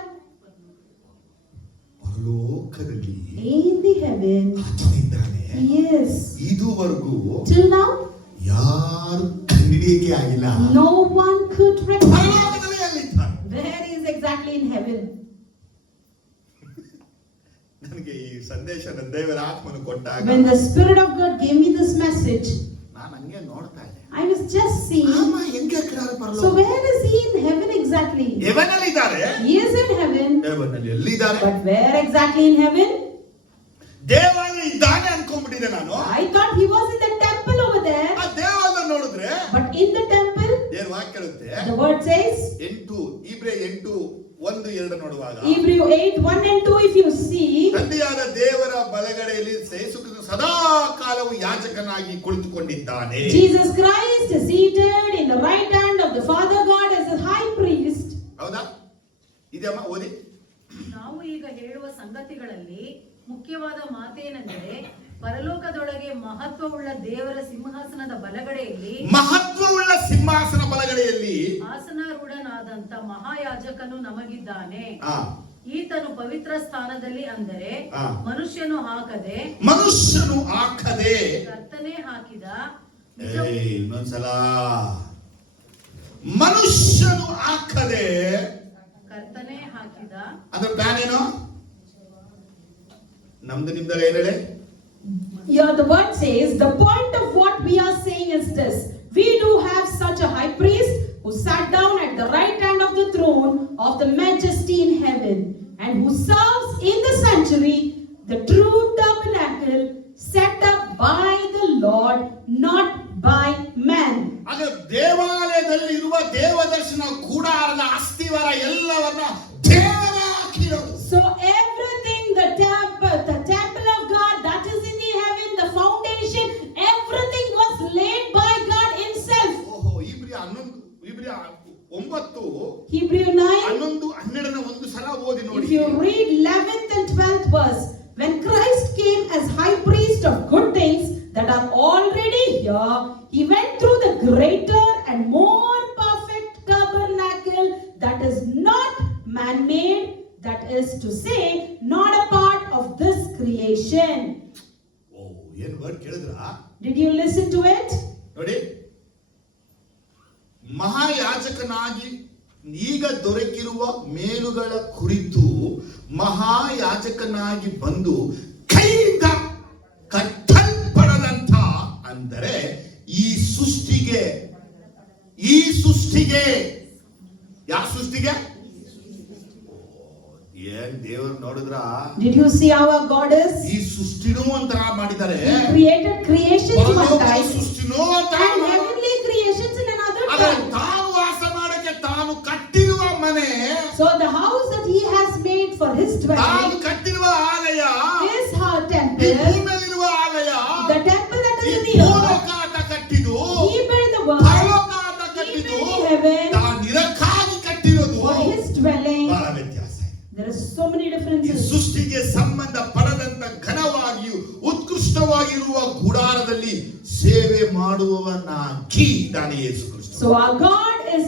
ಪರಲೋಕದಲ್ಲಿ In the heaven. ಆತನಿದ್ದಾನೆ. Yes. ಇದುವರೆಗೂ Till now, ಯಾರು ಕಂಡಿಡಿಯಕ್ಕೆ ಆಗಿಲ್ಲ. no one could recognize. ಪರಲೋಕದಲ್ಲಿ ಎಲ್ಲಿದ್ದಾನೆ? Where is exactly in heaven? ನನಗೆ ಈ ಸಂದೇಶನ ದೇವರ ಆತ್ಮನು ಕೊಟ್ಟಾಗ When the Spirit of God gave me this message, ನಾನು ಹಂಗೆ ನೋಡ್ತಾ ಇದ್ದೆ. I was just seeing. ಅಮ್ಮ ಹೆಂಗೆ ಇದ್ದಾರೆ So ಪರಲೋಕ? where is he in heaven exactly? ಹೆವನಲ್ಲಿ ಇದ್ದಾರೆ. He is in heaven. ಹೆವನಲ್ಲಿ ಎಲ್ಲಿದ್ದಾರೆ? But where exactly in heaven? ದೇವಾಲಯ ಇದ್ದಾನೆ ಅನ್ಕೊಂಡ್ಬಿಟ್ಟಿದೆ ನಾನು. I thought he was in the temple over there. ಆ ದೇವಾಲಯ ನೋಡಿದ್ರೆ But in the temple, ದೇವ್ರ ವಾಕ್ಯ ಹೇಳುತ್ತೆ, the word says, 8:8-1-2 ನೋಡುವಾಗ Hebrew 8:1 and 2, if you see, ತಂದೆಯಾದ ದೇವರ ಬಲಗಡೆಯಲ್ಲಿ ಯೇಸು ಕ್ರಿಸ್ತನು ಸದಾ ಕಾಲವು ಯಾಜಕನಾಗಿ ಕುಳಿತುಕೊಂಡಿದ್ದಾನೆ. Jesus Christ is seated in the right hand of the Father God as a high priest. ಹೌದಾ? ಇದೆಯಮ್ಮ ಓದಿ. ನಾವು ಈಗ ಹೇಳುವ ಸಂಗತಿಗಳಲ್ಲಿ ಮುಖ್ಯವಾದ ಮಾತೇನೆಂದರೆ, ಪರಲೋಕದೊಳಗೆ ಮಹತ್ವವುಳ್ಳ ದೇವರ ಸಿಂಹಾಸನದ ಬಲಗಡೆಯಲ್ಲಿ ಮಹತ್ವವುಳ್ಳ ಸಿಂಹಾಸನ ಬಲಗಡೆಯಲ್ಲಿ ಆಸನಾರೂಢನಾದಂತ ಮಹಾಯಾಜಕನು ನಮಗಿದ್ದಾನೆ. ಆ, ಈತನು ಪವಿತ್ರ ಸ್ಥಾನದಲ್ಲಿ, ಅಂದರೆ ಮನುಷ್ಯನು ಹಾಕದೆ ಕರ್ತನೇ ಹಾಕಿದ ಇನ್ನೊಂದ್ಸಲ ಮನುಷ್ಯನು ಹಾಕದೆ ಕರ್ತನೇ ಹಾಕಿದ ಅದ್ರ ಪ್ಲಾನ್ ಏನು? ನಮ್ದು ನಿಮ್ದಾಗ ಏನ್ ಹೇಳಿ? Here the word says, the point of what we are saying is this: we do have such a high priest who sat down at the right hand of the throne of the majesty in heaven, and who serves in the sanctuary, the true tabernacle set up by the Lord, not by man. ಆಗ ದೇವಾಲಯದಲ್ಲಿ ಇರುವ ದೇವದರ್ಶನ ಗುಡಾರದ ಅಸ್ಥಿವಾರ ಎಲ್ಲವನ್ನ ದೇವರೇ ಹಾಕಿರೋದು. So everything, the temple of God that is in the heaven, the foundation, everything was laid by God himself. ಓಹೋ, ಇಬ್ರಿಯ 9 Hebrew 9, 11-12 ಒಂದು ಸಲ ಓದಿ ನೋಡಿ. if you read 11th and 12th verse, when Christ came as high priest of good things that are already here, he went through the greater and more perfect tabernacle that is not man-made, that is to say, not a part of this creation. ಓ, ಏನ್ ವರ್ಡ್ ಕೇಳಿದ್ರ? Did you listen to it? ನೋಡಿ, ಮಹಾಯಾಜಕನಾಗಿ ಈಗ ದೊರಕಿರುವ ಮೇಲುಗಳ ಕುರಿತು ಮಹಾಯಾಜಕನಾಗಿ ಬಂದು ಕೈಯಿಂದ ಕಟ್ಟಲ್ಪಡದಂತ, ಅಂದರೆ ಈ ಸೃಷ್ಟಿಗೆ ಯಾವ ಸೃಷ್ಟಿಗೆ? ಏನ್ ದೇವರು ನೋಡಿದ್ರ? Did you see how our God is? ಈ ಸೃಷ್ಟಿನೂ ಒಂಥರ ಮಾಡಿದ್ದಾರೆ, He created creations one ಪರಲೋಕದ time ಸೃಷ್ಟಿನೂ ಒಂಥರ and heavenly creations in another ಆದರೆ time. ತಾನು ವಾಸ ಮಾಡಕ್ಕೆ ತಾನು ಕಟ್ಟಿರುವ ಮನೆ, So the house that he has made for his ತಾನು dwelling, ಕಟ್ಟಿರುವ ಆಲಯ, his ಈ temple, ಭೂಮಿಯಲ್ಲಿರುವ ಆಲಯ, the temple that ಈ is in the earth, ಭೂಲೋಕ ಆತ ಕಟ್ಟಿದ್ದು, he built the world, ಪರಲೋಕ ಆತ he ಕಟ್ಟಿದ್ದು, built the heaven ತಾನಿರಕ್ಕಾಗಿ ಕಟ್ಟಿರೋದು for his dwelling. ಬಹಳ ವ್ಯತ್ಯಾಸ. There are so many ಈ differences. ಸೃಷ್ಟಿಗೆ ಸಂಬಂಧ ಪಡದಂತ ಘನವಾಗಿಯೂ ಉತ್ಕೃಷ್ಟವಾಗಿರುವ ಗುಡಾರದಲ್ಲಿ ಸೇವೆ ಮಾಡುವವನಾಗಿ ಇದ್ದಾನೆ ಯೇಸು Krista. So our God is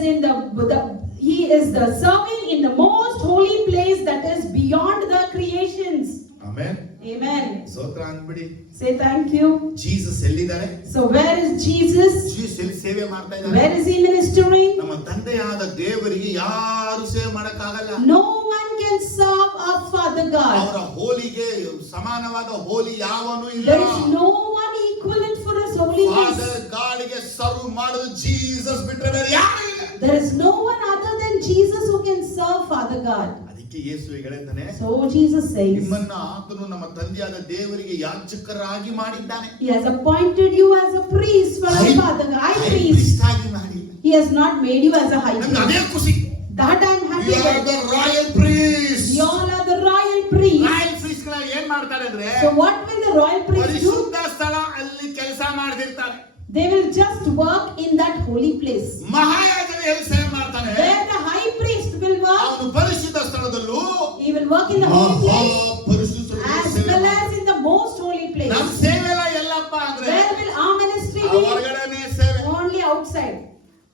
he is the serving in the most holy place that is beyond the creations. Amen. Amen. ಸ್ತೋತ್ರ ಅನ್ಬಿಡಿ. Say thank you. ಜೀಸಸ್ ಎಲ್ಲಿದ್ದಾರೆ? So where is Jesus? Jesus ಎಲ್ಲಿ ಸೇವೆ ಮಾಡ್ತಾ Where ಇದ್ದಾರೆ? is he ministering? ನಮ್ಮ ತಂದೆಯಾದ ದೇವರಿಗೆ ಯಾರು ಸೇವೆ ಮಾಡಕ್ಕಾಗಲ್ಲ. No one can serve our Father God. ಅವರ ಹೋಲಿಗೆ ಸಮಾನವಾದ ಹೋಲಿ ಯಾವನೂ ಇಲ್ಲ. There is no one equivalent for His holiness. Father ಗಾಡ್ಗೆ ಸರ್ವ್ ಮಾಡೋದು ಜೀಸಸ್ ಬಿಟ್ಟರೆ ಬೇರೆ ಯಾರು ಇಲ್ಲ. There is no one other than Jesus who can serve Father God. ಅದಕ್ಕೆ ಯೇಸು ಹೇಳ್ತಾನೆ, So Jesus says, ನಿಮ್ಮನ್ನ ಆತನು ನಮ್ಮ ತಂದೆಯಾದ ದೇವರಿಗೆ ಯಾಜಕರಾಗಿ ಮಾಡಿದ್ದಾನೆ. He has appointed you as a priest for our Father God, high priest. ಆಗಿ ಮಾಡಿಲ್ಲ. He has not made you as a high ನಮ್ಗೆ priest. ಅದೇ ಖುಷಿ. That I am happy You are with. the royal priest. You all are the royal priest. Royal priest ಗಳ ಏನ್ ಮಾಡ್ತಾರೆ ಅಂದ್ರೆ, So what will the royal priest do? ಪರಿಶುದ್ಧ ಸ್ಥಳ ಅಲ್ಲಿ ಕೆಲಸ ಮಾಡ್ತಿರ್ತಾರೆ. They will just work in that holy place. ಮಹಾಯಾಜಕ ಎಲ್ಲಿ ಸೇವೆ ಮಾಡ್ತಾನೆ? Where the high priest will work, ಅವನು ಪರಿಶುದ್ಧ ಸ್ಥಳದಲ್ಲೂ he will work in the holy place ಪರಿಶುದ್ಧ as well as in the most holy place. ನಮ್ಮ ಸೇವೆ ಎಲ್ಲ ಎಲ್ಲಪ್ಪ ಅಂದ್ರೆ Where will our ministry be? ಹೊರಗಡೆನೇ ಸೇವೆ. Only outside.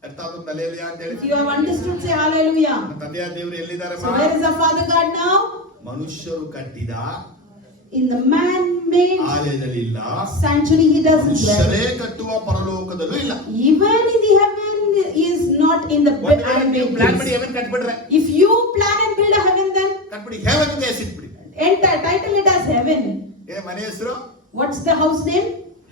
ಅರ್ಥ ಆಗುತ್ತಾ ಅಲ್ಲೇಲೂಯಾ ಅಂತ ಹೇಳಿ? If you have understood, say hallelujah. ನಮ್ಮ ತಂದೆಯ ದೇವರು ಎಲ್ಲಿದ್ದಾರೆ? So where is our Father God now? ಮನುಷ್ಯರು ಕಟ್ಟಿದ In the man-made ಆಲಯದಲ್ಲಿ ಇಲ್ಲ, sanctuary he doesn't dwell. ಮನುಷ್ಯರೇ ಕಟ್ಟುವ ಪರಲೋಕದಲ್ಲೂ ಇಲ್ಲ. Even in the heaven is not in the ನೀವು ಪ್ಲಾನ್ ಮಾಡಿ place. ಹೆವನ್ ಕಟ್ಬಿಡ್ರೆ, If you plan and build a heaven, then ಕಟ್ಬಿಡಿ, ಹೆವನ್ ಅಂತ ಹೆಸರಿಟ್ಬಿಡಿ. enter, title it as heaven. ಮನೆ ಹೆಸರು What's the house name?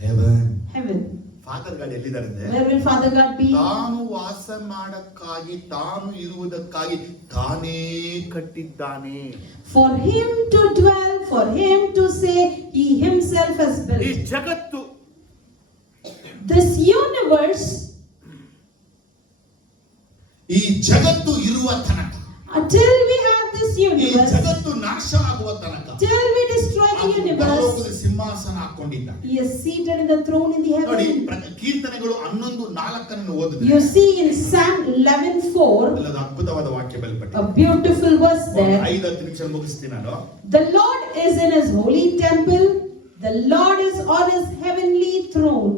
Heaven. Heaven. Father God ಎಲ್ಲಿದ್ದಾರೆ ಅಂದ್ರೆ, Where will Father God be? ತಾನು ವಾಸ ಮಾಡಕ್ಕಾಗಿ, ತಾನು ಇರುವುದಕ್ಕಾಗಿ ತಾನೇ ಕಟ್ಟಿದ್ದಾನೆ. For him to dwell, for him to say, he himself has ಈ built. ಜಗತ್ತು, This universe, ಈ ಜಗತ್ತು ಇರುವ ತನಕ, until we have this ಈ universe, ಜಗತ್ತು ನಾಶ ಆಗುವ ತನಕ till we destroy the ಪರಲೋಕದ universe, ಸಿಂಹಾಸನ ಹಾಕೊಂಡಿದ್ದಾನೆ. he is seated in the throne in the ನೋಡಿ, heaven. ಕೀರ್ತನೆಗಳು 11:4 ಓದಿದ್ರೆ You see in Psalm 11:4, ಅಲ್ಲದ ಅದ್ಭುತವಾದ ವಾಕ್ಯ ಬಲ್ಪಟ್ಟಿ. a beautiful verse there. 5-10 ನಿಮಿಷ ಮುಗಿಸ್ತೀನಿ ನಾನು. The Lord is in his holy temple. The Lord is on his heavenly throne.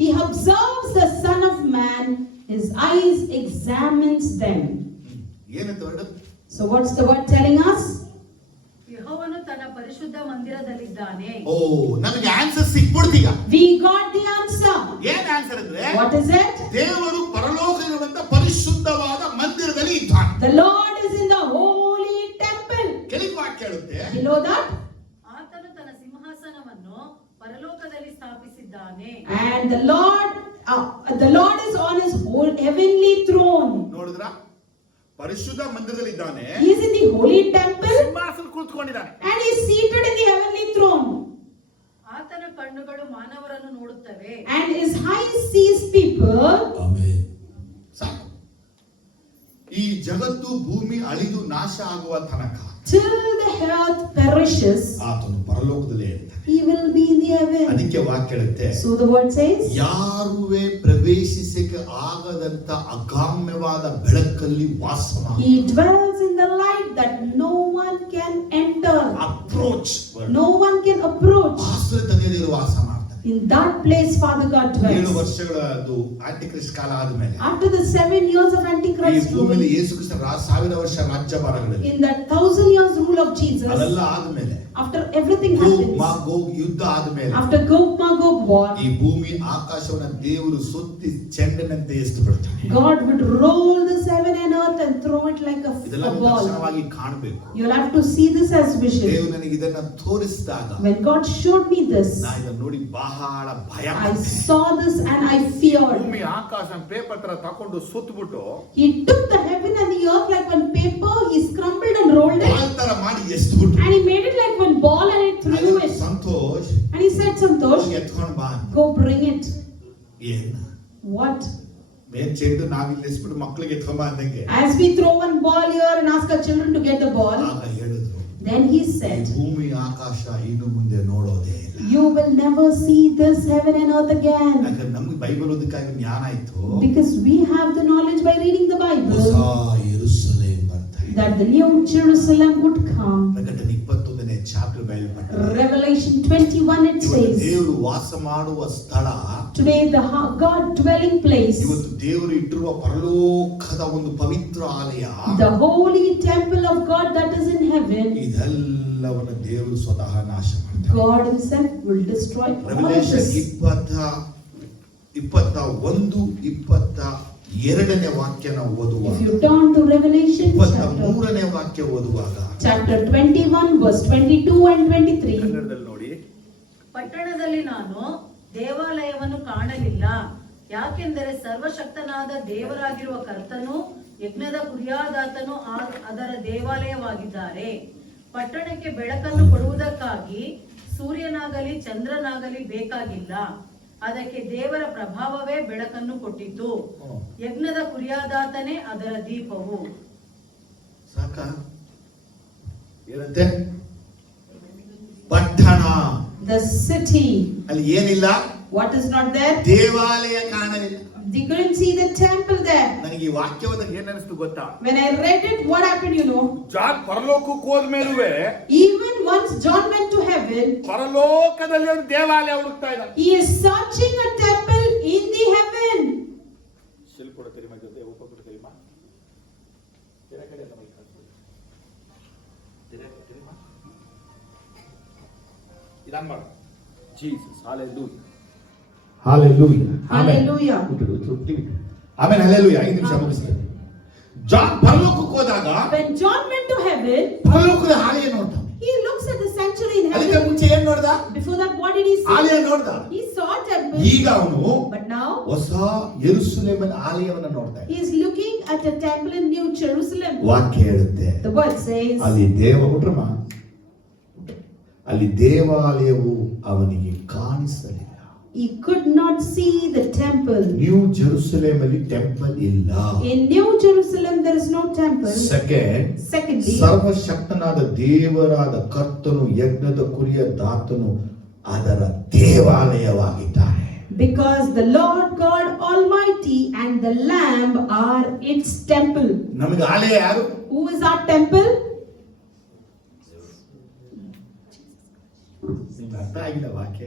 He observes the Son of Man. His eyes examines them. ಏನಂತ word? So what's the word telling us? ಯೆಹೋವನು ತನ್ನ ಪರಿಶುದ್ಧ ಮಂದಿರದಲ್ಲಿದ್ದಾನೆ. ಓ, ನಮಗೆ answer ಸಿಕ್ಬಿಡ್ತೀಗ. We got the answer. ಏನ್ answer ಅಂದ್ರೆ, What is it? ದೇವರು ಪರಲೋಕ ಇರುವಂತ ಪರಿಶುದ್ಧವಾದ ಮಂದಿರದಲ್ಲಿ ಇದ್ದಾನೆ. The Lord is in the holy temple. ಕೆಳಗೆ ವಾಕ್ಯ ಹೇಳುತ್ತೆ, Below that, ಆತನು ತನ್ನ ಸಿಂಹಾಸನವನ್ನು ಪರಲೋಕದಲ್ಲಿ ಸ್ಥಾಪಿಸಿದ್ದಾನೆ. and the Lord is on his whole heavenly throne. ನೋಡಿದ್ರ, ಪರಿಶುದ್ಧ ಮಂದಿರದಲ್ಲಿ ಇದ್ದಾನೆ, He is in the holy temple ಸಿಂಹಾಸನ ಕುಳಿತುಕೊಂಡಿದ್ದಾನೆ. and he is seated in the heavenly throne. ಆತನ ಕಣ್ಣುಗಳು ಮಾನವರನ್ನು ನೋಡುತ್ತವೆ. And his eyes sees people. Amen. ಸಾಕು. ಈ ಜಗತ್ತು ಭೂಮಿ ಅಳಿದು ನಾಶ ಆಗುವ ತನಕ Till the earth perishes, ಆತನು ಪರಲೋಕದಲ್ಲೇ ಇರ್ತಾನೆ. he will be in the heaven. ಅದಕ್ಕೆ ವಾಕ್ಯ ಹೇಳುತ್ತೆ, So the word says, ಯಾರುವೆ ಪ್ರವೇಶಿಸಕ್ಕೆ ಆಗದಂತ ಅಗಾಮ್ಯವಾದ ಬೆಳಕಲ್ಲಿ ವಾಸ ಮಾಡಿ. he dwells in the light that no one can enter. Approach, No one can approach. ಆಶ್ರಯ ತಂದೆಯಲ್ಲಿ ವಾಸ ಮಾಡ್ತಾನೆ. In that place, Father God 7 dwells. ವರ್ಷಗಳದ್ದು ಆಂಟಿಕ್ರಿಸ್ಟ್ ಕಾಲ ಆದ್ಮೇಲೆ After the 7 years of ಈ Antichrist ಭೂಮಿಯಲ್ಲಿ rule, ಯೇಸು ಕ್ರಿಸ್ತನ 1000 ವರ್ಷ ರಾಜ್ಯಭಾರಗಳಲ್ಲಿ in that 1000 years rule of Jesus, ಅದೆಲ್ಲ ಆದ್ಮೇಲೆ, after everything Gog happens, Magog ಯುದ್ಧ ಆದ್ಮೇಲೆ, after Gog Magog war, ಈ ಭೂಮಿ ಆಕಾಶವನ್ನ ದೇವರು ಸುತ್ತಿ ಚೆಂಡಿನಂತೆ ಎಸ್ತು ಬಿಡ್ತಾನೆ. God would roll this heaven and earth and throw it like ಇದೆಲ್ಲ a ball. ದರ್ಶನವಾಗಿ ಕಾಣಬೇಕು. You'll have to see this as vision. ದೇವರು ನನಗೆ ಇದನ್ನ ತೋರಿಸಿದಾಗ When God showed me this, ನಾ ಇದನ್ನ ನೋಡಿ ಬಹಳ ಭಯ I ಪಟ್ಟೆ. saw this and I feared. ಭೂಮಿ ಆಕಾಶ ಪೇಪರ್ ತರ ತಕೊಂಡು ಸುತ್ತಬಿಟ್ಟು He took the heaven and the earth like one paper, he scrambled and rolled it, ball ತರ ಮಾಡಿ ಎಸ್ತು ಬಿಟ್ಟು, and he made it like one ball and he threw it. Santosh And he said, Santosh, ಎತ್ಕೊಂಡು ಬಾ ಅಂತ. go bring it. ಏನ್ What? Main ಚೆಂಡು ನಾವಿಲ್ಲಿ ಎಸ್ಬಿಟ್ಟು ಮಕ್ಳಿಗೆ ಎತ್ಕೊಂಬ ಅಂದಂಗೆ As we throw one ball here and ask our children to get the ball, ಆಗ ಹೇಳಿದ್ರು, then he ಈ said, ಭೂಮಿ ಆಕಾಶ ಇನ್ನು ಮುಂದೆ ನೋಡೋದೇ ಇಲ್ಲ. you will never see this heaven and earth again. ಯಾಕಂದ್ರೆ ನಮ್ಗೆ ಬೈಬಲ್ ಓದಕ್ಕಾಗಿ ಜ್ಞಾನ ಆಯ್ತು, Because we have the knowledge by reading the ಹೊಸ Bible ಯೆರೂಸಲೇಮ್ ಬರ್ತಾ ಇದೆ. that the new Jerusalem would come. ಪ್ರಕಟಣೆ 21ನೇ ಚಾಪ್ಟರ್ ಬಯಲ್ಪಟ್ಟಿದೆ. Revelation 21 it ಇವತ್ತು says, ದೇವರು ವಾಸ ಮಾಡುವ ಸ್ಥಳ, today the God dwelling place, ಇವತ್ತು ದೇವರು ಇಟ್ಟಿರುವ ಪರಲೋಕದ ಒಂದು ಪವಿತ್ರ ಆಲಯ, the holy temple of God that is in heaven, ಇದೆಲ್ಲವನ್ನ ದೇವರು ಸ್ವತಃ ನಾಶ ಮಾಡ್ತಾರೆ. God himself will destroy all of revolution this. 21, 23 ಎರಡನೇ ವಾಕ್ಯನ ಓದುವಾಗ If you turn to Revelation 23ನೇ ವಾಕ್ಯ ಓದುವಾಗ chapter 21 verse 22 and 23. ಕನ್ನಡದಲ್ಲಿ ನೋಡಿ. ಪಟ್ಟಣದಲ್ಲಿ ನಾನು ದೇವಾಲಯವನ್ನು ಕಾಣಲಿಲ್ಲ, ಯಾಕೆಂದರೆ ಸರ್ವಶಕ್ತನಾದ ದೇವರಾಗಿರುವ ಕರ್ತನು ಯಜ್ಞದ ಕುರಿಯಾದಾತನು ಅದರ ದೇವಾಲಯವಾಗಿದ್ದಾರೆ. ಪಟ್ಟಣಕ್ಕೆ ಬೆಳಕನ್ನು ಕೊಡುವುದಕ್ಕಾಗಿ ಸೂರ್ಯನಾಗಲಿ ಚಂದ್ರನಾಗಲಿ ಬೇಕಾಗಿಲ್ಲ, ಅದಕ್ಕೆ ದೇವರ ಪ್ರಭಾವವೇ ಬೆಳಕನ್ನು ಕೊಟ್ಟಿತು. ಯಜ್ಞದ ಕುರಿಯಾದಾತನೇ ಅದರ ದೀಪವು. ಸಾಕ ಏನಂತೆ? ಪಟ್ಟಣ, The city. ಅಲ್ಲಿ ಏನಿಲ್ಲ? What is not there? ದೇವಾಲಯ ಕಾಣಲಿಲ್ಲ. They couldn't see the temple there. ನನಗೆ ಈ ವಾಕ್ಯವಾದಾಗ ಏನ್ ಅನಿಸ್ತು ಗೊತ್ತಾ? When I read it, what happened, you know? John ಪರಲೋಕಕ್ಕೆ ಹೋದ್ಮೇಲುವೆ Even once John went to heaven, ಪರಲೋಕದಲ್ಲಿ ಒಂದು ದೇವಾಲಯ ಹುಡುಕ್ತಾ ಇದ್ದ. he is searching a temple in the heaven. ಶಿಲ್ಪುರ ತೆರಿಮ ಜೊತೆ ಉಪಕುಟ ತೆರಿಮ ಇದನ್ನ ಮಾಡು. Jesus hallelujah. ಹಾಲೆಲೂಯಾ. Hallelujah. ಆಮೇಲೆ ಹಾಲೆಲೂಯಾ. 5 ನಿಮಿಷ ಮುಗಿಸ್ತೇನೆ. ಜಾನ್ ಪರಲೋಕಕ್ಕೆ ಹೋದಾಗ When John went to heaven, ಪರಲೋಕದ ಆಲಯ ನೋಡ್ತಾನೆ. he looks at the sanctuary in ಅದಕ್ಕೆ heaven. ಮುಂಚೆ ಏನ್ ನೋಡ್ದ? Before that, what did he ಆಲಯ see? ನೋಡ್ದ. He saw a temple. ಈಗ ಅವನು But now, ಹೊಸ ಯೆರೂಸಲೇಮಿನ ಆಲಯವನ್ನು ನೋಡ್ತಾ ಇದ್ದಾನೆ. he is looking at a temple in New Jerusalem. ವಾಕ್ಯ ಹೇಳುತ್ತೆ, The word says, ಅಲ್ಲಿ ಅಲ್ಲಿ ದೇವಾಲಯವು ಅವನಿಗೆ ಕಾಣಿಸಲಿಲ್ಲ. he could not see the temple. New Jerusalem ಅಲ್ಲಿ ಟೆಂಪಲ್ ಇಲ್ಲ. In New Jerusalem, there is no temple. Secondly, ಸರ್ವಶಕ್ತನಾದ ದೇವರಾದ ಕರ್ತನು ಯಜ್ಞದ ಕುರಿಯ ದಾತನು ಅದರ ದೇವಾಲಯವಾಗಿದ್ದಾನೆ. because the Lord God Almighty and the Lamb are its temple. ನಮಗೆ ಆಲಯ ಯಾರು? Who is our temple? ನಿಮ್ಗೆ ಅರ್ಥ ಆಗಿಲ್ಲ ವಾಕ್ಯ.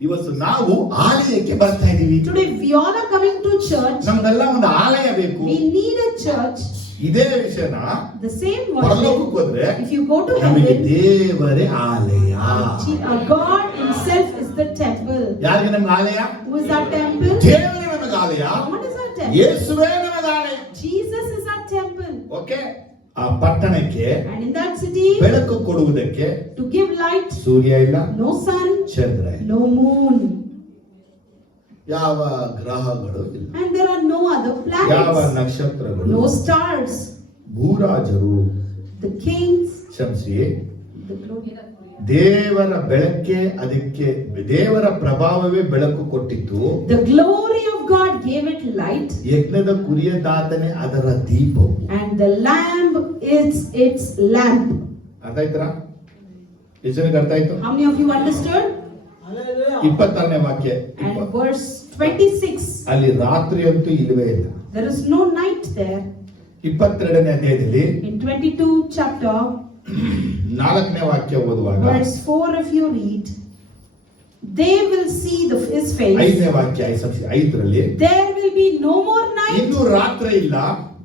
ಇವತ್ತು ನಾವು ಆಲಯಕ್ಕೆ ಬರ್ತಾ ಇದೀವಿ. Today we all are coming to church. ನಮ್ಗೆಲ್ಲ ಒಂದು ಆಲಯ ಬೇಕು. We need a church. ಇದೇ ವಿಷಯನ The same ಪರಲೋಕಕ್ಕೆ word. ಹೋದ್ರೆ If you go to ನಮಗೆ heaven, ದೇವರೇ ಆಲಯ. God himself is the temple. ಯಾರಿಗೆ ನಮ್ಗೆ ಆಲಯ? Who is our temple? ದೇವರೇ ನಮಗೆ ಆಲಯ. What is our temple? ಯೇಸುವೇ ನಮಗೆ ಆಲಯ. Jesus is our temple. Okay. ಆ ಪಟ್ಟಣಕ್ಕೆ And in that city, ಬೆಳಕು ಕೊಡುವುದಕ್ಕೆ to give light, ಸೂರ್ಯ ಇಲ್ಲ, no sun, ಚಂದ್ರ ಇಲ್ಲ, no moon, ಯಾವ ಗ್ರಹಗಳು ಇಲ್ಲ, and there are no other ಯಾವ planets, ನಕ್ಷತ್ರಗಳು, no stars. ಭೂರಾಜರು The kings, ಕ್ಷಮಿಸಿ, the glory. ದೇವರ ಬೆಳಕೆ ಅದಕ್ಕೆ ದೇವರ ಪ್ರಭಾವವೇ ಬೆಳಕು ಕೊಟ್ಟಿತ್ತು. The glory of God gave it light, ಯಜ್ಞದ ಕುರಿಯ ದಾತನೇ ಅದರ ದೀಪವು. and the lamb is its lamp. ಅರ್ಥ ಆಯ್ತಾ? ಎಷ್ಟು ಜನಕ್ಕೆ ಅರ್ಥ ಆಯ್ತು? How many of you understood? 26ನೇ ವಾಕ್ಯ. And verse 26, ಅಲ್ಲಿ ರಾತ್ರಿ ಅಂತೂ ಇಲ್ಲವೇ ಇಲ್ಲ. there is no night there. 22ನೇ ಅಧ್ಯಾಯದಲ್ಲಿ In 22 chapter, 4ನೇ ವಾಕ್ಯ ಓದುವಾಗ verse 4, if you read, they will see his face. 5ನೇ ವಾಕ್ಯ 5ರಲ್ಲಿ There will be no more night. ಇನ್ನು ರಾತ್ರಿ ಇಲ್ಲ.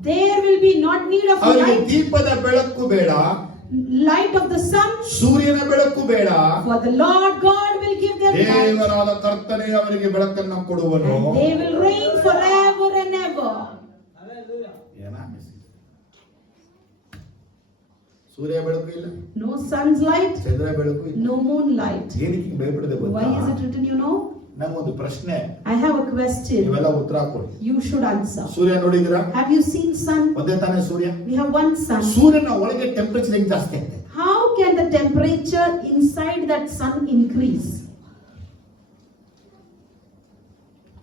There will be not need of ಅವರಿಗೆ light, ದೀಪದ ಬೆಳಕು ಬೇಡ, light of the sun, ಸೂರ್ಯನ ಬೆಳಕು ಬೇಡ. for the Lord God will give them light, ದೇವರಾದ ಕರ್ತನೇ ಅವರಿಗೆ ಬೆಳಕನ್ನು ಕೊಡುವನು. and they will reign forever and ever. ಸೂರ್ಯ ಬೆಳಕು ಇಲ್ಲ, No sun's light, ಚಂದ್ರ ಬೆಳಕು ಇಲ್ಲ. no moon light. ಏನಕ್ಕೆ ಭಯಪಡದೆ Why is it written, you know? ನಂಗೊಂದು ಪ್ರಶ್ನೆ, I have a question. ನೀವೆಲ್ಲ ಉತ್ತರ ಕೊಡಿ. You should answer. ಸೂರ್ಯ ನೋಡಿದಿರಾ? Have you seen sun? ಒಂದೇ ತಾನೇ ಸೂರ್ಯ. We have one sun. ಸೂರ್ಯನ ಒಳಗೆ ಟೆಂಪರೇಚರ್ ಹೆಂಗ್ ಜಾಸ್ತಿ ಆಗ್ತದೆ? How can the temperature inside that sun increase?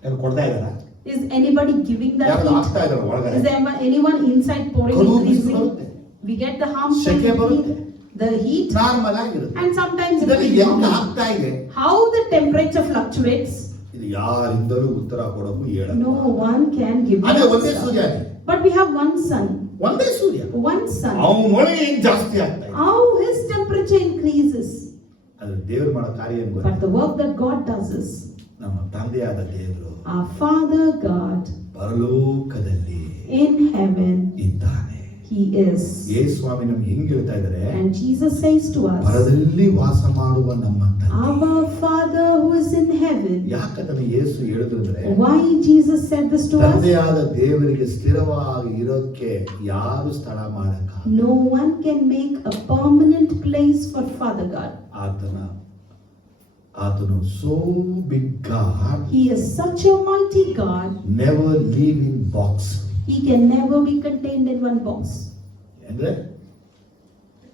ಏನು ಕೊಡ್ತಾ ಇದ್ದಾರಾ? Is anybody giving that ಯಾರು heat? ಹಾಕ್ತಾ ಇದ್ದಾರೆ ಒಳಗಡೆ? Is anyone inside pouring ಕಡು ಬಿಸಿಲು increasing? ಬರುತ್ತೆ. We get the harmful ಸೆಕೆ ಬರುತ್ತೆ. heat, the heat, ನಾರ್ಮಲ್ ಆಗಿರುತ್ತೆ. and sometimes it ಇದರಲ್ಲಿ will ಹೆಂಗ್ be ಆಗ್ತಾ ಇದೆ? how the temperature fluctuates. ಇದು ಯಾರಿಂದಲೂ ಉತ್ತರ ಕೊಡೋಕು ಹೇಳಲ್ಲ. No one can give ಅದೇ an ಒಂದೇ answer. ಸೂರ್ಯ ಇದೆ. But we have one sun. ಒಂದೇ ಸೂರ್ಯ. One sun. ಅವನೊಳಗೆ ಹೆಂಗ್ ಜಾಸ್ತಿ ಆಗ್ತಾ ಇದೆ? How his temperature increases. ಅದು ದೇವರು ಮಾಡೋ ಕಾರ್ಯ ಏನು But ಗೊತ್ತಾ? the work that God does is, ನಮ್ಮ ತಂದೆಯಾದ ದೇವರು our Father God ಪರಲೋಕದಲ್ಲಿ in heaven, ಇದ್ದಾನೆ. He is. ಯೇಸು ಸ್ವಾಮಿ ನಮ್ಗೆ ಹೆಂಗ್ ಹೇಳ್ತಾ ಇದ್ದಾರೆ, And Jesus says to us, ಪರದಲ್ಲಿ ವಾಸ ಮಾಡುವ ನಮ್ಮ ತಂದೆ. our Father who is in heaven. ಯಾಕೆ ಅದನ್ನ ಯೇಸು ಹೇಳಿದ್ರೆ, Why Jesus said this to us? ತಂದೆಯಾದ ದೇವರಿಗೆ ಸ್ಥಿರವಾಗಿ ಇರೋಕ್ಕೆ ಯಾರು ಸ್ಥಳ ಮಾಡಕ. No one can make a permanent place for Father God. ಆತನು so big God. He is such a mighty God. Never live in box. He can never be contained in one box. ಅಂದ್ರೆ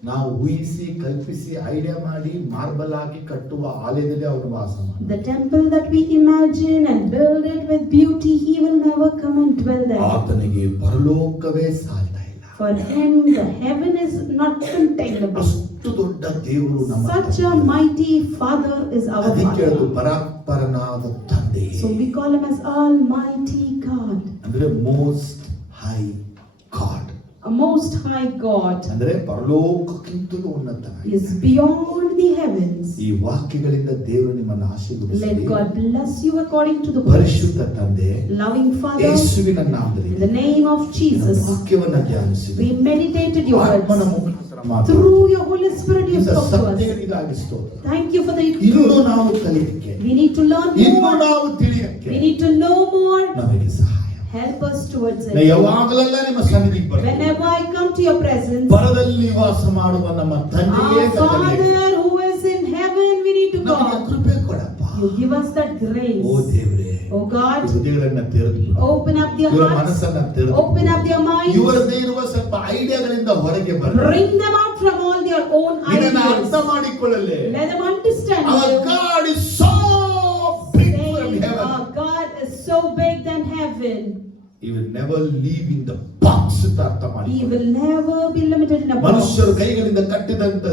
ನಾವು ಊಹಿಸಿ ಕಲ್ಪಿಸಿ ಐಡಿಯಾ ಮಾಡಿ ಮಾರ್ಬಲ್ ಹಾಕಿ ಕಟ್ಟುವ ಆಲಯದಲ್ಲಿ ಅವನು ವಾಸ ಮಾಡ್ತಾನೆ. The temple that we imagine and build it with beauty, he will never come and dwell there. ಆತನಿಗೆ ಪರಲೋಕವೇ ಸಾಲ್ತಾ ಇಲ್ಲ. For him, the heaven is not containable. ಅಷ್ಟು ದೊಡ್ಡ ದೇವರು ನಮ್ಮ Such a mighty Father is our ಅದಕ್ಕೆ ಅದು Father. ಪರಾತ್ಪರನಾದ ತಂದೆ. So we call him as Almighty God. ಅಂದ್ರೆ most high god. A most high God ಅಂದ್ರೆ ಪರಲೋಕಕ್ಕಿಂತಲೂ ಉನ್ನತ. is beyond the heavens. ಈ ವಾಕ್ಯಗಳಿಂದ ದೇವರು ನಿಮ್ಮನ್ನು Let ಆಶೀರ್ವದಿಸಲಿ. God bless you according to the word. ಪರಿಶುದ್ಧ ತಂದೆ, Loving Father, ಯೇಸುವಿನ ನಾಮದಲ್ಲಿ in the name of Jesus, ವಾಕ್ಯವನ್ನು ಧ್ಯಾನಿಸಿ we meditated your ಆತ್ಮನ words. ಮುಖಾಂತರ ಮಾತು Through your Holy Spirit, you ಇಂಥ spoke to us. ಸತ್ಯಗಳಿಗಾಗಿ ಸ್ತೋತ್ರ. Thank you for the ಇನ್ನು truth. ನಾವು ಕಲಿಯಕ್ಕೆ, We need to learn ಇನ್ನು more. ನಾವು ತಿಳಿಯಕ್ಕೆ We need to know more. ನಮಗೆ ಸಹಾಯ. Help us towards ನಾ it. ಯಾವಾಗಲೆಲ್ಲ ನಿಮ್ಮ ಸನ್ನಿಧಿಗೆ ಬರ್ತೀನಿ. Whenever I come to your presence, ಪರದಲ್ಲಿ ವಾಸ ಮಾಡುವ ನಮ್ಮ ತಂದೆಯೇ our Father who is in heaven, we need to ನಮಗೆ call. ಕೃಪೆ ಕೊಡಪ್ಪ. You give us that grace. ಓ ದೇವರೇ, Oh God, ಹೃದಯಗಳನ್ನ ತೆರೆದು open up their ಇವರ hearts, ಮನಸ್ಸನ್ನ ತೆರೆದು open up their minds, ಇವರದೇ ಇರುವ ಸ್ವಲ್ಪ ಐಡಿಯಾಗಳಿಂದ ಹೊರಗೆ ಬರಲಿ. bring them out from all their own ಇದನ್ನ ideas. ಅರ್ಥ ಮಾಡಿಕೊಳ್ಳಲಿ. Let them understand Our you. God is so big from Saying, heaven. our God is so big than heaven. He will never live in the box ಅಂತ ಅರ್ಥ He ಮಾಡಿ. will never be limited in a box. ಮನುಷ್ಯರು ಕೈಗಳಿಂದ ಕಟ್ಟಿದಂತ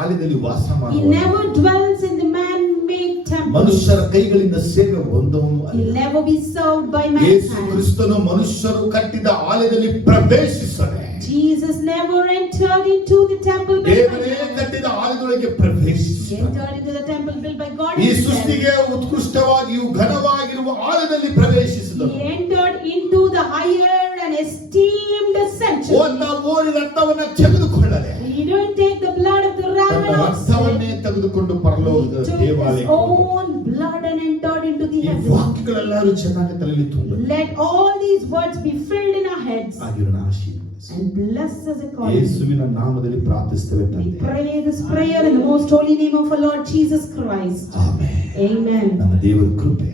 ಆಲಯದಲ್ಲಿ ವಾಸ He ಮಾಡುವ never dwells in the man-made temple. ಮನುಷ್ಯರ ಕೈಗಳಿಂದ ಸೇವೆ ಹೊಂದವನು He'll ಅಲ್ಲ. never be served by man's ಯೇಸು hands. ಕ್ರಿಸ್ತನು ಮನುಷ್ಯರು ಕಟ್ಟಿದ ಆಲಯದಲ್ಲಿ ಪ್ರವೇಶಿಸದೆ. Jesus never entered into the temple built by ದೇವರೇ man. ಕಟ್ಟಿದ ಆಲಯದೊಳಗೆ He ಪ್ರವೇಶಿಸಿದ. entered into the temple built by God ಈ himself. ಸೃಷ್ಟಿಗೆ ಉತ್ಕೃಷ್ಟವಾಗಿಯೂ ಘನವಾಗಿರುವ ಆಲಯದಲ್ಲಿ ಪ್ರವೇಶಿಸಿದನು. He entered into the higher and esteemed sanctuary. ಒಂದು ಓರಿ ರಕ್ತವನ್ನ ತೆಗೆದುಕೊಳ್ಳದೆ He didn't take the blood of the ram ತನ್ನ and ox. ರಕ್ತವನ್ನೇ ತೆಗೆದುಕೊಂಡು He ಪರಲೋಕದ took his ದೇವಾಲಯಕ್ಕೆ own blood and entered into the ಈ heavens. ವಾಕ್ಯಗಳೆಲ್ಲರೂ ಚೆನ್ನಾಗಿ ತಲೆಯಲ್ಲಿ ತುಂಬ Let all these words be filled in our heads ಆಗಿರೋಣ. ಆಶೀರ್ವದಿಸಿ. and bless us accordingly. ಯೇಸುವಿನ ನಾಮದಲ್ಲಿ ಪ್ರಾರ್ಥಿಸ್ತೇವೆ We ತಂದೆ. pray this prayer in the most holy name of our Lord Jesus Christ. Amen. Amen. ನಮ್ಮ ದೇವರ ಕೃಪೆ,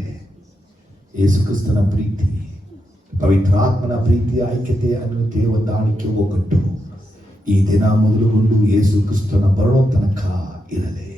ಯೇಸು ಕ್ರಿಸ್ತನ ಪ್ರೀತಿ, ಪವಿತ್ರಾತ್ಮನ ಪ್ರೀತಿಯ ಐಕ್ಯತೆ ಅನ್ಯತೆ ಹೊಂದಾಣಿಕೆ ಒಗ್ಗಟ್ಟು ಈ ದಿನ ಮೊದಲುಗೊಂಡು ಯೇಸು ಕ್ರಿಸ್ತನ ಬರೋ ತನಕ ಇರಲಿ.